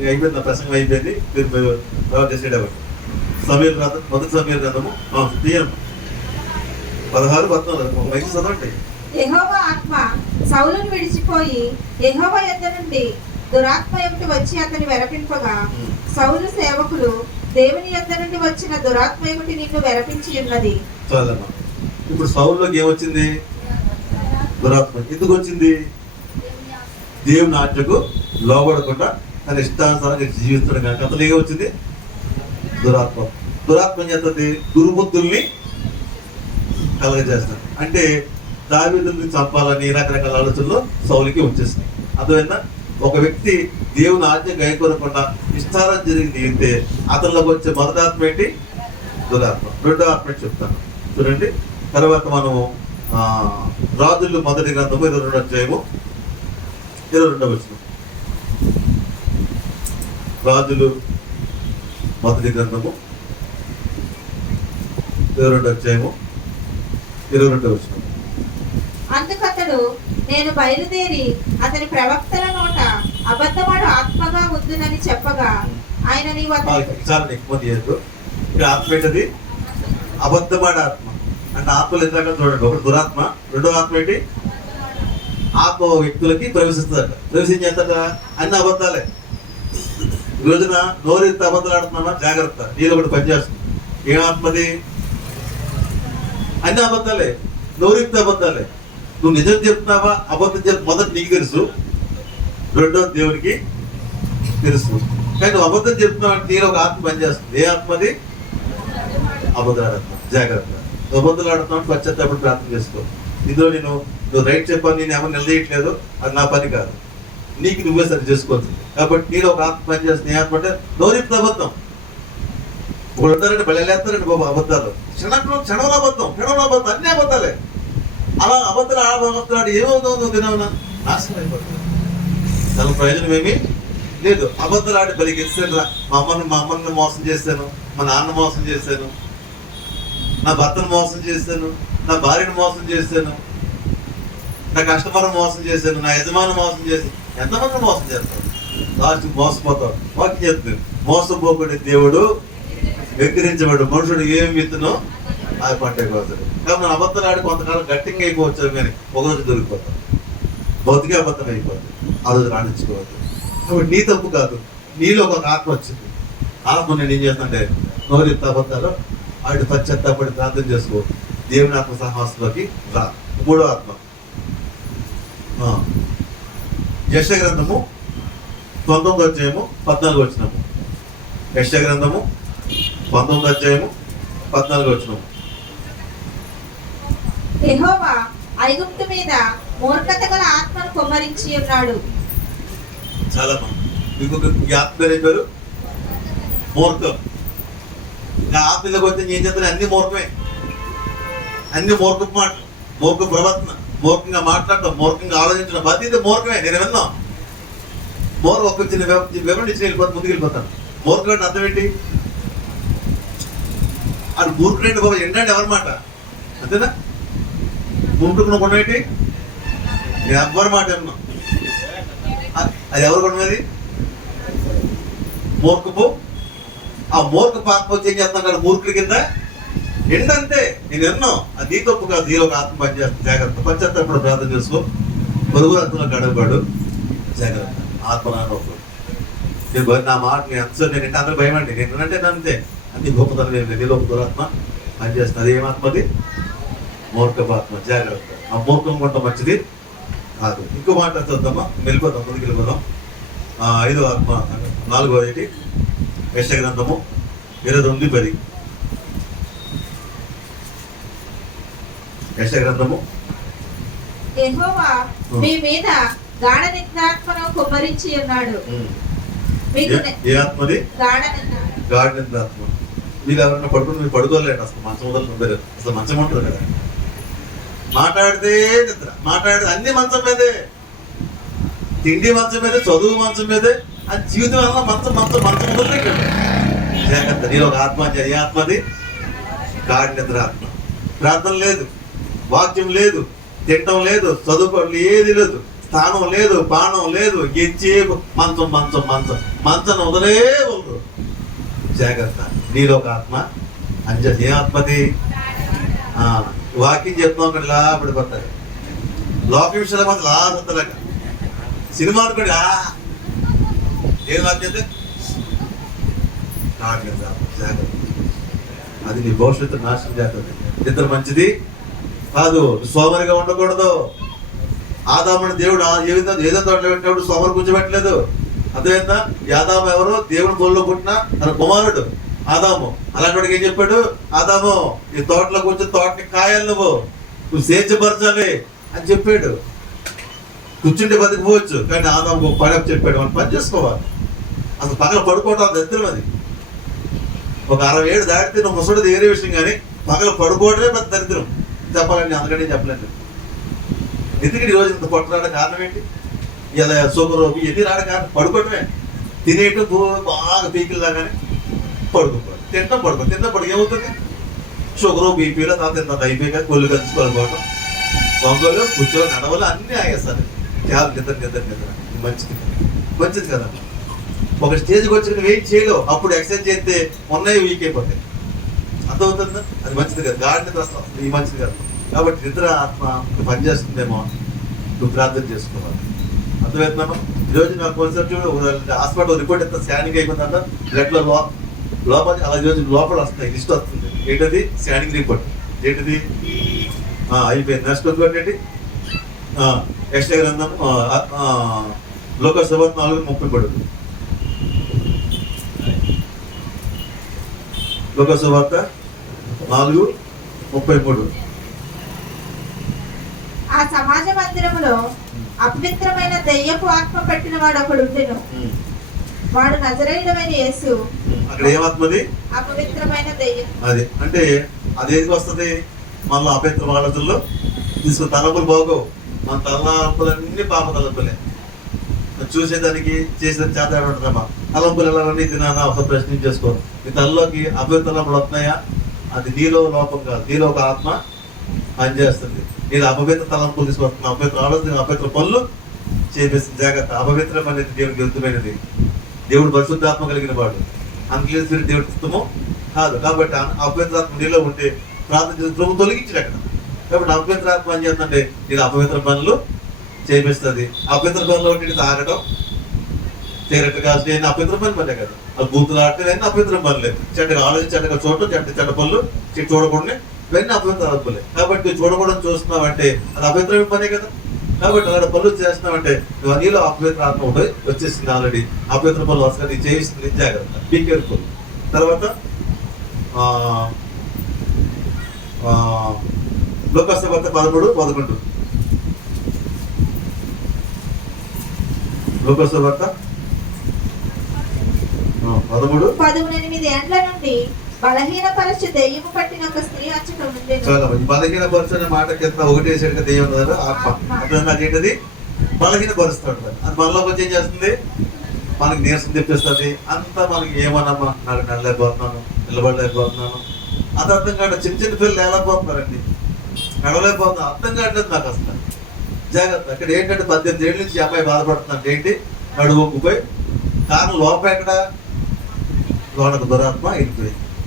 అయిపోయింది, నా ప్రసంగం అయిపోయింది. మీరు డిసైడ్ అవ్వండి. సమూయేలు గ్రంథం, మొదటి సమూయేలు గ్రంథము 16-14 వైపు చదవండి. యెహోవా ఆత్మ సౌలును విడిచిపోయి యెహోవా యొద్ద నుండి దురాత్మ ఒకటి వచ్చి అతని వెరపింపగా, సౌలు సేవకులు దేవుని యొద్ద నుండి వచ్చిన దురాత్మ ఒకటి నిన్ను వెరపించి ఉన్నది. చాలమ్మా. ఇప్పుడు సౌలులోకి ఏమొచ్చింది? దురాత్మ. ఎందుకు వచ్చింది? దేవుని ఆజ్ఞకు లోబడకుండా తన ఇష్టానుసారంగా జీవిస్తున్నాడు కనుక అతను ఏమొచ్చింది? దురాత్మ. దురాత్మ ఏం చేస్తుంది? దుర్బుద్ధుల్ని కలగజేస్తాడు. అంటే దావీదుల్ని చంపాలని రకరకాల ఆలోచనలు సౌలుకి వచ్చేసినాయి. అర్థమైందా? ఒక వ్యక్తి దేవుని ఆజ్ఞ గైకొనకుండా ఇష్టారం జరిగి దిగితే అతనిలోకి వచ్చే మొదటాత్మ ఏంటి? దురాత్మ. రెండో ఆత్మ చెప్తాను చూడండి. తర్వాత మనము రాజులు మొదటి గ్రంథము 22 అధ్యాయము 22వ వచనం. రాజులు మొదటి గ్రంథము 22 అధ్యాయము 22వ వచనం. అందుకతడు నేను బయలుదేరి అతని ప్రవక్తల నోట అబద్ధమాడు ఆత్మగా ఉందని చెప్పగా ఆయన నీవు చాలా ఎక్కువ చేయొద్దు. ఆత్మ ఏంటది? అబద్ధమాడ ఆత్మ. అంటే ఆత్మలు ఎంత చూడండి. ఒకటి దురాత్మ, రెండో ఆత్మ ఏంటి? ఆత్మ వ్యక్తులకి ప్రవేశిస్తుందట. ప్రవేశం చేస్తాడ అన్ని అబద్ధాలే. ఈ రోజున నోరెత్తి అబద్ధాలు ఆడుతున్నామా? జాగ్రత్త, నీలో ఒకటి పనిచేస్తుంది. ఏం ఆత్మది? అన్ని అబద్ధాలే, నోరెత్తి అబద్ధాలే. నువ్వు నిజం చెప్తున్నావా అబద్ధం చెప్తా? మొదటి నీకు తెలుసు, రెండో దేవునికి తెలుసు. కానీ నువ్వు అబద్ధం చెప్తున్నావు అంటే నీలో ఒక ఆత్మ పనిచేస్తుంది. ఏ ఆత్మది? అబద్ధాడాత్మ. జాగ్రత్త. నువ్వు అబద్ధాలు ఆడుతున్నావు, పశ్చాత్తాపడి ప్రార్థన చేసుకో. ఇందులో నువ్వు రైట్ చెప్పాను, నేను ఏమో నిలదీయట్లేదు, అది నా పని కాదు. నీకు నువ్వే సరి చేసుకోవచ్చు. కాబట్టి నీలో ఒక ఆత్మ పనిచేస్తుంది. ఏ ఆత్మ అంటే నోరిప్పు అబద్ధం. ఇప్పుడు ఉంటారంటే బయలుదేస్తారండి బాబు అబద్ధాలు. క్షణంలో అబద్ధం, అన్ని అబద్ధాలే. అలా అబద్ధాలు ఏమవుతుందో తినవునా నాశనం అయిపోతుంది. దాని ప్రయోజనం ఏమీ లేదు. అబద్ధాలు ఆడి బలి గెలిచాను. మా అమ్మని మోసం చేశాను, మా నాన్న మోసం చేశాను, నా భర్తను మోసం చేశాను, నా భార్యను మోసం చేశాను, నా కస్టమర్ని మోసం చేశాను, నా యజమాని మోసం చేశాను. ఎంతమంది మోసం చేస్తాను? లాస్ట్ మోసపోతాం. వాక్యం చెప్తుంది, మోసపోకునే దేవుడు వెక్కిరించబడు. మనుషుడు ఏం విత్తునో ఆ పంట కోస్తాడు. కాబట్టి మనం అబద్ధాలు ఆడి కొంతకాలం గట్టిగా అయిపోవచ్చు, కానీ ఒకరోజు దొరికిపోతాం. బతికే అబద్ధం అయిపోతుంది. ఆ రోజు రాణించుకోవద్దు. కాబట్టి నీ తప్పు కాదు, నీలో ఒక ఆత్మ వచ్చింది. ఆత్మ నేను ఏం చేస్తానంటే నోరెత్తి అబద్ధాలు ఆడి పశ్చాత్తాపడి ప్రార్థన చేసుకో. దేవుని ఆత్మ సహవాసంలోకి రా. మూడో ఆత్మ యెషయా గ్రంథము 19వ అధ్యాయము 14వ వచనము. యెషయా గ్రంథము 19వ అధ్యాయము 14వ వచనము. యెహోవా ఐగుప్తు మీద మూర్ఖత గల ఆత్మను కుమ్మరించి ఉన్నాడు. చాలా ఇంకొక ఆత్మ పేరు మూర్ఖం. ఆత్మ మీదకి వస్తే ఏం చేస్తాను? అన్ని మూర్ఖమే, అన్ని మూర్ఖపు మాటలు, మూర్ఖ ప్రవర్తన, మూర్ఖంగా మాట్లాడటం, మూర్ఖంగా ఆలోచించడం, ప్రతిదీ మూర్ఖమే. నేను విన్నాం. ఒక్క చిన్న వివరణ ఇచ్చి ముందుకు వెళ్ళిపోతాను. మూర్ఖం అంటే అర్థం ఏంటి? అది మూర్ఖుడంటే బాబు ఏంటంటే ఎవరి మాట? అంతేనా? మూర్ఖుడు కొనేటి నేను ఎవ్వరి మాట విన్నాం. అది ఎవరు కొన్నది? మూర్ఖపు. ఆ మూర్ఖపు ఆత్మ వచ్చి ఏం చేస్తాను? మూర్ఖుడి కింద ఏంటంటే నేను విన్నాం. అది నీ తప్పు కాదు, నీలో ఒక ఆత్మ పనిచేస్తుంది. జాగ్రత్త. పశ్చాత్తాపడి ప్రార్థన చేసుకో. పొరుగు ఆత్మలో గడవబడు. జాగ్రత్త. ఆత్మ నానొప్పు. నేను నా మాట నేను అందరూ భయం అండి. నేను అంటే అంతే. అన్ని గొప్పతనం లేదు. నీలో ఒక దురాత్మ పనిచేస్తుంది. అది ఏమాత్మది? మూర్ఖపు ఆత్మ. జాగ్రత్త. ఆ మూర్ఖం కొంత మంచిది కాదు. ఇంకో మాట చూద్దామా? వెళ్ళిపోతాం, ముందుకు వెళ్ళిపోదాం. 5వ ఆత్మ 4వ యెషయా గ్రంథము 29:10. యెషయా గ్రంథము. యెహోవా మీ మీద గాఢ నిద్రాత్మను కుమ్మరించి ఉన్నాడు. ఏ ఆత్మది? గాఢ నిద్రాత్మ. మీరు ఎవరన్నా పడుకుని మీరు పడుకోలేండి. అసలు మంచం వదలు. అసలు మంచం ఉంటుంది కదా. మాట్లాడితే నిద్ర, మాట్లాడితే అన్ని మంచం మీదే. తిండి మంచం మీదే, చదువు మంచం మీదే. అది జీవితం వల్ల మంచం వదిలేకండి. జాగ్రత్త. నేను ఒక ఆత్మ. ఏ ఆత్మది? గాఢ నిద్ర ఆత్మ. ప్రార్థన లేదు, వాక్యం లేదు, తింటం లేదు, చదువుకోవడం ఏది లేదు, స్థానం లేదు, బాణం లేదు, ఎచ్చే మంచం వదలే వదలరు. జాగ్రత్త. నీలో ఒక ఆత్మ. ఏ ఆత్మది? వాకింగ్ చెప్తున్నాం కానీ ఇలా పడిపోతారు. లోక విషయాల మాత్రం లా సత్తలాగా. సినిమా అనుకోండి ఏం వాక్యం అయితే జాగ్రత్త. అది నీ భవిష్యత్తు నాశనం చేస్తుంది. నిద్ర మంచిది కాదు. సోమరిగా ఉండకూడదు. ఆదాముని దేవుడు ఏదో తోటలో పెట్టినప్పుడు సోమరు కూర్చోబెట్టలేదు. అర్థమైందా? ఆదాము ఎవరు? దేవుని తోడులో పుట్టిన తన కుమారుడు ఆదాము. అలాంటి ఏం చెప్పాడు? ఆదాము ఈ తోటలో కూర్చొని తోటని కాయాలి, నువ్వు సేద్యపరచాలి అని చెప్పాడు. కూర్చుంటే బతికిపోవచ్చు, కానీ ఆదాము ఒక పని చెప్పాడు. మనం పని చేసుకోవాలి. అసలు పగల పడుకోవడం దరిద్రం. అది ఒక 60 ఏళ్ళు దాటితే నువ్వు ముసలిది వేరే విషయం, కానీ పగలు పడుకోవడమే పెద్ద దరిద్రం చెప్పాలండి. అందుకని చెప్పలేండి. ఎందుకంటే ఈరోజు ఇంత పొట్టరాడ కారణం ఏంటి? ఇలా షుగర్ ఇవన్నీ రాడ కారణం పడుకోవడమే. తినేయటం బాగా పీకిల్లాగానే పడుకోవాలి, తింటాం పడుకో ఏమవుతుంది? షుగరు బీపీలో తర్వాత అయిపోయాక కొళ్ళు కలిసి పడుకోవడం, బొంగలు కూర్చో నడవలు అన్నీ ఆగేస్తారు. చాలా నిద్ర మంచిది కదా. ఒక స్టేజ్కి వచ్చి వెయిట్ చేయలేవు, అప్పుడు ఎక్సర్సైజ్ చేస్తే ఉన్నాయి వీక్ అయిపోతాయి. అర్థమవుతుందా? అది మంచిది కదా. గాఢ నిద్ర వస్తుంది, ఈ మంచిది కాదు. కాబట్టి నిద్ర ఆత్మ పనిచేస్తుందేమో నువ్వు ప్రార్థన చేసుకోవాలి. అర్థమవుతున్నామా? ఈరోజు నాకు కాన్సెప్ట్ హాస్పిటల్ రిపోర్ట్ ఎంత స్కానింగ్ అయిపోతుందంట, బ్లడ్లో లోపల అలా ఈరోజు లోపల వస్తాయి, లిస్ట్ వస్తుంది. ఏంటది? Scanning report. ఏంటిది? అయిపోయింది. నెక్స్ట్ ఇంకోటి ఏంటి? ఎక్స్ట్రా గ్రంథం లోకస్ 4:30 లోకస్ 4:33. ఆ సమాజ మందిరములో అపవిత్రమైన దెయ్యపు ఆత్మ పట్టిన వాడు ఒకడు ఉండెను. వాడు నజరేయుడైన యేసు. అక్కడ ఏమాత్మది? అపవిత్రమైన దెయ్యం. అది అంటే అదేది వస్తుంది? మనలో అపవిత్ర వాళ్ళలో తీసుకుని తలపులు బాగోవు. మన తలంపులన్నీ పాప తలంపులే. చూసేదానికి చేసేదానికి చేత ఉంటుందమ్మా. తలంపులు ఎలా ఇది నాన్న ఒక ప్రశ్నించేసుకో. ఈ తలలోకి అపవిత్ర తలంపులు వస్తున్నాయా? అది నీలో లోపం కాదు, నీలో ఒక ఆత్మ పనిచేస్తుంది. నేను అపవిత్ర తలంపులు తీసుకొస్తున్నాను, అపవిత్ర ఆలోచన, అపవిత్ర పనులు చేపిస్తుంది. జాగ్రత్త. అపవిత్రం అనేది దేవుడికి విరుద్ధమైనది. దేవుడు పరిశుద్ధాత్మ కలిగిన వాడు. అన్క్లీన్ స్పిరిట్ దేవుడి ఇష్టమో కాదు. కాబట్టి అపవిత్రాత్మ నీలో ఉంటే ప్రార్థన చేసి ప్రభు తొలగించడు అక్కడ. కాబట్టి అపవిత్రాత్మ అని చేస్తుంటే ఇది అపవిత్ర పనులు చేపిస్తుంది. అపవిత్ర పనులు ఒకటి తాగడం, సిగరెట్ కాల్చడం, నేను అపవిత్ర పనులే కదా. అది బూతులు ఆడటం ఇవన్నీ అపవిత్ర పనులే. చెడ్డగా ఆలోచించి చెడ్డగా చూడటం, చెడ్డ పనులు చూడకుండా ఇవన్నీ అపవిత్ర ఆత్మలే. కాబట్టి చూడకూడదు చూస్తున్నావంటే అది అపవిత్రమైన పనే కదా. కాబట్టి అలాంటి పనులు చేస్తున్నావంటే నీలో అపవిత్ర ఆత్మ ఉంటుంది, వచ్చేసింది ఆల్రెడీ. అపవిత్ర పనులు వస్తుంది, చేయిస్తుంది. జాగ్రత్త, బీ కేర్ఫుల్. తర్వాత లోకస్ 13:11 లోకస్ 13:18 ఏండ్ల నుండి బలహీనపరచు దెయ్యము పట్టిన ఒక స్త్రీ అచ్చట ఉండెను. చాలా బలహీనపరచు అనే మాట కింద ఒకటి వేసాడు దెయ్యం కదా. అదేంటది? బలహీనపరుస్తాడు. అది మనలోకి వచ్చి ఏం చేస్తుంది? మనకి నీరసం తెప్పిస్తుంది. అంతా మనకి ఏమన్నమ్మా నాకు నడలేకపోతున్నాను, నిలబడలేకపోతున్నాను, అది అర్థం కాదు. చిన్న పిల్లలు లేకపోతున్నారండి, నడవలేకపోతున్నారు, అర్థం కావట్లేదు నాకు అసలు. జాగ్రత్త. అక్కడ ఏంటంటే 18 ఏళ్ళ నుంచి అమ్మాయి బాధపడుతున్నాడు. ఏంటి? నడువు ఒప్పుపోయి. కారణం లోపం ఎక్కడ? లోనకు దురాత్మ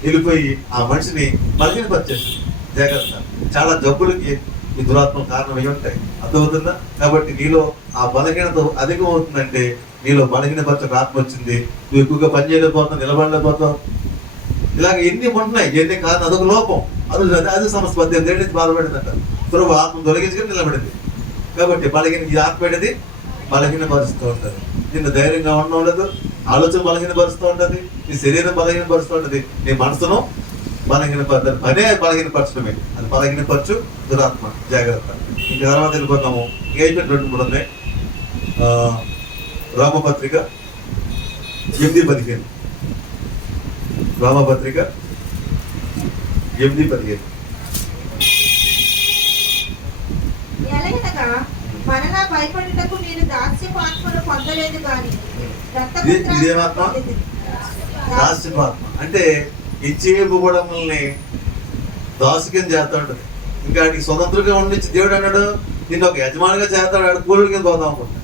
వెళ్ళిపోయి ఆ మనిషిని బలహీనపరిచేస్తుంది. జాగ్రత్త. చాలా జబ్బులకి ఈ దురాత్మ కారణం అయి ఉంటాయి. అర్థమవుతుందా? కాబట్టి నీలో ఆ బలహీనత అధికం అవుతుందంటే నీలో బలహీనపరచక ఆత్మ వచ్చింది. నువ్వు ఎక్కువగా పని చేయలేకపోతావు, నిలబడలేకపోతావు. ఇలాగ ఎన్ని ఉంటున్నాయి, ఎన్ని కారణం. అదొక లోపం. అది సమస్య. 18 ఏళ్ళ నుంచి బాధపడిందంట. ప్రభు ఆత్మ తొలగించుకొని నిలబడింది. కాబట్టి ఈ ఆత్మ ఏంటిది? బలహీనపరుస్తూ ఉంటుంది. నిన్ను ధైర్యంగా ఉండడం లేదు, ఆలోచన బలహీనపరుస్తూ ఉంటుంది, నీ శరీరం బలహీనపరుస్తూ ఉంటుంది, నీ మనసును బలహీనపరచడం. పనే బలహీనపరచడమే. అది బలహీనపరచు దురాత్మ. జాగ్రత్త. ఇంక తర్వాత వెళ్ళిపోతాము. ఇంకైతే 2-3 ఉన్నాయి. రామపత్రిక 8:15. రామపత్రిక 8:15. ఎలయనగా మనలా భయపడుటకు నేను దాస్యపు ఆత్మను పొందలేదు కానీ ఇదేమాత్మ? దాస్యపు ఆత్మ అంటే ఇచ్చేపు కూడా మనల్ని దాసుకిని చేస్తూ ఉంటుంది. ఇంకా వాడికి స్వతంత్రంగా ఉండించి దేవుడు అన్నాడు నిన్ను ఒక యజమానిగా చేస్తాడు, ఆడు కూలి కింద పోదాం అనుకుంటా.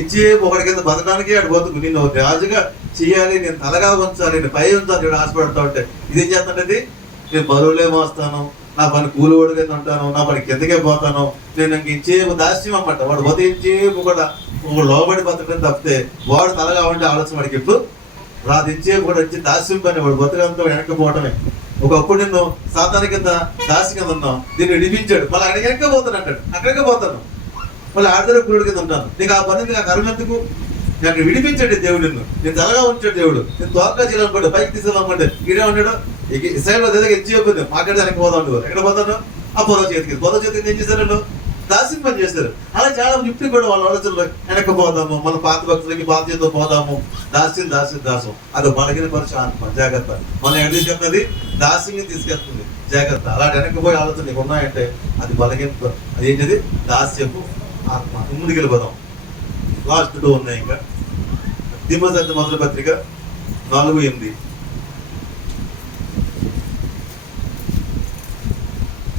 ఇచ్చి ఒకటి కింద బతకడానికి ఆడు బతుకు, నిన్ను రాజుగా చేయాలి, నేను తలగా ఉంచాలి, నేను పై ఉంచాలి. దేవుడు ఆశపడుతూ ఉంటే ఇదేం చేస్తానండి? నేను బరువులే మోస్తాను, నా పని కూలివాడు కింద ఉంటాను, నా పని కిందకే పోతాను, నేను ఇంక ఇచ్చేపు దాస్యం అన్నమాట. వాడు బతికించేపు కూడా ఒక లోబడి బతకడం తప్పితే వాడు తలగా ఉండే ఆలోచన వాడికి ఎప్పుడు రాదు. ఇచ్చేపు కూడా వచ్చి దాస్యం పని వాడు బతకంతో వెనక్కిపోవటమే. ఒకప్పుడు నిన్ను సాతాని కింద దాసి కింద ఉన్నావు, దీన్ని విడిపించాడు, మళ్ళీ అక్కడికి వెనక్కిపోతాను అంటాడు. అక్కడికే పోతాను, మళ్ళీ ఆడదర కురుడు కింద ఉంటాను. నీకు ఆ పని నాకు అరుమెందుకు? నాకు విడిపించాడు దేవుడు, నేను తలగా ఉంచాడు దేవుడు. నేను తోకగా చేయాలనుకోండి, పైకి తీసుకోవాలనుకోండి, ఇడే ఉంటాడు. ఇస్రాయేల్లో దగ్గర ఇచ్చి చెప్పింది మాట్లాడి వెనక్కి పోతా ఉండేవారు. ఎక్కడ పోతాను? ఆ పొద చేతికి ఏం చేశారు? దాస్యం పని చేస్తారు. అలా చాలా ఇప్పుడు కూడా వాళ్ళ ఆలోచనలో వెనక్కి పోదాము, మన పాత భక్తులకి పాత చేతితో పోదాము. దాస్యం దాస్యం దాసం అది బలగిన పరిచయం ఆత్మ. జాగ్రత్త. మనం ఎక్కడ తీసుకెళ్తున్నది? దాస్యం తీసుకెళ్తుంది. జాగ్రత్త. అలాంటి వెనక్కిపోయే ఆలోచన నీకు ఉన్నాయంటే అది బలగిన, అది ఏంటిది? దాస్యపు ఆత్మ. ముందుకు వెళ్ళిపోదాం. లాస్ట్ 2 ఉన్నాయి ఇంకా. తిమోతి మొదటి పత్రిక 4:8.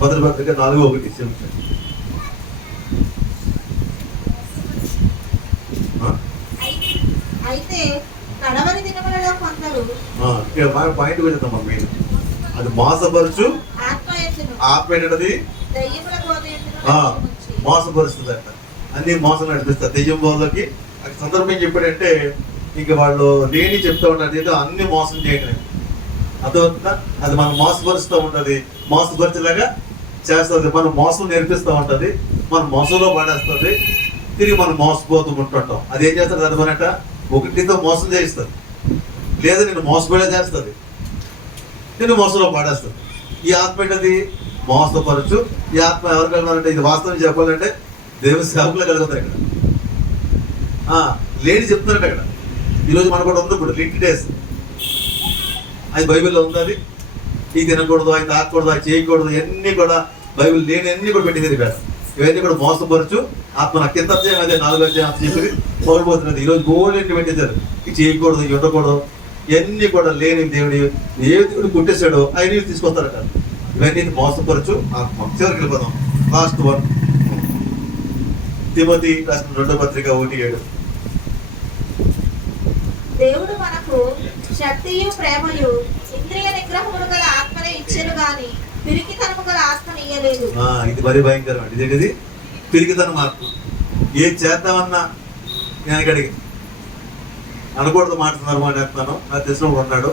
మొదటి పత్రిక 4:1. అయితే కడవరి దినములలో కొందరు ఇక్కడ మన పాయింట్ వెళ్తాం మనం మెయిన్. అది మోసపరచు ఆత్మ ఏంటది? దయ్యముల బోధ యందును మోసపరుస్తుంది అంట. అన్ని మోసం నడిపిస్తారు దెయ్యం బోధకి. అక్కడ సందర్భం చెప్పాడంటే ఇంక వాళ్ళు లేని చెప్తా ఉంటారు, ఏదో అన్ని మోసం చేయటం. అర్థమవుతుందా? అది మనం మోసపరుస్తూ ఉంటది, మోసపరిచేలాగా చేస్తుంది. మనం మోసం నేర్పిస్తూ ఉంటది, మనం మోసంలో పడేస్తుంది, తిరిగి మనం మోసపోతూ ఉంటుంటాం. అది ఏం చేస్తుంది? అది మనట ఒకటితో మోసం చేయిస్తుంది, లేదా నేను మోసపోయే చేస్తుంది, నేను మోసంలో పడేస్తుంది. ఈ ఆత్మ ఏంటది? మోసపరచు. ఈ ఆత్మ ఎవరు కలగాలంటే, ఇది వాస్తవం చెప్పాలంటే దేవుని సేవకులు కలుగుతారు ఇక్కడ. లేని చెప్తున్నారంట అక్కడ. ఈరోజు మనకు కూడా ఉంది. ఇప్పుడు లిట్ డేస్ అది బైబిల్లో ఉంది. అది ఇది తినకూడదు, అది తాకూడదు, అది చేయకూడదు, ఇవన్నీ కూడా బైబిల్ లేని అన్ని కూడా పెట్టి తిరిగాడు. ఇవన్నీ కూడా మోసపరచు ఆత్మ. నాకు కింద అధ్యాయం అదే 4వ అధ్యాయం చెప్పి పౌరుపోతున్నది. ఈరోజు గోల్డ్ ఎన్ని పెట్టేశారు, ఇది చేయకూడదు, ఇది ఉండకూడదు, ఇవన్నీ కూడా లేని దేవుడి ఏ దేవుడు పుట్టేశాడో అవి తీసుకొస్తారట. ఇవన్నీ మోసపరచు ఆత్మ. చివరికి వెళ్ళిపోదాం. లాస్ట్ 1 తిమోతి రాసిన 2వ పత్రిక 1:7. దేవుడు మనకు శక్తియు ప్రేమయు ఇంద్రియ నిగ్రహములు గల ఆత్మనే ఇచ్చెను గాని పిరికితనము గల ఆత్మని ఇయ్యలేదు. ఇది మరీ భయంకరం. ఇదేంటిది? పిరికితనం ఆత్మ. ఏం చేద్దామన్నా నేను ఇక్కడికి అనకూడదు మాట సందర్భం చేస్తున్నాను. నాకు తెలిసిన ఉన్నాడు,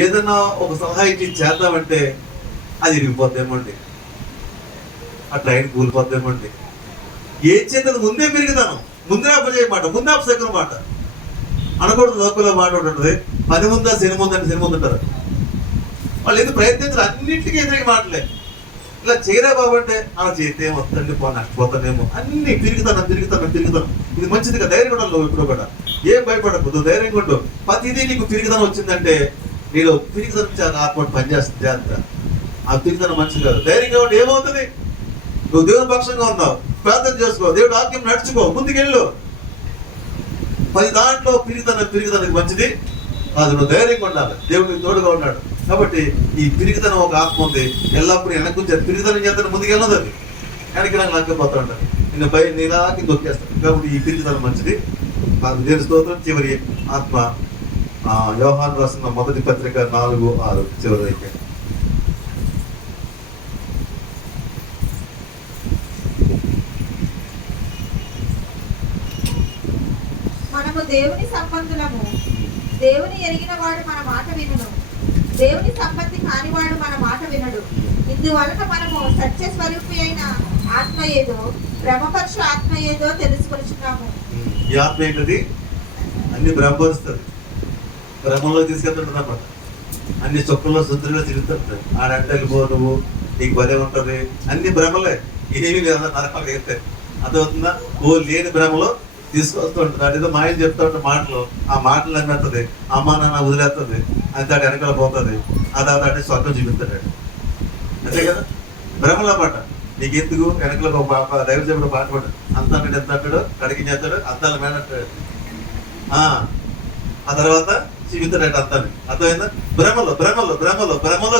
ఏదన్నా ఒక సలహా ఇచ్చి చేద్దామంటే అది ఇరిగిపోద్దేమండి, ఆ ట్రైన్ కూలిపోద్దేమండి. ఏం చేద్దాం? ముందే పెరుగుతాను, ముందే అప్పచేయమాట, ముందే అప్పసెక్కన మాట అనకూడదు. లోకల్లో మాట ఉంటుంది, పని ముందా శని ముందని శని ముందు ఉంటారు వాళ్ళు. ఎందుకు ప్రయత్నించారు? అన్నింటికి ఎదురు మాటలే. ఇలా చేయరా బాబు అంటే అలా చేస్తే వస్తండి, నష్టపోతానేమో, అన్ని తిరుగుతాను. ఇది మంచిది కదా, ధైర్యం కూడా ఇప్పుడు కూడా ఏం భయపడకూడదు, ధైర్యంగా ఉండు. ప్రతిదీ నీకు తిరుగుదనం వచ్చిందంటే నీలో తిరుగుదనం చాలా ఆత్మ పనిచేస్తుంది. అంత ఆ తిరుగుదనం మంచిది కాదు. ధైర్యంగా ఉండి ఏమవుతుంది? నువ్వు దేవుని పక్షంగా ఉన్నావు, ప్రార్థన చేసుకో, దేవుడు ఆజ్ఞం నడుచుకో, ముందుకెళ్ళు. 10 దాంట్లో తిరుగుదనం మంచిది కాదు. నువ్వు ధైర్యంగా ఉండాలి, దేవుడికి తోడుగా ఉన్నాడు. కాబట్టి ఈ తిరుగుదనం ఒక ఆత్మ ఉంది. ఎల్లప్పుడూ వెనక్కి తిరుగుదనం చేస్తాను, ముందుకు వెళ్ళదు. అది వెనక్కి నాకు నక్కపోతూ ఉంటాను, నిన్ను నీలాకి దొక్కేస్తాను. కాబట్టి ఈ తిరుగుదనం మంచిది. దేవుని స్తోత్రం. చివరి ఆత్మ యోహాను రాసిన మొదటి పత్రిక 4:6 చివరి అయితే. మనము దేవుని సంబంధులము, దేవుని ఎరిగిన వాడు మన మాట వినును, దేవుని సంబంధి కానివాడు మన మాట వినడు. ఇందువలన మనము సత్య స్వరూపి అయిన ఆత్మ ఏదో, భ్రమపరచు ఆత్మ ఏదో తెలుసుకొచ్చున్నాము. ఈ ఆత్మ ఏంటది? అన్ని భ్రమపరుస్తుంది, భ్రమంలో తీసుకెళ్తుంటుంది అన్నమాట. అన్ని చొక్కల్లో శుద్ధిలో తిరుగుతుంటుంది. ఆడంటే వెళ్ళిపో, నువ్వు నీకు భలే ఉంటుంది, అన్ని భ్రమలే, ఏమి నరకాలు వెళ్తాయి. అర్థమవుతుందా? లేని భ్రమలో తీసుకొస్తూ ఉంటుంది. అదేదో మాయలు చెప్తా ఉంటే మాటలు, ఆ మాటలు అన్నది అమ్మ నాన్న వదిలేస్తుంది, అది దాటి వెనకాల పోతుంది, అది స్వర్గం చూపిస్తాడు. అంతే కదా? భ్రమల మాట. నీకు ఎందుకు వెనకలో దైవ చెప్పిన పాట పడు, అంత అంటాడు, ఎంత అంటాడు, కడిగి చేస్తాడు, అద్దాల మేడ అంటాడు. ఆ తర్వాత చూపిస్తాడు అంతాన్ని. అర్థమైందా? భ్రమలో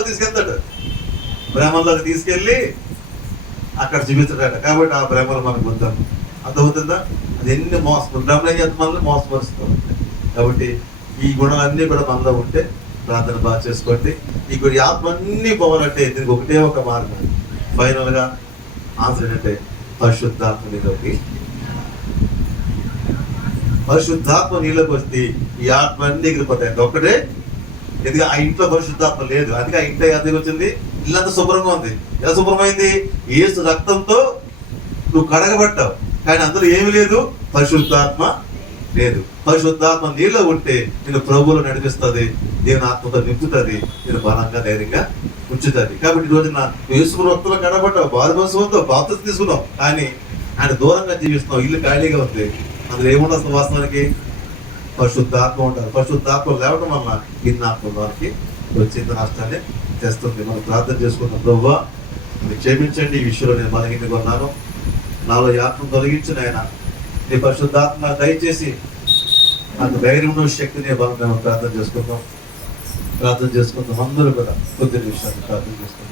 తీసుకెళ్తాడు. భ్రమంలోకి తీసుకెళ్ళి అక్కడ చూపిస్తాడట. కాబట్టి ఆ భ్రమలు మనకు వద్దాం. అర్థమవుతుందా? అది ఎన్ని భ్రమలు ఏం చేస్తాం, మనల్ని మోసపరుస్తూ ఉంటాయి. కాబట్టి ఈ గుణాలన్నీ కూడా మనలో ఉంటే ప్రార్థన బాగా చేసుకోండి. ఈ ఆత్మ అన్నీ పోవాలంటే దీనికి ఒకటే ఒక మార్గం. ఫైనల్ గా ఆన్సర్ ఏంటంటే పరిశుద్ధాత్మ నీలోకి వస్తే ఈ ఆత్మ అన్ని ఎగిరిపోతాయి. ఒక్కటే ఎందుకంటే ఆ ఇంట్లో పరిశుద్ధాత్మ లేదు, అందుకే ఆ ఇంట్లో ఎందుకు వచ్చింది? ఇల్లంతా శుభ్రంగా ఉంది. ఎలా శుభ్రమైంది? యేసు రక్తంతో నువ్వు కడగబట్టావు, కానీ అందులో ఏమి లేదు? పరిశుద్ధాత్మ లేదు. పరిశుద్ధాత్మ నీలో ఉంటే నేను ప్రభువులో నడిపిస్తుంది, దేవుని ఆత్మతో నింపుతుంది, నేను బలంగా ధైర్యంగా ఉంచుతుంది. కాబట్టి ఈ రోజున యేసు రక్తంలో కనబడ్డావు, బాధ బాప్తిసం తీసుకున్నావు, కానీ ఆయన దూరంగా జీవిస్తున్నావు. ఇల్లు ఖాళీగా ఉంది, అందులో ఏముండదు అసలు వాస్తవానికి పరిశుద్ధాత్మ ఉంటారు. పరిశుద్ధాత్మ లేవడం వల్ల ఇన్ని ఆత్మకి వచ్చింది నష్టాన్ని తెస్తుంది. మనం ప్రార్థన చేసుకున్నాం, ప్రభువా మీరు క్షమించండి, ఈ విషయంలో నేను బలహీనగా ఉన్నాను, నాలో ఈ ఆత్మ తొలగించిన ఆయన నీ పరిశుద్ధాత్మ దయచేసి నాకు ధైర్యం శక్తిని బలం మేము ప్రార్థన చేసుకుందాం. అందరూ కూడా కొద్ది విషయాన్ని ప్రార్థన చేసుకుందాం.